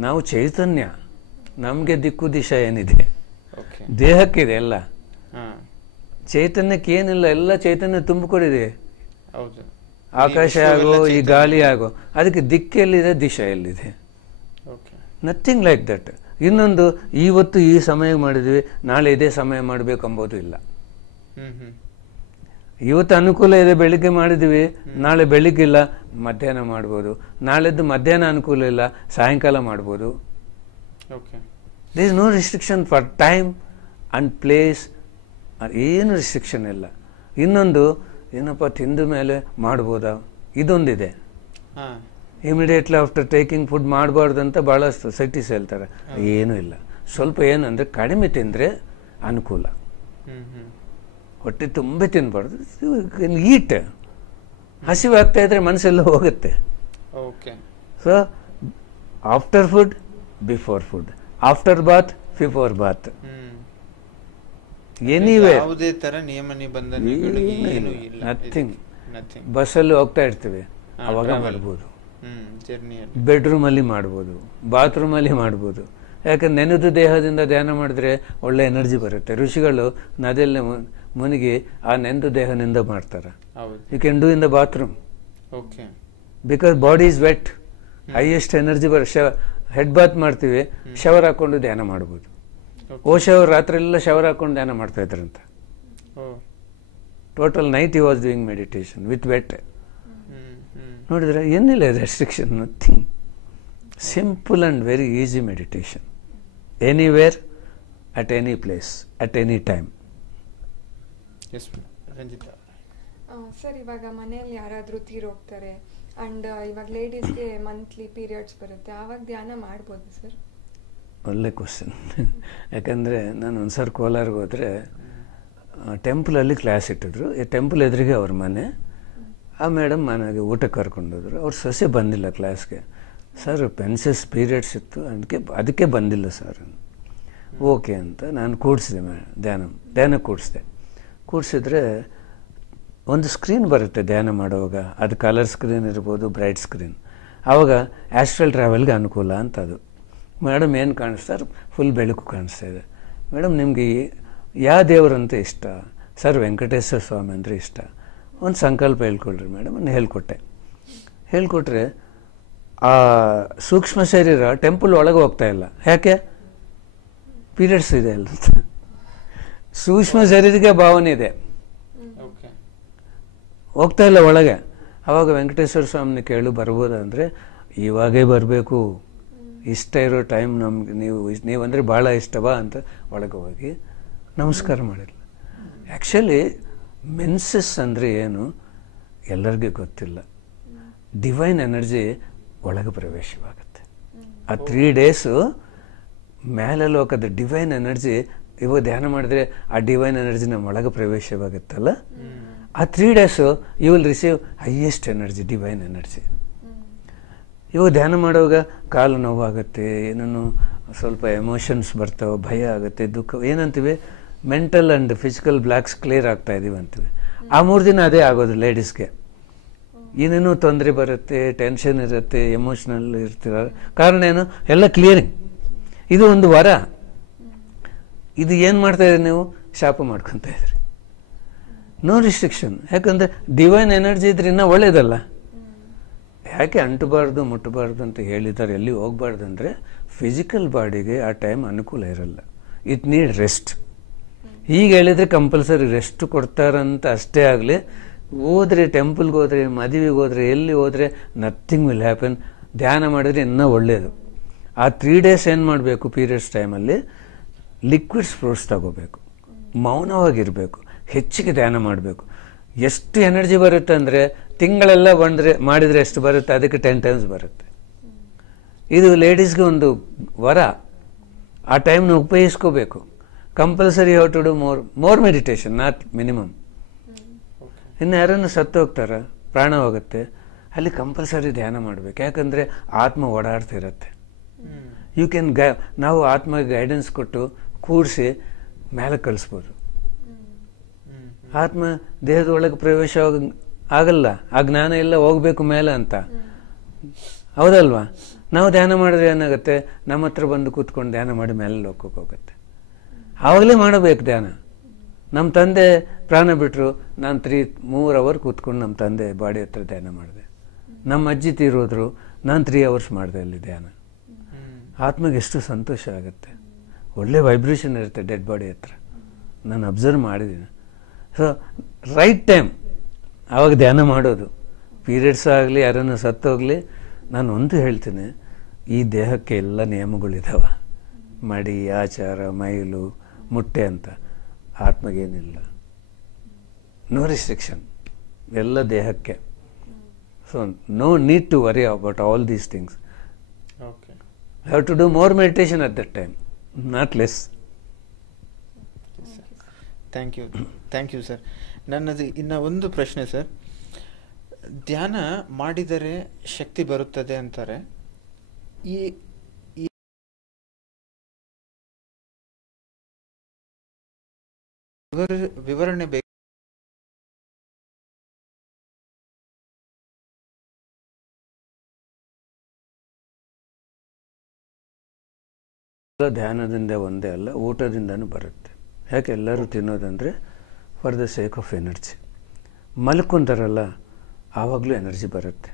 ನಾವು ಚೈತನ್ಯ, ನಮಗೆ ದಿಕ್ಕು ದಿಶಾ ಏನಿದೆ, ದೇಹಕ್ಕಿದೆ ಎಲ್ಲ. ಚೈತನ್ಯಕ್ಕೆ ಏನಿಲ್ಲ, ಎಲ್ಲ ಚೈತನ್ಯ ತುಂಬಿಕೊಂಡಿದೆ. ಆಕಾಶ ಆಗೋ ಈ ಗಾಳಿ ಆಗೋ, ಅದಕ್ಕೆ ದಿಕ್ಕೆಲ್ಲಿದೆ, ದಿಶಾ ಎಲ್ಲಿದೆ. Nothing like that. ಇನ್ನೊಂದು, ಇವತ್ತು ಈ ಸಮಯ ಮಾಡಿದ್ವಿ, ನಾಳೆ ಇದೇ ಸಮಯ ಮಾಡಬೇಕು ಅಂಬೋದು ಇಲ್ಲ. ಇವತ್ತು ಅನುಕೂಲ ಇದೆ, ಬೆಳಿಗ್ಗೆ ಮಾಡಿದ್ವಿ, ನಾಳೆ ಬೆಳಿಗ್ಗಿಲ್ಲ, ಮಧ್ಯಾಹ್ನ ಮಾಡ್ಬೋದು. ನಾಳೆದ್ದು ಮಧ್ಯಾಹ್ನ ಅನುಕೂಲ ಇಲ್ಲ, ಸಾಯಂಕಾಲ ಮಾಡ್ಬೋದು. There is no restriction for time and place. ಏನು ರಿಸ್ಟ್ರಿಕ್ಷನ್ ಇಲ್ಲ. ಇನ್ನೊಂದು, ಏನಪ್ಪ ತಿಂದ ಮೇಲೆ ಮಾಡ್ಬೋದಾ, ಇದೊಂದಿದೆ. ಇಮಿಡಿಯೇಟ್ಲಿ ಆಫ್ಟರ್ ಟೇಕಿಂಗ್ ಫುಡ್ ಮಾಡಬಾರ್ದು ಅಂತ ಭಾಳ ಸೊಸೈಟೀಸ್ ಹೇಳ್ತಾರೆ. ಏನೂ ಇಲ್ಲ. ಸ್ವಲ್ಪ ಏನಂದರೆ ಕಡಿಮೆ ತಿಂದರೆ ಅನುಕೂಲ. ಹೊಟ್ಟೆ ತುಂಬ ತಿನ್ಬಾರ್ದು. ಈಟ್ ಹಸಿವಾಗ್ತಾ ಇದ್ರೆ ಮನಸ್ಸೆಲ್ಲ ಹೋಗುತ್ತೆ. So after food, before food, after bath, before bath, anyway ಯಾವುದೇ ತರ ನಿಯಮ ನಿಬಂಧನೆಗಳು ಏನೂ ಇಲ್ಲ. ನಥಿಂಗ್. ಬಸ್ಸಲ್ಲಿ ಹೋಗ್ತಾ ಇರ್ತೀವಿ, ಅವಾಗ ಮಾಡ್ಬೋದು. ಬೆಡ್ರೂಮಲ್ಲಿ ಮಾಡ್ಬೋದು, ಬಾತ್ರೂಮಲ್ಲಿ ಮಾಡ್ಬೋದು. ಯಾಕಂದ್ರೆ ನೆನೆದು ದೇಹದಿಂದ ಧ್ಯಾನ ಮಾಡಿದ್ರೆ ಒಳ್ಳೆ ಎನರ್ಜಿ ಬರುತ್ತೆ. ಋಷಿಗಳು ನದಿಯಲ್ಲಿ ಮುನಿಗಿ ಆ ನೆಂದು ದೇಹದಿಂದ ಮಾಡ್ತಾರೆ. You can do in the bathroom because body is wet. Highest energy head bath ಮಾಡ್ತೀವಿ, ಶವರ್ ಹಾಕೊಂಡು ಧ್ಯಾನ ಮಾಡ್ಬೋದು. ಶವರ್ ರಾತ್ರಿ ಎಲ್ಲ ಶವರ್ ಹಾಕೊಂಡು ಧ್ಯಾನ ಮಾಡ್ತಾ ಇದ್ರಂತ. Total night he was doing meditation with wet. ನೋಡಿದ್ರೆ ಏನಿಲ್ಲ restriction, nothing. Simple and very easy meditation, anywhere, at any place, at any time. Sir, ಇವಾಗ ಮನೆಯಲ್ಲಿ ಯಾರಾದರೂ ತೀರೋಗ್ತಾರೆ ಅಂಡ್ ಇವಾಗ ಲೇಡೀಸ್ಗೆ ಮಂತ್ಲಿ ಪೀರಿಯಡ್ಸ್ ಬರುತ್ತೆ, ಆವಾಗ ಧ್ಯಾನ ಮಾಡ್ಬೋದು ಸರ್? ಒಳ್ಳೆ ಕ್ವಶನ್. ಯಾಕಂದರೆ ನಾನು ಒಂದ್ಸರಿ ಕೋಲಾರ್ಗೆ ಹೋದರೆ ಟೆಂಪಲಲ್ಲಿ ಕ್ಲಾಸ್ ಇಟ್ಟಿದ್ರು. ಈ ಟೆಂಪಲ್ ಎದುರಿಗೆ ಅವ್ರ ಮನೆ. ಆ ಮೇಡಮ್ ಮನೆಗೆ ಊಟಕ್ಕೆ ಕರ್ಕೊಂಡೋದ್ರು. ಅವ್ರ ಸೊಸೆ ಬಂದಿಲ್ಲ ಕ್ಲಾಸ್ಗೆ. ಸರ್ ಪೆನ್ಸಸ್ ಪೀರಿಯಡ್ಸ್ ಇತ್ತು, ಅದಕ್ಕೆ ಬಂದಿಲ್ಲ ಸರ್. ಓಕೆ ಅಂತ ನಾನು ಕೂಡಿಸಿದೆ, ಧ್ಯಾನಕ್ಕೆ ಕೂಡಿಸಿದ್ರೆ ಒಂದು ಸ್ಕ್ರೀನ್ ಬರುತ್ತೆ ಧ್ಯಾನ ಮಾಡುವಾಗ. ಅದು ಕಲರ್ ಸ್ಕ್ರೀನ್ ಇರ್ಬೋದು, ಬ್ರೈಟ್ ಸ್ಕ್ರೀನ್. ಆವಾಗ ಆಸ್ಟ್ರಲ್ ಟ್ರಾವೆಲ್ಗೆ ಅನುಕೂಲ ಅಂತ ಅದು. ಮೇಡಮ್ ಏನು ಕಾಣಿಸ್ತಾರೆ? ಫುಲ್ ಬೆಳಕು ಕಾಣಿಸ್ತಾ ಇದೆ. ಮೇಡಮ್ ನಿಮಗೆ ಯಾವ ದೇವರಂತ ಇಷ್ಟ? ಸರ್ ವೆಂಕಟೇಶ್ವರ ಸ್ವಾಮಿ ಅಂದರೆ ಇಷ್ಟ. ಒಂದು ಸಂಕಲ್ಪ ಹೇಳ್ಕೊಳ್ರಿ ಮೇಡಮ್. ನಾನು ಹೇಳ್ಕೊಟ್ರೆ ಆ ಸೂಕ್ಷ್ಮ ಶರೀರ ಟೆಂಪಲ್ ಒಳಗೆ ಹೋಗ್ತಾ ಇಲ್ಲ. ಯಾಕೆ? ಪೀರಿಯಡ್ಸ್ ಇದೆ ಅಲ್ಲ. ಸೂಕ್ಷ್ಮ ಶರೀರಕ್ಕೆ ಭಾವನೆ ಇದೆ, ಹೋಗ್ತಾ ಇಲ್ಲ ಒಳಗೆ. ಆವಾಗ ವೆಂಕಟೇಶ್ವರ ಸ್ವಾಮಿನ ಕೇಳು ಬರ್ಬೋದಂದರೆ, ಇವಾಗೇ ಬರಬೇಕು, ಇಷ್ಟ ಇರೋ ಟೈಮ್ ನಮ್ಗೆ ನೀವಂದರೆ ಭಾಳ ಇಷ್ಟವಾ ಅಂತ ಒಳಗೆ ಹೋಗಿ ನಮಸ್ಕಾರ ಮಾಡಿಲ್ಲ. ಆ್ಯಕ್ಚುಲಿ ಮೆನ್ಸಸ್ ಅಂದರೆ ಏನು ಎಲ್ಲರಿಗೂ ಗೊತ್ತಿಲ್ಲ. ಡಿವೈನ್ ಎನರ್ಜಿ ಒಳಗೆ ಪ್ರವೇಶವಾಗುತ್ತೆ. ಆ 3 ಡೇಸು ಮೇಲೆ ಲೋಕದ ಡಿವೈನ್ ಎನರ್ಜಿ ಇವಾಗ ಧ್ಯಾನ ಮಾಡಿದ್ರೆ ಆ ಡಿವೈನ್ ಎನರ್ಜಿ ನಮ್ಮ ಒಳಗೆ ಪ್ರವೇಶವಾಗುತ್ತಲ್ಲ, ಆ 3 days you will receive highest energy, divine energy. ಇವಾಗ ಧ್ಯಾನ ಮಾಡುವಾಗ ಕಾಲು ನೋವಾಗುತ್ತೆ, ಏನೇನು ಸ್ವಲ್ಪ ಎಮೋಷನ್ಸ್ ಬರ್ತಾವೆ, ಭಯ ಆಗುತ್ತೆ, ದುಃಖ, ಏನಂತೀವಿ mental and physical blacks clear ಆಗ್ತಾ ಇದೀವಿ ಅಂತೀವಿ. ಆ 3 ದಿನ ಅದೇ ಆಗೋದು ಲೇಡೀಸ್ಗೆ. ಏನೇನೋ ತೊಂದರೆ ಬರುತ್ತೆ, ಟೆನ್ಷನ್ ಇರುತ್ತೆ, ಎಮೋಷ್ನಲ್ ಇರ್ತೀರ. ಕಾರಣ ಏನು? ಎಲ್ಲ ಕ್ಲಿಯರಿಂಗ್. ಇದು ಒಂದು ವರ. ಇದು ಏನು ಮಾಡ್ತಾಯಿದ್ರಿ ನೀವು? ಶಾಪ ಮಾಡ್ಕೊತಾ ಇದ್ರಿ. No restriction. ಯಾಕಂದರೆ ಡಿವೈನ್ ಎನರ್ಜಿ ಇದ್ರೆ ಇನ್ನೂ ಒಳ್ಳೇದಲ್ಲ. ಯಾಕೆ ಅಂಟಬಾರ್ದು ಮುಟ್ಟಬಾರ್ದು ಅಂತ ಹೇಳಿದ್ದಾರೆ, ಎಲ್ಲಿ ಹೋಗ್ಬಾರ್ದು ಅಂದರೆ ಫಿಸಿಕಲ್ ಬಾಡಿಗೆ ಆ ಟೈಮ್ ಅನುಕೂಲ ಇರಲ್ಲ. It need rest. ಈಗ ಹೇಳಿದರೆ ಕಂಪಲ್ಸರಿ ರೆಸ್ಟ್ ಕೊಡ್ತಾರಂತ ಅಷ್ಟೇ ಆಗಲಿ. ಹೋದರೆ ಟೆಂಪಲ್ಗೆ ಹೋದರೆ, ಮದುವೆಗೆ ಹೋದರೆ, ಎಲ್ಲಿ ಹೋದರೆ ನಥಿಂಗ್ ವಿಲ್ ಹ್ಯಾಪನ್. ಧ್ಯಾನ ಮಾಡಿದ್ರೆ ಇನ್ನೂ ಒಳ್ಳೆಯದು. ಆ 3 ಡೇಸ್ ಏನು ಮಾಡಬೇಕು? ಪೀರಿಯಡ್ಸ್ ಟೈಮಲ್ಲಿ ಲಿಕ್ವಿಡ್ಸ್ ಫ್ರೂಟ್ಸ್ ತಗೋಬೇಕು, ಮೌನವಾಗಿರಬೇಕು, ಹೆಚ್ಚಿಗೆ ಧ್ಯಾನ ಮಾಡಬೇಕು. ಎಷ್ಟು ಎನರ್ಜಿ ಬರುತ್ತೆ ಅಂದರೆ ತಿಂಗಳೆಲ್ಲ ಮಾಡಿದರೆ ಎಷ್ಟು ಬರುತ್ತೆ? ಅದಕ್ಕೆ 10 ಟೈಮ್ಸ್ ಬರುತ್ತೆ. ಇದು ಲೇಡೀಸ್ಗೆ ಒಂದು ವರ. ಆ ಟೈಮ್ನ ಉಪಯೋಗಿಸ್ಕೋಬೇಕು. Compulsory how to do more meditation, not minimum. ಇನ್ನು ಯಾರನ್ನು ಸತ್ತು ಹೋಗ್ತಾರ, ಪ್ರಾಣ ಹೋಗುತ್ತೆ, ಅಲ್ಲಿ ಕಂಪಲ್ಸರಿ ಧ್ಯಾನ ಮಾಡಬೇಕು. ಯಾಕಂದರೆ ಆತ್ಮ ಓಡಾಡ್ತಿರತ್ತೆ. ಯು ಕ್ಯಾನ್ ನಾವು ಆತ್ಮಗೆ ಗೈಡೆನ್ಸ್ ಕೊಟ್ಟು ಕೂಡಿಸಿ ಮೇಲೆ ಕಳಿಸ್ಬೋದು. ಆತ್ಮ ದೇಹದೊಳಗೆ ಪ್ರವೇಶ ಆಗಲ್ಲ, ಆ ಜ್ಞಾನ ಎಲ್ಲ ಹೋಗ್ಬೇಕು ಮೇಲೆ ಅಂತ. ಹೌದಲ್ವಾ? ನಾವು ಧ್ಯಾನ ಮಾಡಿದ್ರೆ ಏನಾಗುತ್ತೆ? ನಮ್ಮ ಹತ್ರ ಬಂದು ಕೂತ್ಕೊಂಡು ಧ್ಯಾನ ಮಾಡಿ ಮೇಲೆ ಲೋಕಕ್ಕೆ ಹೋಗುತ್ತೆ. ಆವಾಗಲೇ ಮಾಡಬೇಕು ಧ್ಯಾನ. ನಮ್ಮ ತಂದೆ ಪ್ರಾಣ ಬಿಟ್ಟರು, ನಾನು 3 ಅವರ್ ಕೂತ್ಕೊಂಡು ನಮ್ಮ ತಂದೆ ಬಾಡಿ ಹತ್ರ ಧ್ಯಾನ ಮಾಡಿದೆ. ನಮ್ಮ ಅಜ್ಜಿ ತೀರೋದ್ರು, ನಾನು 3 ಅವರ್ಸ್ ಮಾಡಿದೆ ಅಲ್ಲಿ ಧ್ಯಾನ. ಆತ್ಮಗೆ ಎಷ್ಟು ಸಂತೋಷ ಆಗುತ್ತೆ. ಒಳ್ಳೆ ವೈಬ್ರೇಷನ್ ಇರುತ್ತೆ ಡೆಡ್ ಬಾಡಿ ಹತ್ರ. ನಾನು ಅಬ್ಸರ್ವ್ ಮಾಡಿದ್ದೀನಿ. ಸೊ ರೈಟ್ ಟೈಮ್ ಆವಾಗ ಧ್ಯಾನ ಮಾಡೋದು. ಪೀರಿಯಡ್ಸ್ ಆಗಲಿ, ಯಾರನ್ನು ಸತ್ತೋಗಲಿ, ನಾನು ಒಂದು ಹೇಳ್ತೀನಿ, ಈ ದೇಹಕ್ಕೆ ಎಲ್ಲ ನಿಯಮಗಳಿದಾವ. ಮಡಿ, ಆಚಾರ, ಮೈಲು, ಮುಟ್ಟೆ ಅಂತ. ಆತ್ಮಗೇನಿಲ್ಲ, ನೋ ರಿಸ್ಟ್ರಿಕ್ಷನ್, ಎಲ್ಲ ದೇಹಕ್ಕೆ. So So no need to worry about all these things. Okay. You have to do more meditation at that time, not less. Thank you sir. ನನ್ನದು ಇನ್ನು ಒಂದು ಪ್ರಶ್ನೆ ಸರ್. ಧ್ಯಾನ ಮಾಡಿದರೆ ಶಕ್ತಿ ಬರುತ್ತದೆ ಅಂತಾರೆ. ಈ ಈ ವಿವರಣೆ ಬೇಕು. ಧ್ಯಾನದಿಂದ ಒಂದೇ ಅಲ್ಲ, ಊಟದಿಂದನೂ ಬರುತ್ತೆ. ಯಾಕೆ ಎಲ್ಲರೂ ತಿನ್ನೋದಂದರೆ for the sake of energy. ಮಲ್ಕೊಂತಾರಲ್ಲ ಆವಾಗಲೂ ಎನರ್ಜಿ ಬರುತ್ತೆ.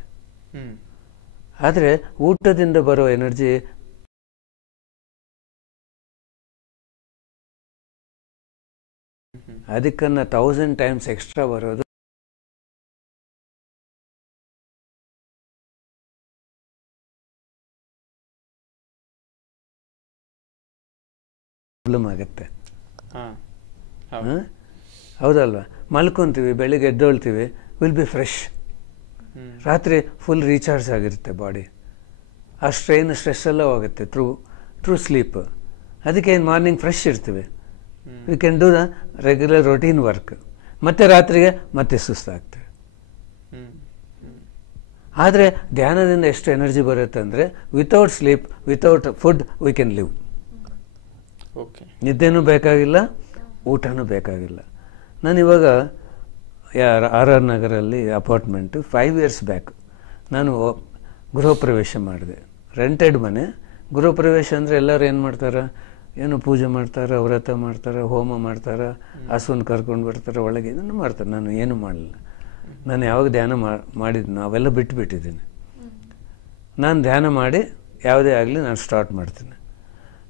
ಆದರೆ ಊಟದಿಂದ ಬರೋ ಎನರ್ಜಿ ಅದಕ್ಕನ್ನು 1000 ಟೈಮ್ಸ್ ಎಕ್ಸ್ಟ್ರಾ ಬರೋದು ಪ್ರಾಬ್ಲಮ್ ಆಗುತ್ತೆ. ಹೌದಲ್ವಾ? ಮಲ್ಕೊತೀವಿ, ಬೆಳಿಗ್ಗೆ ಎದ್ದೊಳ್ತೀವಿ, ವಿಲ್ ಬಿ ಫ್ರೆಶ್. ರಾತ್ರಿ ಫುಲ್ ರೀಚಾರ್ಜ್ ಆಗಿರುತ್ತೆ ಬಾಡಿ. ಆ ಸ್ಟ್ರೆಸ್ ಎಲ್ಲ ಹೋಗುತ್ತೆ ಥ್ರೂ ಸ್ಲೀಪ್. ಅದಕ್ಕೆ ಏನು ಮಾರ್ನಿಂಗ್ ಫ್ರೆಶ್ ಇರ್ತೀವಿ. We can do the regular routine work. ಮತ್ತೆ ರಾತ್ರಿಗೆ ಮತ್ತೆ ಸುಸ್ತಾಗ್ತೇವೆ. ಆದರೆ ಧ್ಯಾನದಿಂದ ಎಷ್ಟು ಎನರ್ಜಿ ಬರುತ್ತೆ ಅಂದರೆ without sleep, without food we can live. ನಿದ್ದೆನೂ ಬೇಕಾಗಿಲ್ಲ, ಊಟನೂ ಬೇಕಾಗಿಲ್ಲ. ನಾನಿವಾಗ RR ನಗರಲ್ಲಿ ಅಪಾರ್ಟ್ಮೆಂಟು 5 years ಬ್ಯಾಕ್ ನಾನು ಗೃಹ ಪ್ರವೇಶ ಮಾಡಿದೆ. ರೆಂಟೆಡ್ ಮನೆ. ಗೃಹ ಪ್ರವೇಶ ಅಂದರೆ ಎಲ್ಲರೂ ಏನು ಮಾಡ್ತಾರೆ, ಏನು ಪೂಜೆ ಮಾಡ್ತಾರೆ, ವ್ರತ ಮಾಡ್ತಾರೆ, ಹೋಮ ಮಾಡ್ತಾರೆ, ಹಸುವನ್ನು ಕರ್ಕೊಂಡು ಬರ್ತಾರೆ, ಒಳಗೆ ಇದನ್ನು ಮಾಡ್ತಾರೆ. ನಾನು ಏನು ಮಾಡಲಿಲ್ಲ. ನಾನು ಯಾವಾಗ ಧ್ಯಾನ ಮಾಡಿದ್ನೋ ಅವೆಲ್ಲ ಬಿಟ್ಟುಬಿಟ್ಟಿದ್ದೀನಿ. ನಾನು ಧ್ಯಾನ ಮಾಡಿ ಯಾವುದೇ ಆಗಲಿ ನಾನು ಸ್ಟಾರ್ಟ್ ಮಾಡ್ತೀನಿ.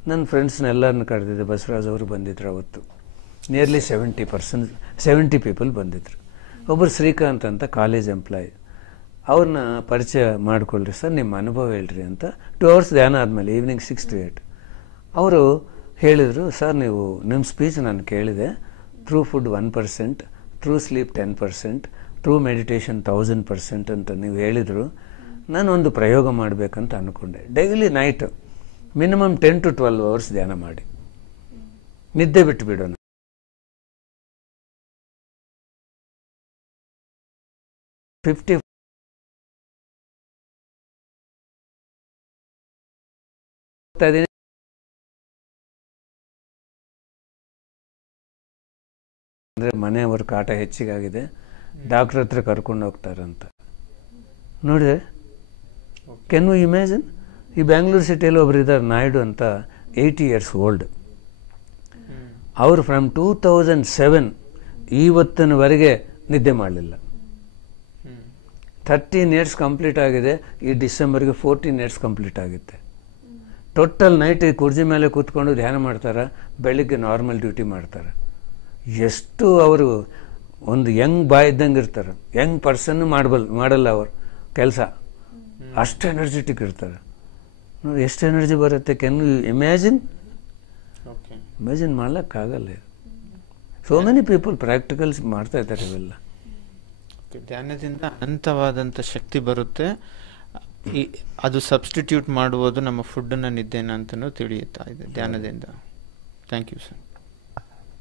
ನನ್ನ ಫ್ರೆಂಡ್ಸ್ನೆಲ್ಲರನ್ನು ಕರೆದಿದ್ದೆ. ಬಸವರಾಜ್ ಅವರು ಬಂದಿದ್ರು ಅವತ್ತು. ನಿಯರ್ಲಿ 70 ಪೀಪಲ್ ಬಂದಿದ್ರು. ಒಬ್ಬರು ಶ್ರೀಕಾಂತ್ ಅಂತ ಕಾಲೇಜ್ ಎಂಪ್ಲಾಯಿ. ಅವ್ರನ್ನ ಪರಿಚಯ ಮಾಡಿಕೊಳ್ಳ್ರಿ ಸರ್, ನಿಮ್ಮ ಅನುಭವ ಹೇಳ್ರಿ ಅಂತ. 2 hours ಧ್ಯಾನ ಆದಮೇಲೆ ಈವ್ನಿಂಗ್ 6 to 8 ಅವರು ಹೇಳಿದರು, ಸರ್ ನೀವು ನಿಮ್ಮ ಸ್ಪೀಚ್ ನಾನು ಕೇಳಿದೆ. True food 1%, true sleep 10%, true meditation 1000% ಅಂತ ನೀವು ಹೇಳಿದರು. ನಾನು ಒಂದು ಪ್ರಯೋಗ ಮಾಡಬೇಕಂತ ಅಂದ್ಕೊಂಡೆ. Daily night minimum 10 to 12 hours ಧ್ಯಾನ ಮಾಡಿ ನಿದ್ದೆ ಬಿಟ್ಟು ಬಿಡೋಣ. ಅಂದರೆ ಮನೆಯವ್ರ ಕಾಟ ಹೆಚ್ಚಿಗಾಗಿದೆ, ಡಾಕ್ಟ್ರ್ ಹತ್ರ ಕರ್ಕೊಂಡು ಹೋಗ್ತಾರಂತ ನೋಡಿದೆ. Can you imagine? ಈ ಬ್ಯಾಂಗ್ಳೂರು ಸಿಟಿಯಲ್ಲಿ ಒಬ್ರು ಇದ್ದಾರೆ, ನಾಯ್ಡು ಅಂತ, 80 years old. ಅವರು ಫ್ರಮ್ 2007 ಇವತ್ತಿನವರೆಗೆ ನಿದ್ದೆ ಮಾಡಲಿಲ್ಲ. 13 years ಕಂಪ್ಲೀಟ್ ಆಗಿದೆ. ಈ ಡಿಸೆಂಬರ್ಗೆ 14 years ಕಂಪ್ಲೀಟ್ ಆಗುತ್ತೆ. ಟೋಟಲ್ ನೈಟ್ ಈ ಕುರ್ಜಿ ಮೇಲೆ ಕೂತ್ಕೊಂಡು ಧ್ಯಾನ ಮಾಡ್ತಾರೆ, ಬೆಳಿಗ್ಗೆ ನಾರ್ಮಲ್ ಡ್ಯೂಟಿ ಮಾಡ್ತಾರೆ. ಎಷ್ಟು ಅವರು ಒಂದು ಯಂಗ್ ಬಾಯ್ ಇದ್ದಂಗೆ ಇರ್ತಾರೆ. ಯಂಗ್ ಪರ್ಸನ್ ಮಾಡಲ್ಲ ಅವರು ಕೆಲಸ. ಅಷ್ಟು ಎನರ್ಜೆಟಿಕ್ ಇರ್ತಾರೆ. ನೋಡಿ ಎಷ್ಟು ಎನರ್ಜಿ ಬರುತ್ತೆ. Can you imagine? ಇಮ್ಯಾಜಿನ್ ಮಾಡ್ಲಿಕ್ಕಾಗಲ್ಲ. ಸೋ ಮೆನಿ ಪೀಪಲ್ ಪ್ರಾಕ್ಟಿಕಲ್ಸ್ ಮಾಡ್ತಾ ಇದ್ದಾರೆ ಇವೆಲ್ಲ. ಧ್ಯಾನದಿಂದ ಅನಂತವಾದಂಥ ಶಕ್ತಿ ಬರುತ್ತೆ. ಅದು ಸಬ್ಸ್ಟಿಟ್ಯೂಟ್ ಮಾಡುವುದು ನಮ್ಮ ಫುಡ್ಡನ್ನು ನಿದ್ದೆನ ಅಂತಲೂ ತಿಳಿಯುತ್ತಾ ಇದೆ ಧ್ಯಾನದಿಂದ. Thank you sir.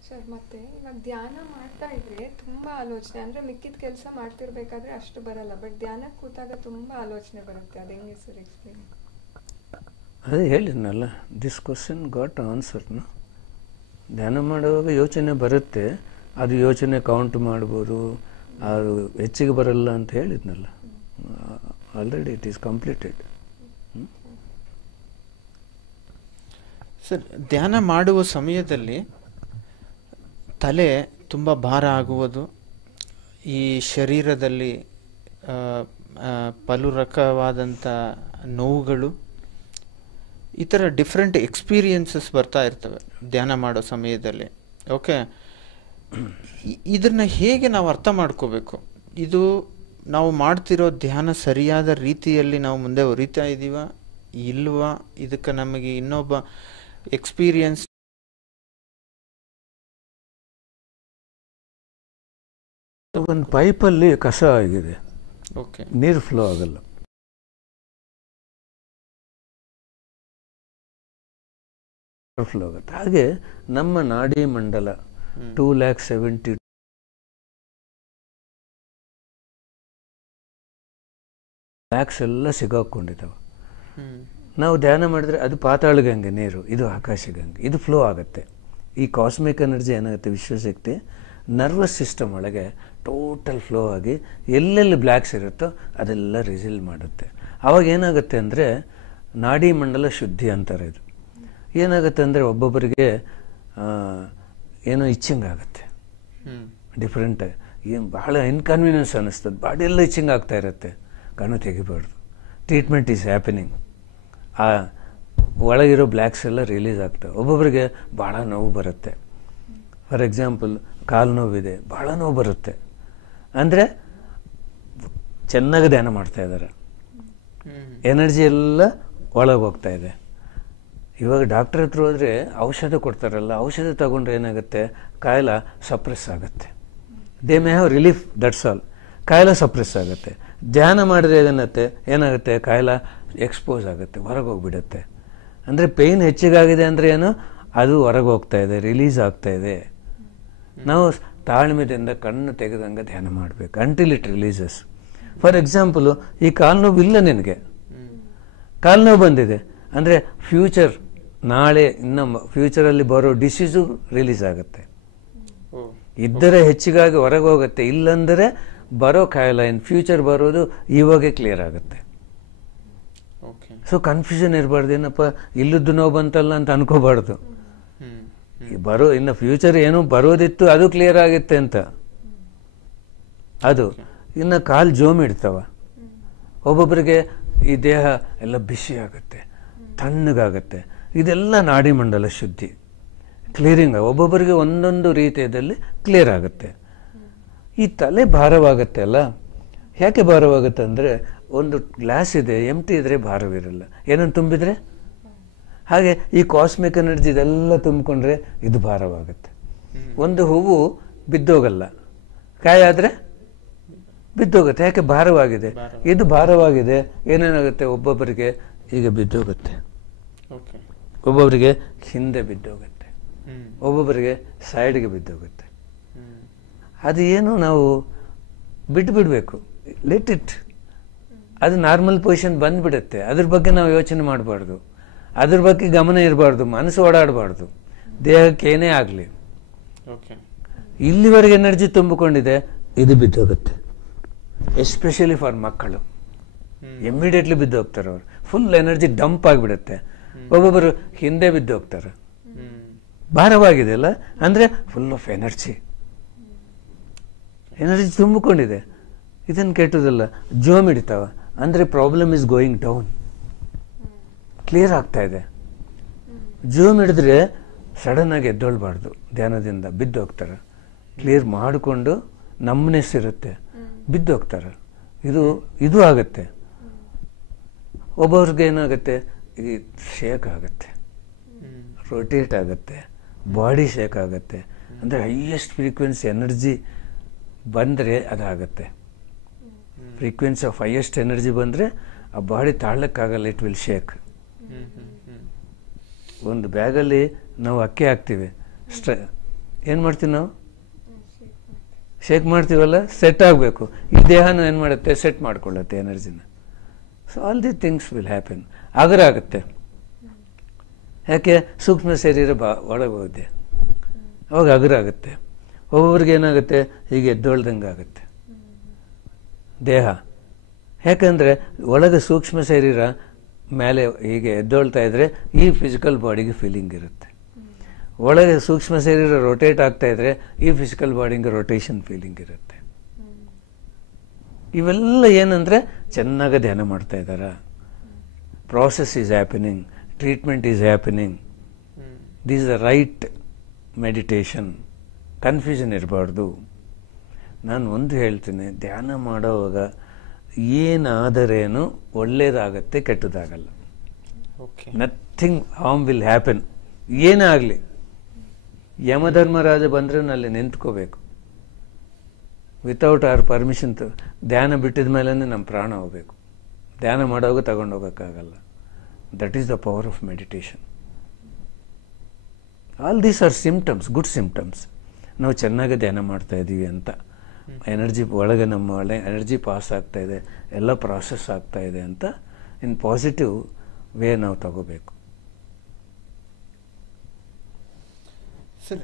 ಸರ್ ಮತ್ತೆ ಇವಾಗ ಧ್ಯಾನ ಮಾಡ್ತಾ ಇದ್ರೆ ತುಂಬಾ ಆಲೋಚನೆ, ಅಂದ್ರೆ ಮಿಕ್ಕಿದ ಕೆಲಸ ಮಾಡ್ತಿರ್ಬೇಕಾದ್ರೆ ಅಷ್ಟು ಬರಲ್ಲ, ಬಟ್ ಧ್ಯಾನಕ್ಕೆ ಕೂತಾಗ ತುಂಬಾ ಆಲೋಚನೆ ಬರುತ್ತೆ. ಅದು ಹೆಂಗೆ ಸರ್ ಎಕ್ಸ್ಪ್ಲೇನ್? ಅದೇ ಹೇಳಿದ್ನಲ್ಲ, ದಿಸ್ ಕ್ವಶನ್ ಗಾಟ್ ಆನ್ಸರ್ನ. ಧ್ಯಾನ ಮಾಡುವಾಗ ಯೋಚನೆ ಬರುತ್ತೆ, ಅದು ಯೋಚನೆ ಕೌಂಟ್ ಮಾಡ್ಬೋದು, ಅದು ಹೆಚ್ಚಿಗೆ ಬರಲ್ಲ ಅಂತ ಹೇಳಿದ್ನಲ್ಲ. Already it is completed. Sir, ಧ್ಯಾನ ಮಾಡುವ ಸಮಯದಲ್ಲಿ ತಲೆ ತುಂಬ ಭಾರ ಆಗುವುದು, ಈ ಶರೀರದಲ್ಲಿ ಪಲು ರಕವಾದಂಥ ನೋವುಗಳು, ಈ ಥರ ಡಿಫ್ರೆಂಟ್ ಎಕ್ಸ್ಪೀರಿಯನ್ಸಸ್ ಬರ್ತಾ ಇರ್ತವೆ ಧ್ಯಾನ ಮಾಡೋ ಸಮಯದಲ್ಲಿ. ಓಕೆ, ಇದನ್ನು ಹೇಗೆ ನಾವು ಅರ್ಥ ಮಾಡ್ಕೋಬೇಕು? ಇದು ನಾವು ಮಾಡ್ತಿರೋ ಧ್ಯಾನ ಸರಿಯಾದ ರೀತಿಯಲ್ಲಿ ನಾವು ಮುಂದೆ ಹೊರಿತಾ ಇದ್ದೀವ ಇಲ್ವಾ? ಇದಕ್ಕೆ ನಮಗೆ ಇನ್ನೊಬ್ಬ ಎಕ್ಸ್ಪೀರಿಯನ್ಸ್ ಒಂದು ಪೈಪಲ್ಲಿ ಕಸ ಆಗಿದೆ, ಓಕೆ. ನೀರು ಫ್ಲೋ ಆಗಲ್ಲ. ಫ್ಲೋ ಆಗುತ್ತೆ. ಹಾಗೆ ನಮ್ಮ ನಾಡಿ ಮಂಡಲ 2,70,000 ಲ್ಯಾಕ್ಸ್ ಎಲ್ಲ ಸಿಗಾಕೊಂಡಿದ್ದಾವೆ. ನಾವು ಧ್ಯಾನ ಮಾಡಿದ್ರೆ ಅದು ಪಾತಾಳ ಗಂಗೆ ನೀರು, ಇದು ಆಕಾಶ ಗಂಗೆ, ಇದು ಫ್ಲೋ ಆಗುತ್ತೆ. ಈ ಕಾಸ್ಮಿಕ್ ಎನರ್ಜಿ ಏನಾಗುತ್ತೆ, ವಿಶ್ವಶಕ್ತಿ ನರ್ವಸ್ ಸಿಸ್ಟಮ್ ಒಳಗೆ ಟೋಟಲ್ ಫ್ಲೋ ಆಗಿ ಎಲ್ಲೆಲ್ಲಿ ಬ್ಲ್ಯಾಕ್ಸ್ ಇರುತ್ತೋ ಅದೆಲ್ಲ ರಿಸೀಲ್ ಮಾಡುತ್ತೆ. ಆವಾಗ ಏನಾಗುತ್ತೆ ಅಂದರೆ ನಾಡಿ ಮಂಡಲ ಶುದ್ಧಿ ಅಂತಾರೆ. ಇದು ಏನಾಗುತ್ತೆ ಅಂದರೆ ಒಬ್ಬೊಬ್ಬರಿಗೆ ಏನೋ ಇಚ್ಚಿಂಗ್ ಆಗುತ್ತೆ, ಡಿಫ್ರೆಂಟ್, ಏನು ಬಹಳ ಇನ್ಕನ್ವೀನಿಯನ್ಸ್ ಅನ್ನಿಸ್ತದೆ, ಬಾಡಿಯೆಲ್ಲ ಇಚ್ಚಿಂಗ್ ಆಗ್ತಾ ಇರುತ್ತೆ. ಕಣ್ಣು ತೆಗಿಬಾರ್ದು. Treatment is happening. ಆ ಒಳಗಿರೋ ಬ್ಲ್ಯಾಕ್ಸ್ ಎಲ್ಲ ರಿಲೀಸ್ ಆಗ್ತವೆ. ಒಬ್ಬೊಬ್ಬರಿಗೆ ಭಾಳ ನೋವು ಬರುತ್ತೆ. ಫಾರ್ ಎಕ್ಸಾಂಪಲ್ ಕಾಲು ನೋವಿದೆ, ಭಾಳ ನೋವು ಬರುತ್ತೆ ಅಂದರೆ ಚೆನ್ನಾಗಿ ಧ್ಯಾನ ಮಾಡ್ತಾ ಇದ್ದಾರೆ, ಎನರ್ಜಿ ಎಲ್ಲ ಒಳಗೆ ಹೋಗ್ತಾ ಇದೆ. ಇವಾಗ ಡಾಕ್ಟರ್ ಹತ್ರ ಹೋದರೆ ಔಷಧ ಕೊಡ್ತಾರಲ್ಲ, ಔಷಧ ತಗೊಂಡ್ರೆ ಏನಾಗುತ್ತೆ, ಕಾಯಿಲೆ ಸಪ್ರೆಸ್ ಆಗುತ್ತೆ. They may have relief, that's all. ಕಾಯಿಲೆ ಸಪ್ರೆಸ್ ಆಗುತ್ತೆ. ಧ್ಯಾನ ಮಾಡಿದ್ರೆ ಏನಾಗುತ್ತೆ, ಕಾಯಿಲೆ ಎಕ್ಸ್ಪೋಸ್ ಆಗುತ್ತೆ, ಹೊರಗೆ ಹೋಗ್ಬಿಡುತ್ತೆ. ಅಂದರೆ ಪೇಯ್ನ್ ಹೆಚ್ಚಿಗಾಗಿದೆ ಅಂದರೆ ಏನು, ಅದು ಹೊರಗೆ ಹೋಗ್ತಾ ಇದೆ, ರಿಲೀಸ್ ಆಗ್ತಾ ಇದೆ. ನಾವು ತಾಳ್ಮೆದಿಂದ ಕಣ್ಣು ತೆಗೆದಂಗೆ ಧ್ಯಾನ ಮಾಡಬೇಕು until it releases. For example, ಈ ಕಾಲು ನೋವು ಇಲ್ಲ, ನಿನಗೆ ಕಾಲು ನೋವು ಬಂದಿದೆ ಅಂದರೆ ಫ್ಯೂಚರ್, ನಾಳೆ ಇನ್ನು ಫ್ಯೂಚರಲ್ಲಿ ಬರೋ ಡಿಸೀಸು ರಿಲೀಸ್ ಆಗುತ್ತೆ. ಇದ್ದರೆ ಹೆಚ್ಚಿಗಾಗಿ ಹೊರಗೆ ಹೋಗುತ್ತೆ, ಇಲ್ಲಂದರೆ ಬರೋ ಕಾಯಿಲೆ ಇನ್ ಫ್ಯೂಚರ್ ಬರೋದು ಇವಾಗೇ ಕ್ಲಿಯರ್ ಆಗುತ್ತೆ. ಸೊ ಕನ್ಫ್ಯೂಷನ್ ಇರಬಾರ್ದು, ಏನಪ್ಪ ಇಲ್ಲದ್ದು ನೋವು ಬಂತಲ್ಲ ಅಂತ ಅನ್ಕೋಬಾರ್ದು. ಇನ್ನು ಫ್ಯೂಚರ್ ಏನೋ ಬರೋದಿತ್ತು ಅದು ಕ್ಲಿಯರ್ ಆಗುತ್ತೆ ಅಂತ. ಅದು ಇನ್ನು ಕಾಲು ಜೋಮಿಡ್ತಾವ, ಒಬ್ಬೊಬ್ಬರಿಗೆ ಈ ದೇಹ ಎಲ್ಲ ಬಿಸಿ ಆಗುತ್ತೆ, ತಣ್ಣಗಾಗುತ್ತೆ. ಇದೆಲ್ಲ ನಾಡಿ ಮಂಡಲ ಶುದ್ಧಿ, ಕ್ಲಿಯರಿಂಗ್. ಒಬ್ಬೊಬ್ಬರಿಗೆ ಒಂದೊಂದು ರೀತಿಯಲ್ಲಿ ಕ್ಲಿಯರ್ ಆಗುತ್ತೆ. ಈ ತಲೆ ಭಾರವಾಗುತ್ತೆ ಅಲ್ಲ, ಯಾಕೆ ಭಾರವಾಗುತ್ತೆ ಅಂದರೆ, ಒಂದು ಗ್ಲಾಸ್ ಇದೆ, ಎಂಟಿ ಇದ್ರೆ ಭಾರವಿರಲ್ಲ, ಏನನ್ನು ತುಂಬಿದ್ರೆ. ಹಾಗೆ ಈ ಕಾಸ್ಮಿಕ್ ಎನರ್ಜಿ ಇದೆಲ್ಲ ತುಂಬಿಕೊಂಡ್ರೆ ಇದು ಭಾರವಾಗುತ್ತೆ. ಒಂದು ಹೂವು ಬಿದ್ದೋಗಲ್ಲ, ಕಾಯಿ ಆದರೆ ಬಿದ್ದೋಗುತ್ತೆ. ಯಾಕೆ, ಭಾರವಾಗಿದೆ. ಇದು ಭಾರವಾಗಿದೆ, ಏನೇನಾಗುತ್ತೆ, ಒಬ್ಬೊಬ್ಬರಿಗೆ ಈಗ ಬಿದ್ದೋಗುತ್ತೆ, ಒಬ್ಬೊಬ್ಬರಿಗೆ ಹಿಂದೆ ಬಿದ್ದೋಗುತ್ತೆ, ಒಬ್ಬೊಬ್ಬರಿಗೆ ಸೈಡ್ಗೆ ಬಿದ್ದೋಗುತ್ತೆ. ಅದು ಏನು, ನಾವು ಬಿಟ್ಬಿಡ್ಬೇಕು, ಲೆಟ್ ಇಟ್. ಅದು ನಾರ್ಮಲ್ ಪೊಸಿಷನ್ ಬಂದ್ಬಿಡುತ್ತೆ. ಅದ್ರ ಬಗ್ಗೆ ನಾವು ಯೋಚನೆ ಮಾಡಬಾರ್ದು, ಅದ್ರ ಬಗ್ಗೆ ಗಮನ ಇರಬಾರ್ದು, ಮನಸ್ಸು ಓಡಾಡಬಾರ್ದು. ದೇಹಕ್ಕೆ ಏನೇ ಆಗಲಿ, ಇಲ್ಲಿವರೆಗೆ ಎನರ್ಜಿ ತುಂಬಿಕೊಂಡಿದೆ, ಇದು ಬಿದ್ದೋಗುತ್ತೆ. ಎಸ್ಪೆಷಲಿ ಫಾರ್ ಮಕ್ಕಳು, ಇಮ್ಮಿಡಿಯೇಟ್ಲಿ ಬಿದ್ದೋಗ್ತಾರೆ. ಅವರು ಫುಲ್ ಎನರ್ಜಿ ಡಂಪ್ ಆಗಿಬಿಡುತ್ತೆ. ಒಬ್ಬೊಬ್ಬರು ಹಿಂದೆ ಬಿದ್ದೋಗ್ತಾರೆ, ಭಾರವಾಗಿದೆ ಅಲ್ಲ, ಅಂದರೆ ಫುಲ್ ಆಫ್ ಎನರ್ಜಿ ತುಂಬಿಕೊಂಡಿದೆ. ಇದನ್ನು ಕೆಟ್ಟದಲ್ಲ, ಜೋಮ್ ಹಿಡಿತಾವ ಅಂದರೆ problem is going down, clear ಆಗ್ತಾ ಇದೆ. ಜೋಮ್ ಹಿಡಿದ್ರೆ ಸಡನ್ ಆಗಿ ಎದ್ದೊಳ್ಬಾರ್ದು, ಧ್ಯಾನದಿಂದ ಬಿದ್ದೋಗ್ತಾರೆ. ಕ್ಲಿಯರ್ ಮಾಡಿಕೊಂಡು ನಮ್ಮನೆಸ್ ಇರುತ್ತೆ, ಬಿದ್ದೋಗ್ತಾರೆ. ಇದು ಆಗುತ್ತೆ. ಒಬ್ಬೊಬ್ರಿಗೆ ಏನಾಗುತ್ತೆ, ಈ ಶೇಕ್ ಆಗುತ್ತೆ, ರೊಟೇಟ್ ಆಗುತ್ತೆ, ಬಾಡಿ ಶೇಕ್ ಆಗುತ್ತೆ. ಅಂದರೆ ಹೈಯೆಸ್ಟ್ ಫ್ರೀಕ್ವೆನ್ಸಿ ಎನರ್ಜಿ ಬಂದರೆ ಅದಾಗತ್ತೆ. ಫ್ರೀಕ್ವೆನ್ಸಿ ಆಫ್ ಹೈಯೆಸ್ಟ್ ಎನರ್ಜಿ ಬಂದರೆ ಆ ಬಾಡಿ ತಾಳಕ್ಕಾಗಲ್ಲ, ಇಟ್ ವಿಲ್ ಶೇಕ್. ಒಂದು ಬ್ಯಾಗಲ್ಲಿ ನಾವು ಅಕ್ಕಿ ಹಾಕ್ತೀವಿ, ಏನು ಮಾಡ್ತೀವಿ ನಾವು, ಶೇಕ್ ಮಾಡ್ತೀವಲ್ಲ, ಸೆಟ್ ಆಗಬೇಕು. ಈ ದೇಹನೂ ಏನು ಮಾಡುತ್ತೆ, ಸೆಟ್ ಮಾಡ್ಕೊಳ್ಳುತ್ತೆ ಎನರ್ಜಿನ. So all the things will happen. ಆಗರ ಆಗುತ್ತೆ. ಯಾಕೆ, ಸೂಕ್ಷ್ಮ ಶರೀರ ಒಳಗೆ ಹೋಗುತ್ತೆ, ಅವಾಗ ಅಗರ ಆಗುತ್ತೆ. ಒಬ್ಬೊಬ್ರಿಗೆ ಏನಾಗುತ್ತೆ, ಹೀಗೆ ಎದ್ದೊಳ್ದಂಗೆ ಆಗುತ್ತೆ ದೇಹ. ಯಾಕಂದರೆ ಒಳಗೆ ಸೂಕ್ಷ್ಮ ಶರೀರ ಮೇಲೆ ಹೀಗೆ ಎದ್ದೊಳ್ತಾ ಇದ್ರೆ ಈ ಫಿಸಿಕಲ್ ಬಾಡಿಗೆ ಫೀಲಿಂಗ್ ಇರುತ್ತೆ. ಒಳಗೆ ಸೂಕ್ಷ್ಮ ಶರೀರ ರೊಟೇಟ್ ಆಗ್ತಾ ಇದ್ರೆ ಈ ಫಿಸಿಕಲ್ ಬಾಡಿಗೆ ರೊಟೇಷನ್ ಫೀಲಿಂಗ್ ಇರುತ್ತೆ. ಇವೆಲ್ಲ ಏನಂದರೆ ಚೆನ್ನಾಗಿ ಧ್ಯಾನ ಮಾಡ್ತಾ ಇದ್ದಾರ. Process is happening, treatment is happening. This is the right meditation. Confusion ಇರಬಾರ್ದು. ನಾನು ಒಂದು ಹೇಳ್ತೀನಿ, ಧ್ಯಾನ ಮಾಡೋವಾಗ ಏನಾದರೇನು ಒಳ್ಳೇದಾಗತ್ತೆ, ಕೆಟ್ಟದಾಗಲ್ಲ. Nothing harm will happen. ಏನೇ ಆಗಲಿ, ಯಮಧರ್ಮರಾಜ ಬಂದ್ರೆ ಅಲ್ಲಿ ನಿಂತ್ಕೋಬೇಕು. ವಿತೌಟ್ ಅವರ್ ಪರ್ಮಿಷನ್ ಧ್ಯಾನ ಬಿಟ್ಟಿದ ಮೇಲೆ ನಮ್ಮ ಪ್ರಾಣ ಹೋಗಬೇಕು. ಧ್ಯಾನ ಮಾಡೋವಾಗ ತಗೊಂಡು ಹೋಗೋಕ್ಕಾಗಲ್ಲ. That is the power of meditation. All these are symptoms, good symptoms. ನಾವು ಚೆನ್ನಾಗಿ ಧ್ಯಾನ ಮಾಡ್ತಾ ಇದ್ದೀವಿ ಅಂತ, ಎನರ್ಜಿ ಒಳಗೆ ನಮ್ಮ ಎನರ್ಜಿ ಪಾಸ್ ಆಗ್ತಾ ಇದೆ, ಎಲ್ಲ ಪ್ರಾಸೆಸ್ ಆಗ್ತಾ ಇದೆ ಅಂತ ಇನ್ ಪಾಸಿಟಿವ್ ವೇ ನಾವು ತಗೋಬೇಕು. ಸರ್,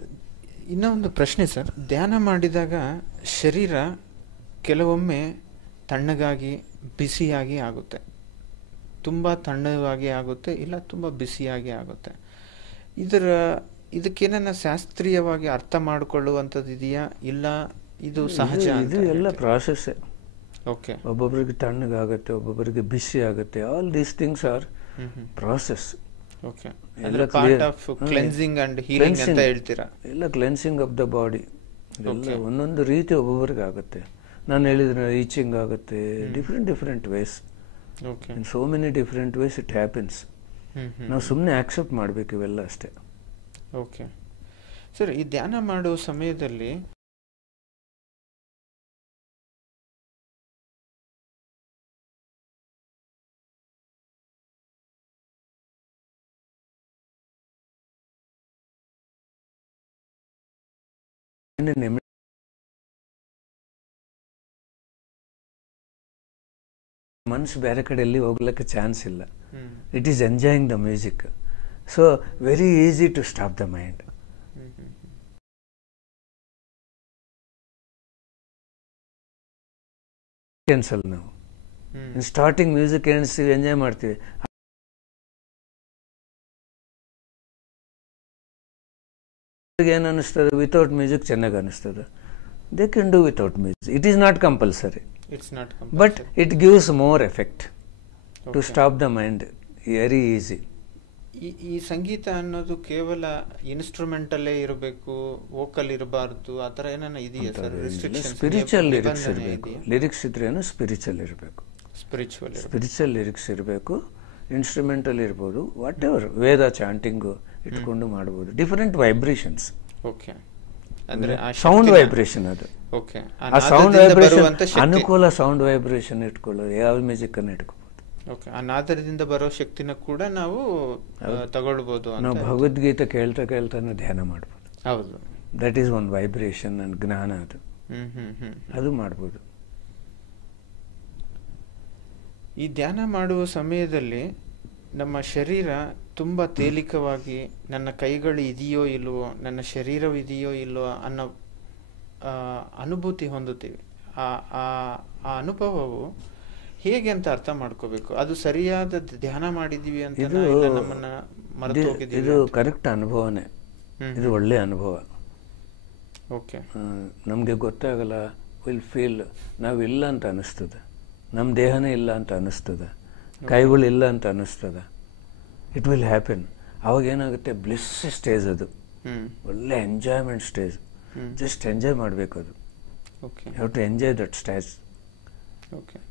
ಇನ್ನೂ ಒಂದು ಪ್ರಶ್ನೆ ಸರ್. ಧ್ಯಾನ ಮಾಡಿದಾಗ ಶರೀರ ಕೆಲವೊಮ್ಮೆ ತಣ್ಣಗಾಗಿ ಬಿಸಿಯಾಗಿ ಆಗುತ್ತೆ, ತುಂಬ ತಣ್ಣಗಾಗಿ ಆಗುತ್ತೆ, ಇಲ್ಲ ತುಂಬ ಬಿಸಿಯಾಗಿ ಆಗುತ್ತೆ. ಇದಕ್ಕೇನ ಶಾಸ್ತ್ರೀಯವಾಗಿ ಅರ್ಥ ಮಾಡಿಕೊಳ್ಳುವಂಥದ್ದು ಇದೆಯಾ, ಇಲ್ಲ ಇದು ಸಹಜ? ಇದು ಎಲ್ಲ ಪ್ರಾಸೆಸ್. ಓಕೆ. ಒಬ್ಬೊಬ್ಬರಿಗೆ ತಣ್ಣಗಾಗುತ್ತೆ, ಒಬ್ಬೊಬ್ಬರಿಗೆ ಬಿಸಿ ಆಗುತ್ತೆ. All these things are process. Okay. ಅಂದ್ರೆ part of cleansing and healing ಅಂತ ಹೇಳ್ತೀರಾ? ಎಲ್ಲ ಕ್ಲೆನ್ಸಿಂಗ್ ಆಫ್ ದ ಬಾಡಿ. ಒಂದೊಂದು ರೀತಿ ಒಬ್ಬೊಬ್ಬರಿಗೆ ಆಗುತ್ತೆ. ನಾನು ಹೇಳಿದ್ರೆ ಈಚಿಂಗ್ ಆಗುತ್ತೆ, different ways. In so many different ways it happens. ನಾವು ಸುಮ್ಮನೆ ಆಕ್ಸೆಪ್ಟ್ ಮಾಡಬೇಕು ಇವೆಲ್ಲ ಅಷ್ಟೇ. ಓಕೆ ಸರ್, ಈ ಧ್ಯಾನ ಮಾಡುವ ಸಮಯದಲ್ಲಿ ಮನಸ್ಸು ಬೇರೆ ಕಡೆಯಲ್ಲಿ ಹೋಗ್ಲಿಕ್ಕೆ ಚಾನ್ಸ್ ಇಲ್ಲ. It is enjoying the music. So very easy to stop the mind. Cancel ನಾವು ಸ್ಟಾರ್ಟಿಂಗ್ ಮ್ಯೂಸಿಕ್ ಎಣಿಸ್ತೀವಿ, ಎಂಜಾಯ್ ಮಾಡ್ತೀವಿ. ಏನು ಅನ್ನಿಸ್ತದೆ? ವಿತೌಟ್ ಮ್ಯೂಸಿಕ್ ಚೆನ್ನಾಗಿ ಅನ್ನಿಸ್ತದೆ. They can do without music. It is not compulsory, but it gives more effect to stop the mind. Very easy. ಈ ಸಂಗೀತ ಅನ್ನೋದು ಕೇವಲ ಇನ್ಸ್ಟ್ರೂಮೆಂಟಲ್ಲೇ ಇರಬೇಕು, ವೋಕಲ್ ಇರಬಾರ್ದು, ಆ ಥರ ಏನಾನ ಇದೆಯಾ ಸರ್? ಸ್ಪಿರಿಚುವಲ್ ಲಿರಿಕ್ಸ್ ಇರಬೇಕು. ಲಿರಿಕ್ಸ್ ಇದ್ರೇನು ಸ್ಪಿರಿಚುವಲ್ ಇರಬೇಕು. ಸ್ಪಿರಿಚುವಲ್ ಲಿರಿಕ್ಸ್ ಇರಬೇಕು. ಇನ್ಸ್ಟ್ರೂಮೆಂಟಲ್ ಇರ್ಬೋದು, ವಾಟ್ ಎವರ್. ವೇದ ಚಾಂಟಿಂಗು ಇಟ್ಕೊಂಡು ಮಾಡ್ಬೋದು. Different vibrations. ಓಕೆ. ಅಂದ್ರೆ ಸೌಂಡ್ ವೈಬ್ರೇಷನ್ ಅದು. ಓಕೆ. ಆ ಸೌಂಡ್ ವೈಬ್ರೇಷನ್ ಅನುಕೂಲ ಸೌಂಡ್ ವೈಬ್ರೇಷನ್ ಇಟ್ಕೊಳ್ಳೋದು, ಯಾವ ಮ್ಯೂಸಿಕ್ ಅನ್ನು ಇಟ್ಕೋಬಹುದು. ಓಕೆ. ಆ ನಾದದಿಂದ ಬರೋ ಶಕ್ತಿನ ಕೂಡ ನಾವು ತಗೊಳ್ಬಹುದು. ನಾವು ಭಗವದ್ಗೀತೆ ಕೇಳ್ತಾನೆ ಧ್ಯಾನ ಮಾಡ್ಬೋದು. ಹೌದು. That is one vibration and ಜ್ಞಾನ. ಅದು ಮಾಡ್ಬೋದು. ಈ ಧ್ಯಾನ ಮಾಡುವ ಸಮಯದಲ್ಲಿ ನಮ್ಮ ಶರೀರ ತುಂಬ ತೇಲಿಕವಾಗಿ, ನನ್ನ ಕೈಗಳು ಇದೆಯೋ ಇಲ್ವೋ, ನನ್ನ ಶರೀರವಿದೆಯೋ ಇಲ್ವೋ ಅನ್ನೋ ಅನುಭೂತಿ ಹೊಂದುತ್ತೀವಿ. ಆ ಅನುಭವವು ಹೇಗೆ ಅಂತ ಅರ್ಥ ಮಾಡ್ಕೋಬೇಕು? ಅದು ಸರಿಯಾದ ಧ್ಯಾನ ಮಾಡಿದೀವಿ ಅಂತ ನಮ್ಮನ್ನ ಮರೆತು ಹೋಗಿದ್ದೀವಿ? ಇದು ಕರೆಕ್ಟ್ ಅನುಭವನೇ. ಇದು ಒಳ್ಳೆ ಅನುಭವ. ಓಕೆ. ನಮಗೆ ಗೊತ್ತಾಗಲ್ಲ, ವಿಲ್ ಫೀಲ್ ನಾವಿಲ್ಲ ಅಂತ ಅನಿಸ್ತದೆ, ನಮ್ಮ ದೇಹನೇ ಇಲ್ಲ ಅಂತ ಅನಿಸ್ತದೆ, ಕೈಗಳಿಲ್ಲ ಅಂತ ಅನಿಸ್ತದೆ. It will happen. ಅವಾಗ ಏನಾಗುತ್ತೆ? ಬ್ಲಿಸ್ ಸ್ಟೇಜ್ ಅದು. ಒಳ್ಳೆ ಎಂಜಾಯ್ಮೆಂಟ್ ಸ್ಟೇಜ್. ಜಸ್ಟ್ ಎಂಜಾಯ್ ಮಾಡಬೇಕು ಅದು. Have to enjoy that stage.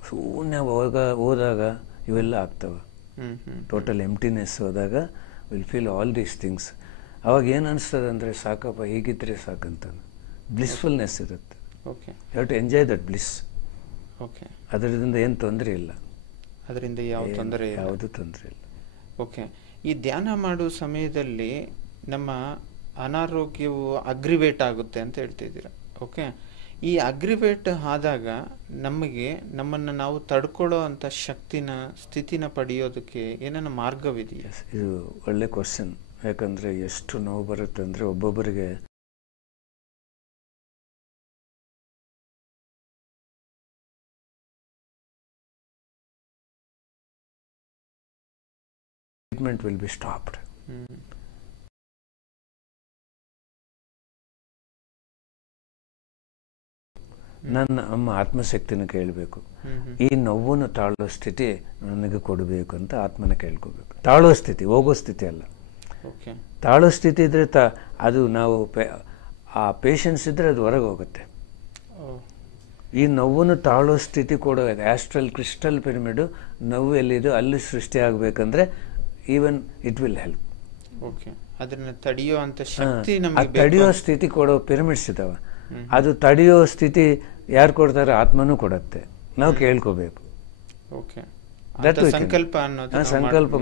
ಶೂನ್ಯ ಹೋದಾಗ ಇವೆಲ್ಲ ಆಗ್ತವೆ. ಟೋಟಲ್ ಎಂಪ್ಟಿನೆಸ್ ಹೋದಾಗ will feel all these things. ಅವಾಗ ಏನು ಅನಿಸ್ತದೆ ಅಂದರೆ, ಸಾಕಪ್ಪ, ಹೀಗಿದ್ರೆ ಸಾಕಂತ ಬ್ಲಿಸ್ಫುಲ್ನೆಸ್ ಇರುತ್ತೆ. Have to enjoy that bliss. ಅದರಿಂದ ಏನು ತೊಂದರೆ ಇಲ್ಲ. ಅದರಿಂದ ಯಾವುದು ತೊಂದರೆ ಇಲ್ಲ. ಓಕೆ. ಈ ಧ್ಯಾನ ಮಾಡುವ ಸಮಯದಲ್ಲಿ ನಮ್ಮ ಅನಾರೋಗ್ಯವು ಅಗ್ರಿವೇಟ್ ಆಗುತ್ತೆ ಅಂತ ಹೇಳ್ತಿದ್ದೀರಾ. ಓಕೆ. ಈ ಅಗ್ರಿವೇಟ್ ಆದಾಗ ನಮ್ಮನ್ನು ನಾವು ತಡ್ಕೊಳ್ಳೋ ಅಂತ ಸ್ಥಿತಿನ ಪಡೆಯೋದಕ್ಕೆ ಏನೇನು ಮಾರ್ಗವಿದೆಯಾ? ಇದು ಒಳ್ಳೆ ಕ್ವಶನ್. ಯಾಕಂದರೆ ಎಷ್ಟು ನೋವು ಬರುತ್ತೆ ಅಂದರೆ, ಒಬ್ಬೊಬ್ಬರಿಗೆ treatment will be stopped. ನನ್ನ ಅಮ್ಮ ಆತ್ಮಶಕ್ತಿನ ಕೇಳಬೇಕು. ಈ ನೋವನ್ನು ತಾಳೋ ಸ್ಥಿತಿ ನನಗೆ ಕೊಡಬೇಕು ಅಂತ ಆತ್ಮನ ಕೇಳ್ಕೋಬೇಕು. ತಾಳೋ ಸ್ಥಿತಿ, ಹೋಗೋ ಸ್ಥಿತಿ ಅಲ್ಲ. ತಾಳೋ ಸ್ಥಿತಿ ಇದ್ರೆ ಅದು ನಾವು ಆ ಪೇಷನ್ಸ್ ಇದ್ರೆ ಅದು ಹೊರಗೆ ಹೋಗುತ್ತೆ. ಈ ನೋವನ್ನು ತಾಳೋ ಸ್ಥಿತಿ ಕೊಡೋ ಆಸ್ಟ್ರಲ್ ಕ್ರಿಸ್ಟಲ್ ಪಿರಮಿಡ್ ನೋವು ಎಲ್ಲಿದೆ ಅಲ್ಲಿ ಸೃಷ್ಟಿ ಆಗಬೇಕಂದ್ರೆ ಈವನ್ ಇಟ್ ವಿಲ್ ಹೆಲ್ಪ್. ಅದನ್ನ ತಡೆಯೋ ಅಂತ ಶಕ್ತಿ, ತಡೆಯೋ ಸ್ಥಿತಿ ಕೊಡೋ ಪಿರಮಿಡ್ಸ್ ಇದಾವೆ. ಅದು ತಡೆಯೋ ಸ್ಥಿತಿ ಯಾರು ಕೊಡ್ತಾರೆ? ಆತ್ಮನೂ ಕೊಡುತ್ತೆ, ನಾವು ಕೇಳ್ಕೋಬೇಕು. Okay, That we can. ಸಂಕಲ್ಪ ಅನ್ನೋದು ಸಂಕಲ್ಪ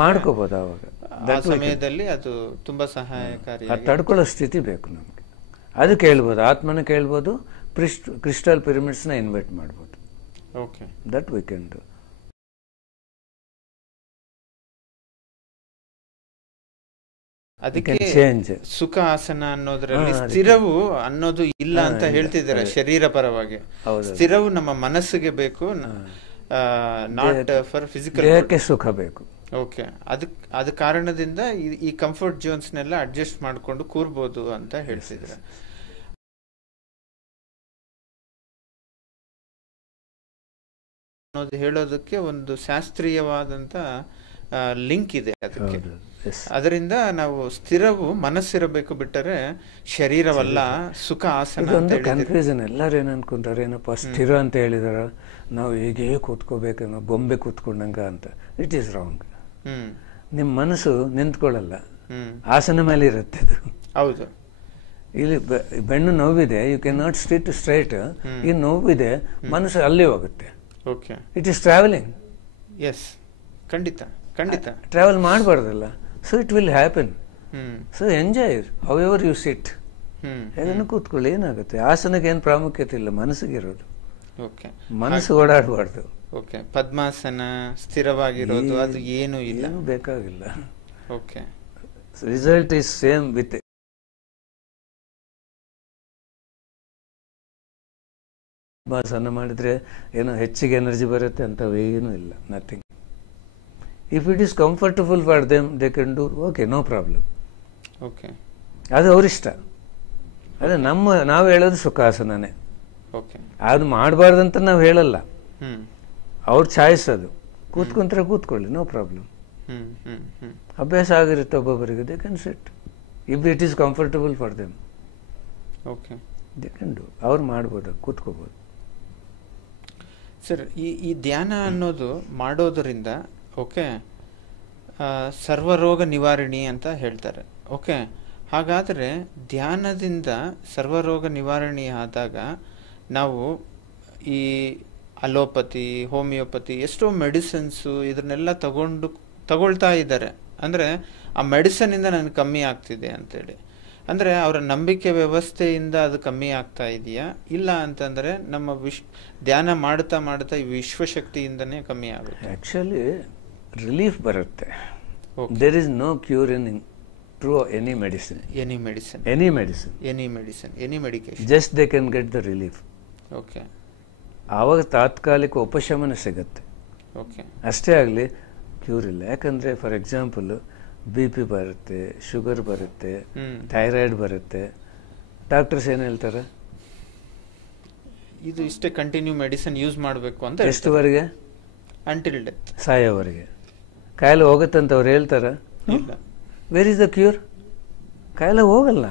ಮಾಡ್ಕೋಬಹುದು. ಅವಾಗ ಆ ಸಮಯದಲ್ಲಿ ಅದು ತುಂಬಾ ಸಹಾಯಕಾರಿ. ಅದು ತಡ್ಕೊಳ್ಳೋ ಸ್ಥಿತಿ ಬೇಕು ನಮಗೆ. ಅದು ಕೇಳ್ಬೋದು, ಆತ್ಮನ ಕೇಳ್ಬೋದು, ಕ್ರಿಸ್ಟಲ್ ಪಿರಮಿಡ್ಸ್ನ ಇನ್ವೈಟ್ ಮಾಡ್ಬೋದು. Okay, that we can do. ಅದಕ್ಕೆ ಸುಖ ಆಸನ ಅನ್ನೋದ್ರಲ್ಲಿ ಸ್ಥಿರವು ಅನ್ನೋದು ಇಲ್ಲ ಅಂತ ಹೇಳ್ತಿದ್ದಾರೆ ಶರೀರ ಪರವಾಗಿ. ಸ್ಥಿರವು ನಮ್ಮ ಮನಸ್ಸಿಗೆ ಬೇಕು, ನಾಟ್ ಫಾರ್ ಫಿಸಿಕಲ್. ದೇಹಕ್ಕೆ ಸುಖ ಬೇಕು. ಓಕೆ, ಅದ ಕಾರಣದಿಂದ ಈ ಕಂಫರ್ಟ್ ಜೋನ್ಸ್ನೆಲ್ಲ ಅಡ್ಜಸ್ಟ್ ಮಾಡ್ಕೊಂಡು ಕೂರ್ಬೋದು ಅಂತ ಹೇಳ್ತಿದ್ರೆ. ಅನ್ನೋದು ಹೇಳೋದಕ್ಕೆ ಒಂದು ಶಾಸ್ತ್ರೀಯವಾದಂತ ಲಿಂಕ್ ಇದೆ ಅದಕ್ಕೆ. ಅದರಿಂದ ನಾವು ಸ್ಥಿರವು ಮನಸ್ಸಿರಬೇಕು, ಬಿಟ್ಟರೆ ಶರೀರವಲ್ಲ ಸುಖ ಆಸನ. ಇದೊಂದು ಕನ್ಫ್ಯೂಷನ್. ಎಲ್ಲರೂ ಏನು ಅನ್ಕೊಂತಾರೆ, ಏನಪ್ಪ ಸ್ಥಿರ ಅಂತ ಹೇಳಿದಾರ, ನಾವು ಹೇಗೆ ಕೂತ್ಕೋಬೇಕನ್ನೋ ಗೊಂಬೆ ಕೂತ್ಕೊಂಡಂಗ ಅಂತ. It is wrong. ನಿಮ್ಮ ಮನಸ್ಸು ನಿಂತ್ಕೊಳ್ಳಲ್ಲ, ಆಸನ ಮೇಲೆ ಇರುತ್ತೆ ಅದು. ಹೌದು, ಇಲ್ಲಿ ಬೆನ್ನು ನೋವಿದೆ, you can not sit straight. ಈ ನೋವಿದೆ, ಮನಸ್ಸು ಅಲ್ಲಿ ಹೋಗುತ್ತೆ. Okay, it is traveling. Yes, ಖಂಡಿತ ಖಂಡಿತ ಟ್ರಾವೆಲ್ ಮಾಡಬಾರ್ದಲ್ಲ. So it will happen. So enjoy however you sit. ಹೇಗನ್ನು ಕೂತ್ಕೊಳ್ಳಿ, ಏನಾಗುತ್ತೆ. ಆಸನಕ್ಕೆ ಏನು ಪ್ರಾಮುಖ್ಯತೆ ಇಲ್ಲ, ಮನಸ್ಸಿಗೆ ಇರೋದು. ಓಕೆ, ಮನಸ್ಸು ಓಡಾಡಬಾರ್ದು. ಓಕೆ, ಪದ್ಮಾಸನ ಸ್ಥಿರವಾಗಿರೋದು ಅದು ಏನು ಇಲ್ಲ, ಬೇಕಾಗಿಲ್ಲ. Okay, result is same with. Padmasana ಮಾಡಿದ್ರೆ ಏನೋ ಹೆಚ್ಚಿಗೆ ಎನರ್ಜಿ ಬರುತ್ತೆ ಅಂತ ಏನೂ ಇಲ್ಲ, nothing. If it is comfortable for them, they can do. Okay, no problem. Okay, ಅದು ಅವರಿಷ್ಟ. ಅದೇ ನಾವು ಹೇಳೋದು ಸುಖಾಸನನೇ. ಓಕೆ, ಅದು ಮಾಡಬಾರ್ದಂತ ನಾವು ಹೇಳಲ್ಲ, ಅವ್ರ ಚಾಯ್ಸ್ ಅದು. ಕೂತ್ಕೊಂಡ್ರೆ ಕೂತ್ಕೊಳ್ಳಿ, ನೋ ಪ್ರಾಬ್ಲಮ್. ಅಭ್ಯಾಸ ಆಗಿರುತ್ತೆ ಒಬ್ಬೊಬ್ಬರಿಗೆ, they can sit. If it is comfortable for them, okay, they can do. ಅವ್ರು ಮಾಡ್ಬೋದು, ಕೂತ್ಕೋಬೋದು. ಸರ್, ಈ ಧ್ಯಾನ ಅನ್ನೋದು ಮಾಡೋದರಿಂದ ಓಕೆ ಸರ್ವರೋಗ ನಿವಾರಣಿ ಅಂತ ಹೇಳ್ತಾರೆ. ಓಕೆ, ಹಾಗಾದರೆ ಧ್ಯಾನದಿಂದ ಸರ್ವರೋಗ ನಿವಾರಣೆ ಆದಾಗ ನಾವು ಈ ಅಲೋಪತಿ, ಹೋಮಿಯೋಪತಿ, ಎಷ್ಟೋ ಮೆಡಿಸಿನ್ಸು ಇದನ್ನೆಲ್ಲ ತಗೊಳ್ತಾ ಇದ್ದಾರೆ. ಅಂದರೆ ಆ ಮೆಡಿಸನಿಂದ ನನಗೆ ಕಮ್ಮಿ ಆಗ್ತಿದೆ ಅಂತೇಳಿ. ಅಂದರೆ ಅವರ ನಂಬಿಕೆ ವ್ಯವಸ್ಥೆಯಿಂದ ಅದು ಕಮ್ಮಿ ಆಗ್ತಾ ಇದೆಯಾ, ಇಲ್ಲ ಅಂತಂದರೆ ನಮ್ಮ ಧ್ಯಾನ ಮಾಡ್ತಾ ಮಾಡ್ತಾ ಈ ವಿಶ್ವಶಕ್ತಿಯಿಂದನೇ ಕಮ್ಮಿ ಆಗುತ್ತೆ? ಆ್ಯಕ್ಚುಲಿ ರಿಲೀಫ್ ಬರುತ್ತೆ. There is no cure in through any medicine. Any medicine, any medicine, any medicine, any medication, just they can get the relief. Okay, ಆವಾಗ ತಾತ್ಕಾಲಿಕ ಉಪಶಮನ ಸಿಗುತ್ತೆ. ಓಕೆ, ಅಷ್ಟೇ ಆಗಲಿ, ಕ್ಯೂರ್ ಇಲ್ಲ. ಯಾಕಂದರೆ ಫಾರ್ ಎಕ್ಸಾಂಪಲ್ BP ಬರುತ್ತೆ, ಶುಗರ್ ಬರುತ್ತೆ, ಥೈರಾಯ್ಡ್ ಬರುತ್ತೆ. ಡಾಕ್ಟರ್ಸ್ ಏನು ಹೇಳ್ತಾರೆ? ಇದು ಇಷ್ಟೇ ಕಂಟಿನ್ಯೂ ಮೆಡಿಸಿನ್ ಯೂಸ್ ಮಾಡಬೇಕು ಅಂತ. ಎಷ್ಟುವರೆಗೆ? ಅಂಟಿಲ್ ಡೆತ್, ಸಾಯೋವರೆಗೆ. ಕಾಯಿಲೆ ಹೋಗುತ್ತಂತ ಅವ್ರು ಹೇಳ್ತಾರ? ಇಲ್ಲ. Where is the cure? ಕಾಯಿಲೆ ಹೋಗಲ್ಲ.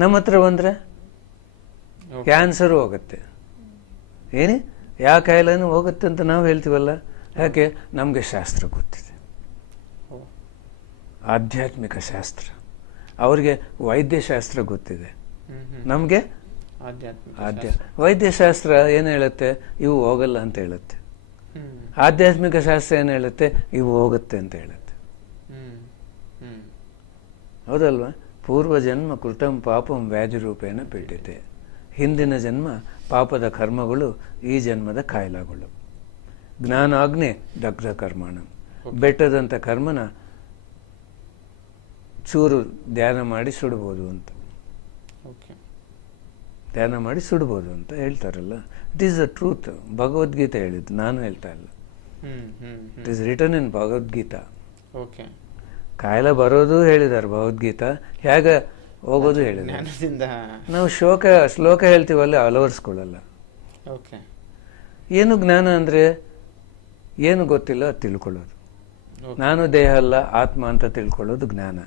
ನಮ್ಮ ಹತ್ರ ಬಂದರೆ ಕ್ಯಾನ್ಸರ್ ಹೋಗುತ್ತೆ. ಏನೇ ಯಾವ ಕಾಯಿಲೆನೂ ಹೋಗುತ್ತೆ ಅಂತ ನಾವು ಹೇಳ್ತೀವಲ್ಲ. ಯಾಕೆ? ನಮಗೆ ಶಾಸ್ತ್ರ ಗೊತ್ತಿದೆ, ಆಧ್ಯಾತ್ಮಿಕ ಶಾಸ್ತ್ರ. ಅವ್ರಿಗೆ ವೈದ್ಯಶಾಸ್ತ್ರ ಗೊತ್ತಿದೆ, ನಮಗೆ ವೈದ್ಯಶಾಸ್ತ್ರ ಏನು ಹೇಳುತ್ತೆ? ಇವು ಹೋಗಲ್ಲ ಅಂತ ಹೇಳುತ್ತೆ. ಆಧ್ಯಾತ್ಮಿಕ ಶಾಸ್ತ್ರ ಏನು ಹೇಳುತ್ತೆ? ಇವು ಹೋಗುತ್ತೆ ಅಂತ ಹೇಳುತ್ತೆ. ಹೌದಲ್ವಾ? ಪೂರ್ವ ಜನ್ಮ ಕೃತಂ ಪಾಪಂ ವ್ಯಾಧಿ ರೂಪೇಣ ಪೀಡಿತೆ. ಹಿಂದಿನ ಜನ್ಮ ಪಾಪದ ಕರ್ಮಗಳು ಈ ಜನ್ಮದ ಕಾಯಿಲೆಗಳು. ಜ್ಞಾನಾಗ್ನೆ ದಗ್ಧ ಕರ್ಮಣ. ಬೆಟ್ಟದಂಥ ಕರ್ಮನ ಚೂರು ಧ್ಯಾನ ಮಾಡಿ ಸುಡ್ಬೋದು ಅಂತ. ಧ್ಯಾನ ಮಾಡಿ ಸುಡ್ಬೋದು ಅಂತ ಹೇಳ್ತಾರಲ್ಲ. It is the truth. Bhagavadgita ಹೇಳಿದ್ದು, ನಾನು ಹೇಳ್ತಾ ಇಲ್ಲ. It is written in Bhagavadgita. ಕಾಯಿಲೆ ಬರೋದು ಹೇಳಿದ್ದಾರೆ ಭಗವದ್ಗೀತಾ, ಹೇಗೆ ಹೋಗೋದು ಹೇಳಿದ್ದಾರೆ. ನಾವು ಶ್ಲೋಕ ಹೇಳ್ತೀವಲ್ಲ, ಅಳವಡಿಸ್ಕೊಳ್ಳಲ್ಲ. ಏನು ಜ್ಞಾನ ಅಂದರೆ ಏನು ಗೊತ್ತಿಲ್ಲ ತಿಳ್ಕೊಳ್ಳೋದು. ನಾನು ದೇಹ ಅಲ್ಲ, ಆತ್ಮ ಅಂತ ತಿಳ್ಕೊಳ್ಳೋದು ಜ್ಞಾನ.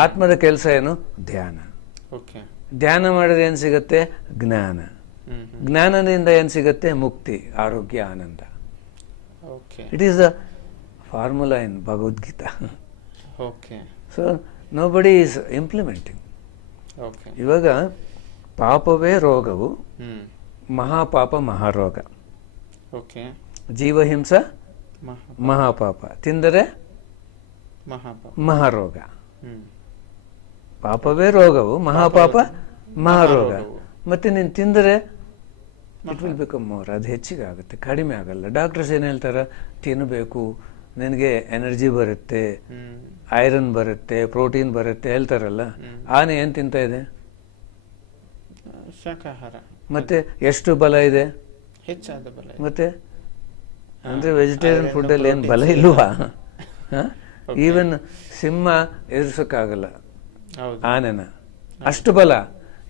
ಆತ್ಮದ ಕೆಲಸ ಏನು? ಧ್ಯಾನ. ಧ್ಯಾನ ಮಾಡಿದ್ರೆ ಏನು ಸಿಗತ್ತೆ? ಜ್ಞಾನ. ಜ್ಞಾನದಿಂದ ಏನು ಸಿಗತ್ತೆ? ಮುಕ್ತಿ, ಆರೋಗ್ಯ, ಆನಂದ. It is the formula in Bhagavad Gita. So nobody is implementing. ಇವಾಗ ಪಾಪವೇ ರೋಗವು, ಹ್ಮ್. ಮಹಾಪಾಪ ಮಹಾರೋಗ. ಓಕೆ. ಜೀವಹಿಂಸ ಮಹಾಪಾಪ, ತಿಂದರೆ ಮಹಾಪಾಪ ಮಹಾರೋಗ. ಹ್ಮ್. ಪಾಪವೇ ರೋಗವು, ಮಹಾಪಾಪ ಮಹಾರೋಗ. ಮತ್ತೆ ನೀನು ತಿಂದರೆ ಇಟ್ ವಿಲ್ ಬಿಕಮ್ ಮೋರ್, ಅದು ಹೆಚ್ಚಿಗೆ ಆಗುತ್ತೆ, ಕಡಿಮೆ ಆಗಲ್ಲ. ಡಾಕ್ಟರ್ಸ್ ಏನು ಹೇಳ್ತಾರೆ, ತಿನ್ನಬೇಕು, ನಿನಗೆ ಎನರ್ಜಿ ಬರುತ್ತೆ, ಐರನ್ ಬರುತ್ತೆ, ಪ್ರೋಟೀನ್ ಬರುತ್ತೆ ಹೇಳ್ತಾರಲ್ಲ. ಆನೆ ಏನು ತಿಂತ ಇದೆ? ಶಾಕಾಹಾರ. ಮತ್ತೆ ಎಷ್ಟು ಬಲ ಇದೆ? ಹೆಚ್ಚಾದ ಬಲ. ಮತ್ತೆ ಅಂದ್ರೆ ವೆಜಿಟೇರಿಯನ್ ಫುಡ್ ಅಲ್ಲಿ ಏನು ಬಲ ಇಲ್ವಾ? ಈವನ್ ಸಿಂಹ ಎದುರಿಸೋಕ್ಕಾಗಲ್ಲ ಆನೆನ, ಅಷ್ಟು ಬಲ.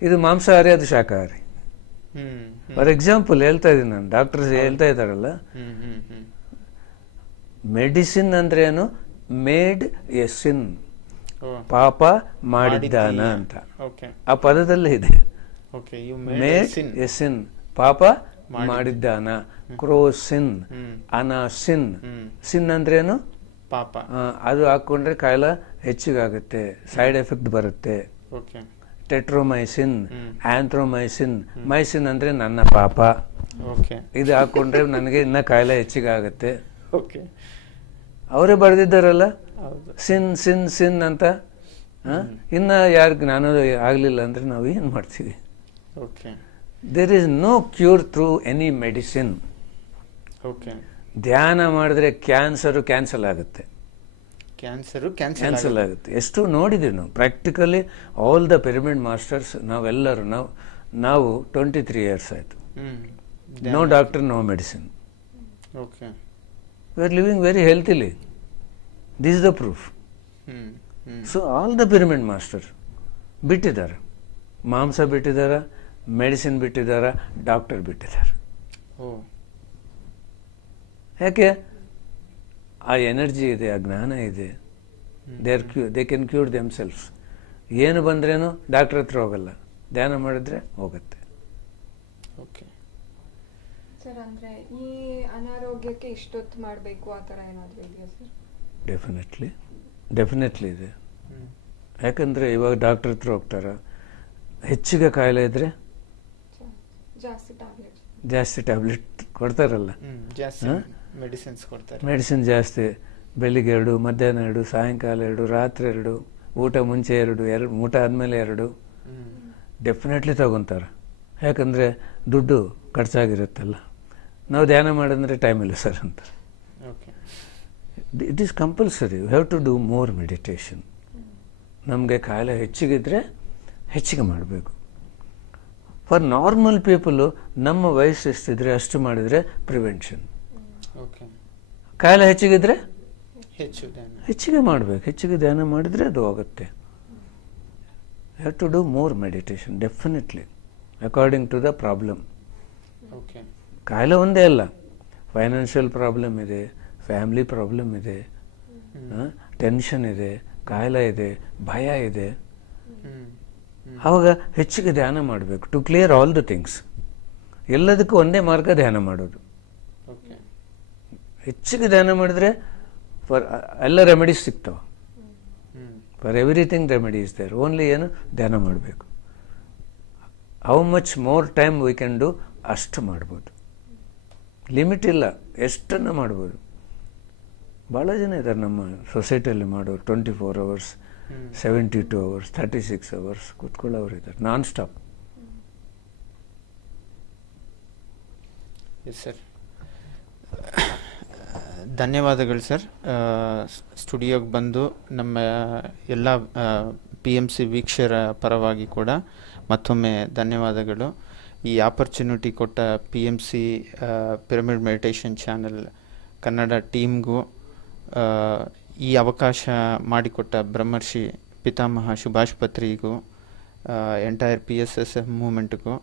ಇದು ಮಾಂಸಾಹಾರಿ, ಅದು ಶಾಕಾಹಾರಿ. ಫಾರ್ ಎಕ್ಸಾಂಪಲ್ ಹೇಳ್ತಾ ಇದ್ದೀನಿ ನಾನು, ಡಾಕ್ಟರ್ಸ್ ಹೇಳ್ತಾ ಇದ್ದಾರಲ್ಲ, ಮೆಡಿಸಿನ್ ಅಂದ್ರೆ ಏನು? ಮೇಡ್ ಎ ಸಿನ್, ಪಾಪ ಮಾಡಿದ್ದಾನ ಅಂತ ಆ ಪದದಲ್ಲೇ ಇದೆ. ಮೇಡ್ ಎ ಸಿನ್, ಪಾಪ ಮಾಡಿದ್ದಾನ. ಕ್ರೋಸಿನ್, ಅನಾಸಿನ್. ಸಿನ್ ಅಂದ್ರೆ ಏನು? ಪಾಪ. ಅದು ಹಾಕೊಂಡ್ರೆ ಕಾಯಿಲೆ ಹೆಚ್ಚಿಗಾಗುತ್ತೆ, ಸೈಡ್ ಎಫೆಕ್ಟ್ ಬರುತ್ತೆ. ಟೆಟ್ರೋಮೈಸಿನ್, ಆಂಥ್ರೋಮೈಸಿನ್. ಮೈಸಿನ್ ಅಂದ್ರೆ ನನ್ನ ಪಾಪ, ಇದು ಹಾಕೊಂಡ್ರೆ ನನಗೆ ಇನ್ನ ಕಾಯಿಲೆ ಹೆಚ್ಚಿಗಾಗುತ್ತೆ. ಅವರೇ ಬರೆದಿದ್ದಾರಲ್ಲ ಸಿನ್ ಸಿನ್ ಸಿನ್ ಅಂತ. ಇನ್ನ ಯಾರು ಜ್ಞಾನ ಆಗ್ಲಿಲ್ಲ ಅಂದ್ರೆ ನಾವು ಏನ್ ಮಾಡ್ತೀವಿ? There is no cure through any medicine. ಧ್ಯಾನ ಮಾಡಿದ್ರೆ ಕ್ಯಾನ್ಸರ್ ಕ್ಯಾನ್ಸಲ್ ಆಗುತ್ತೆ, ಕ್ಯಾನ್ಸಲ್ ಆಗುತ್ತೆ. ಎಷ್ಟು ನೋಡಿದೀವಿ ನಾವು practically. All the pyramid masters, ನಾವೆಲ್ಲರೂ ನಾವು 23 years ಆಯ್ತು. No doctor, no medicine. We are living very healthily. This is the proof. So all the pyramid master ಬಿಟ್ಟಿದ್ದಾರೆ, ಮಾಂಸ ಬಿಟ್ಟಿದ್ದಾರೆ, ಮೆಡಿಸಿನ್ ಬಿಟ್ಟಿದ್ದಾರೆ, ಡಾಕ್ಟರ್ ಬಿಟ್ಟಿದ್ದಾರೆ. ಯಾಕೆ? ಆ ಎನರ್ಜಿ ಇದೆ, ಆ ಜ್ಞಾನ ಇದೆ. They can cure themselves. ಏನು ಬಂದ್ರೇನು ಡಾಕ್ಟರ್ ಹತ್ರ ಹೋಗಲ್ಲ, ಧ್ಯಾನ ಮಾಡಿದ್ರೆ ಹೋಗುತ್ತೆ. ಸರ್, ಅಂದ್ರೆ ಈ ಅನಾರೋಗ್ಯಕ್ಕೆ ಇಷ್ಟೊತ್ತು ಮಾಡಬೇಕು ಆ ಥರ ಏನಾದರೂ ಇದೆಯಾ ಸರ್? ಡೆಫಿನೆಟ್ಲಿ ಇದೆ. ಯಾಕಂದ್ರೆ ಇವಾಗ ಡಾಕ್ಟರ್ ಹತ್ರ ಹೋಗ್ತಾರ, ಹೆಚ್ಚಿಗೆ ಕಾಯಿಲೆ ಇದ್ರೆ ಜಾಸ್ತಿ ಟ್ಯಾಬ್ಲೆಟ್ ಕೊಡ್ತಾರಲ್ಲ, ಮೆಡಿಸಿನ್ ಜಾಸ್ತಿ. ಬೆಳಿಗ್ಗೆ 2, ಮಧ್ಯಾಹ್ನ 2, ಸಾಯಂಕಾಲ 2, ರಾತ್ರಿ 2, ಊಟ ಮುಂಚೆ 2, ಊಟ ಆದಮೇಲೆ 2 ಡೆಫಿನೆಟ್ಲಿ ತಗೊತಾರೆ. ಯಾಕಂದರೆ ದುಡ್ಡು ಖರ್ಚಾಗಿರುತ್ತಲ್ಲ. ನಾವು ಧ್ಯಾನ ಮಾಡಿದ್ರೆ ಟೈಮ್ ಇಲ್ಲ ಸರ್ ಅಂತ. It is compulsory. You have to do more meditation. ನಮಗೆ ಕಾಯಿಲೆ ಹೆಚ್ಚಿಗಿದ್ರೆ ಹೆಚ್ಚಿಗೆ ಮಾಡಬೇಕು. ಫಾರ್ ನಾರ್ಮಲ್ ಪೀಪಲು ನಮ್ಮ ವಯಸ್ಸು ಎಷ್ಟಿದ್ರೆ ಅಷ್ಟು ಮಾಡಿದರೆ ಪ್ರಿವೆನ್ಷನ್. ಕಾಯಿಲೆ ಹೆಚ್ಚಿಗಿದ್ರೆ ಹೆಚ್ಚಿಗೆ ಮಾಡಬೇಕು, ಹೆಚ್ಚಿಗೆ ಧ್ಯಾನ ಮಾಡಿದರೆ ಅದು ಹೋಗುತ್ತೆ. You have to do more meditation definitely according to the problem. ಕಾಯಿಲೆ ಒಂದೇ ಅಲ್ಲ, ಫೈನಾನ್ಷಿಯಲ್ ಪ್ರಾಬ್ಲಮ್ ಇದೆ, ಫ್ಯಾಮಿಲಿ ಪ್ರಾಬ್ಲಮ್ ಇದೆ, ಟೆನ್ಷನ್ ಇದೆ, ಕಾಯಿಲೆ ಇದೆ, ಭಯ ಇದೆ. ಆವಾಗ ಹೆಚ್ಚಿಗೆ ಧ್ಯಾನ ಮಾಡಬೇಕು to clear all the things. ಎಲ್ಲದಕ್ಕೂ ಒಂದೇ ಮಾರ್ಗ ಧ್ಯಾನ ಮಾಡೋದು. ಹೆಚ್ಚಿಗೆ ಧ್ಯಾನ ಮಾಡಿದ್ರೆ ಫಾರ್ ಎಲ್ಲ ರೆಮಿಡೀಸ್ ಸಿಗ್ತಾವ. For everything remedy is there. Only ಏನು ಧ್ಯಾನ ಮಾಡಬೇಕು. How much more time we can do ಅಷ್ಟು ಮಾಡ್ಬೋದು. ಲಿಮಿಟ್ ಇಲ್ಲ, ಎಷ್ಟನ್ನು ಮಾಡ್ಬೋದು. ಭಾಳ ಜನ ಇದ್ದಾರೆ ನಮ್ಮ ಸೊಸೈಟಿಯಲ್ಲಿ ಮಾಡೋರು. 24 hours, 72 hours, 36 hours ಕೂತ್ಕೊಳ್ಳೋರು ಇದ್ದಾರೆ ನಾನ್ ಸ್ಟಾಪ್. ಎಸ್ ಸರ್, ಧನ್ಯವಾದಗಳು ಸರ್. ಸ್ಟುಡಿಯೋಗೆ ಬಂದು ನಮ್ಮ ಎಲ್ಲ PMC ವೀಕ್ಷಕರ ಪರವಾಗಿ ಕೂಡ ಮತ್ತೊಮ್ಮೆ ಧನ್ಯವಾದಗಳು. ಈ ಆಪರ್ಚುನಿಟಿ ಕೊಟ್ಟ PMC pyramid meditation channel Kannada ಟೀಮ್ಗೂ, ಈ ಅವಕಾಶ ಮಾಡಿಕೊಟ್ಟ ಬ್ರಹ್ಮರ್ಷಿ ಪಿತಾಮಹ ಸುಭಾಷ್ ಪತ್ರಿಗೂ, ಎಂಟೈರ್ PSSF ಮೂವ್ಮೆಂಟ್ಗೂ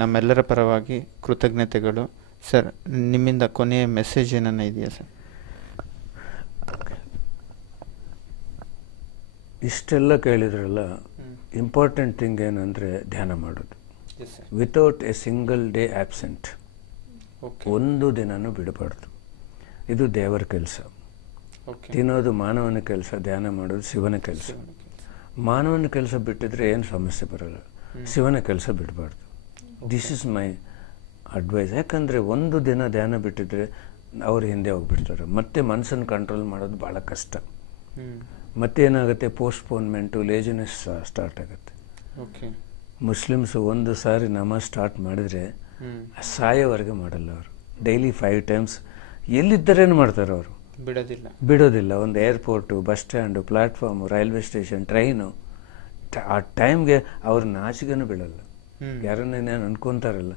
ನಮ್ಮೆಲ್ಲರ ಪರವಾಗಿ ಕೃತಜ್ಞತೆಗಳು. ಸರ್, ನಿಮ್ಮಿಂದ ಕೊನೆಯ ಮೆಸೇಜ್ ಏನನ್ನ ಇದೆಯಾ ಸರ್? ಇಷ್ಟೆಲ್ಲ ಕೇಳಿದ್ರಲ್ಲ, ಇಂಪಾರ್ಟೆಂಟ್ ಥಿಂಗ್ ಏನಂದರೆ ಧ್ಯಾನ ಮಾಡೋದು. Without A single day absent. ಒಂದು ದಿನನೂ ಬಿಡಬಾರ್ದು. ಇದು ದೇವರ ಕೆಲಸ. ತಿನ್ನೋದು ಮಾನವನ ಕೆಲಸ, ಧ್ಯಾನ ಮಾಡೋದು ಶಿವನ ಕೆಲಸ. ಮಾನವನ ಕೆಲಸ ಬಿಟ್ಟಿದ್ರೆ ಏನು ಸಮಸ್ಯೆ ಬರಲ್ಲ. ಶಿವನ ಕೆಲಸ ಬಿಡಬಾರ್ದು. This is my advice. ಯಾಕಂದರೆ ಒಂದು ದಿನ ಧ್ಯಾನ ಬಿಟ್ಟಿದ್ರೆ ಅವ್ರು ಹಿಂದೆ ಹೋಗ್ಬಿಡ್ತಾರೆ. ಮತ್ತೆ ಮನಸ್ಸನ್ನು ಕಂಟ್ರೋಲ್ ಮಾಡೋದು ಭಾಳ ಕಷ್ಟ. ಮತ್ತೇನಾಗುತ್ತೆ, ಪೋಸ್ಟ್ಪೋನ್ಮೆಂಟು, ಲೇಜಿನೆಸ್ ಸ್ಟಾರ್ಟ್ ಆಗುತ್ತೆ. ಮುಸ್ಲಿಮ್ಸು ಒಂದು ಸಾರಿ ನಮಾಜ್ ಸ್ಟಾರ್ಟ್ ಮಾಡಿದರೆ ಸಾಯೋವರೆಗೆ ಮಾಡಲ್ಲ ಅವರು. ಡೈಲಿ 5 times ಎಲ್ಲಿದ್ದರೇನು ಮಾಡ್ತಾರೆ ಅವರು, ಬಿಡೋದಿಲ್ಲ. ಒಂದು airport, bus stand, platform, railway station, train, ಆ ಟೈಮ್ಗೆ ಅವ್ರ ನಾಚಿಗೆನೂ ಬೀಳಲ್ಲ. ಯಾರನ್ನೇನು ಅನ್ಕೊತಾರಲ್ಲ.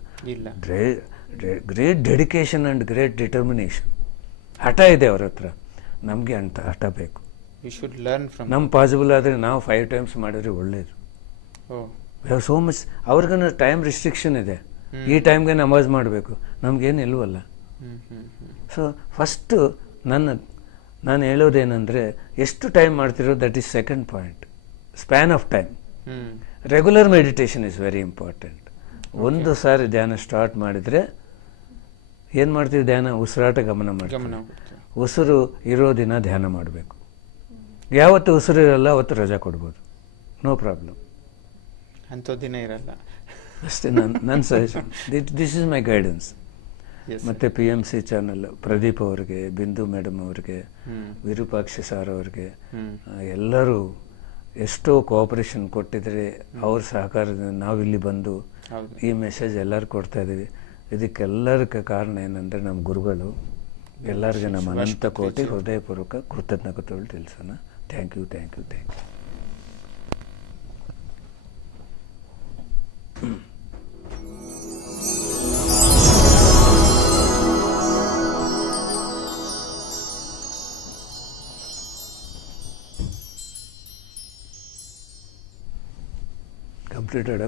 Great dedication and great determination. ಹಠ ಇದೆ ಅವ್ರ ಹತ್ರ. ನಮಗೆ ಅಂತ ಹಠ ಬೇಕು. ನಮ್ಮ ಪಾಸಿಬಲ್ ಆದರೆ ನಾವು 5 times ಮಾಡಿದ್ರೆ ಒಳ್ಳೇದು. So much. ಅವ್ರಿಗೇನು ಟೈಮ್ ರಿಸ್ಟ್ರಿಕ್ಷನ್ ಇದೆ. ಈ ಟೈಮ್ಗೆ ನಮಾಜ್ ಮಾಡಬೇಕು, ನಮಗೇನು ಇಲ್ವಲ್ಲ. ಸೊ ಫಸ್ಟು ನಾನು ಹೇಳೋದೇನೆಂದರೆ, ಎಷ್ಟು ಟೈಮ್ ಮಾಡ್ತಿರೋ that is second point. Span of time. Regular meditation is very important. ಒಂದು ಸಾರಿ ಧ್ಯಾನ ಸ್ಟಾರ್ಟ್ ಮಾಡಿದರೆ ಏನು ಮಾಡ್ತೀವಿ, ಧ್ಯಾನ ಉಸಿರಾಟ ಗಮನ ಮಾಡ್ತೀವಿ. ಉಸಿರು ಇರೋ ದಿನ ಧ್ಯಾನ ಮಾಡಬೇಕು. ಯಾವತ್ತು ಉಸಿರು ಇರಲ್ಲ ಅವತ್ತು ರಜಾ ಕೊಡ್ಬೋದು, ನೋ ಪ್ರಾಬ್ಲಮ್. ಅಂಥ ದಿನ ಇರಲ್ಲ ಅಷ್ಟೇ. ನನ್ನ suggestion, this is my guidance. ಮತ್ತು PMC ಚಾನಲ್ ಪ್ರದೀಪ್ ಅವ್ರಿಗೆ, ಬಿಂದು ಮೇಡಮ್ ಅವ್ರಿಗೆ, ವಿರೂಪಾಕ್ಷಿ ಸಾರ್ ಅವ್ರಿಗೆ ಎಲ್ಲರೂ ಎಷ್ಟೋ ಕೋಆಪರೇಷನ್ ಕೊಟ್ಟಿದ್ರೆ, ಅವ್ರ ಸಹಕಾರದಿಂದ ನಾವಿಲ್ಲಿ ಬಂದು ಈ ಮೆಸೇಜ್ ಎಲ್ಲರೂ ಕೊಡ್ತಾ ಇದ್ದೀವಿ. ಇದಕ್ಕೆಲ್ಲದಕ್ಕೆ ಕಾರಣ ಏನಂದರೆ ನಮ್ಮ ಗುರುಗಳು. ಎಲ್ಲರಿಗೆ ನಮ್ಮ ಅನಂತ ಕೋಟಿ ಹೃದಯಪೂರ್ವಕ ಕೃತಜ್ಞತೆಗಳು ತಿಳಿಸೋಣ. Thank you, thank you, thank you. Completed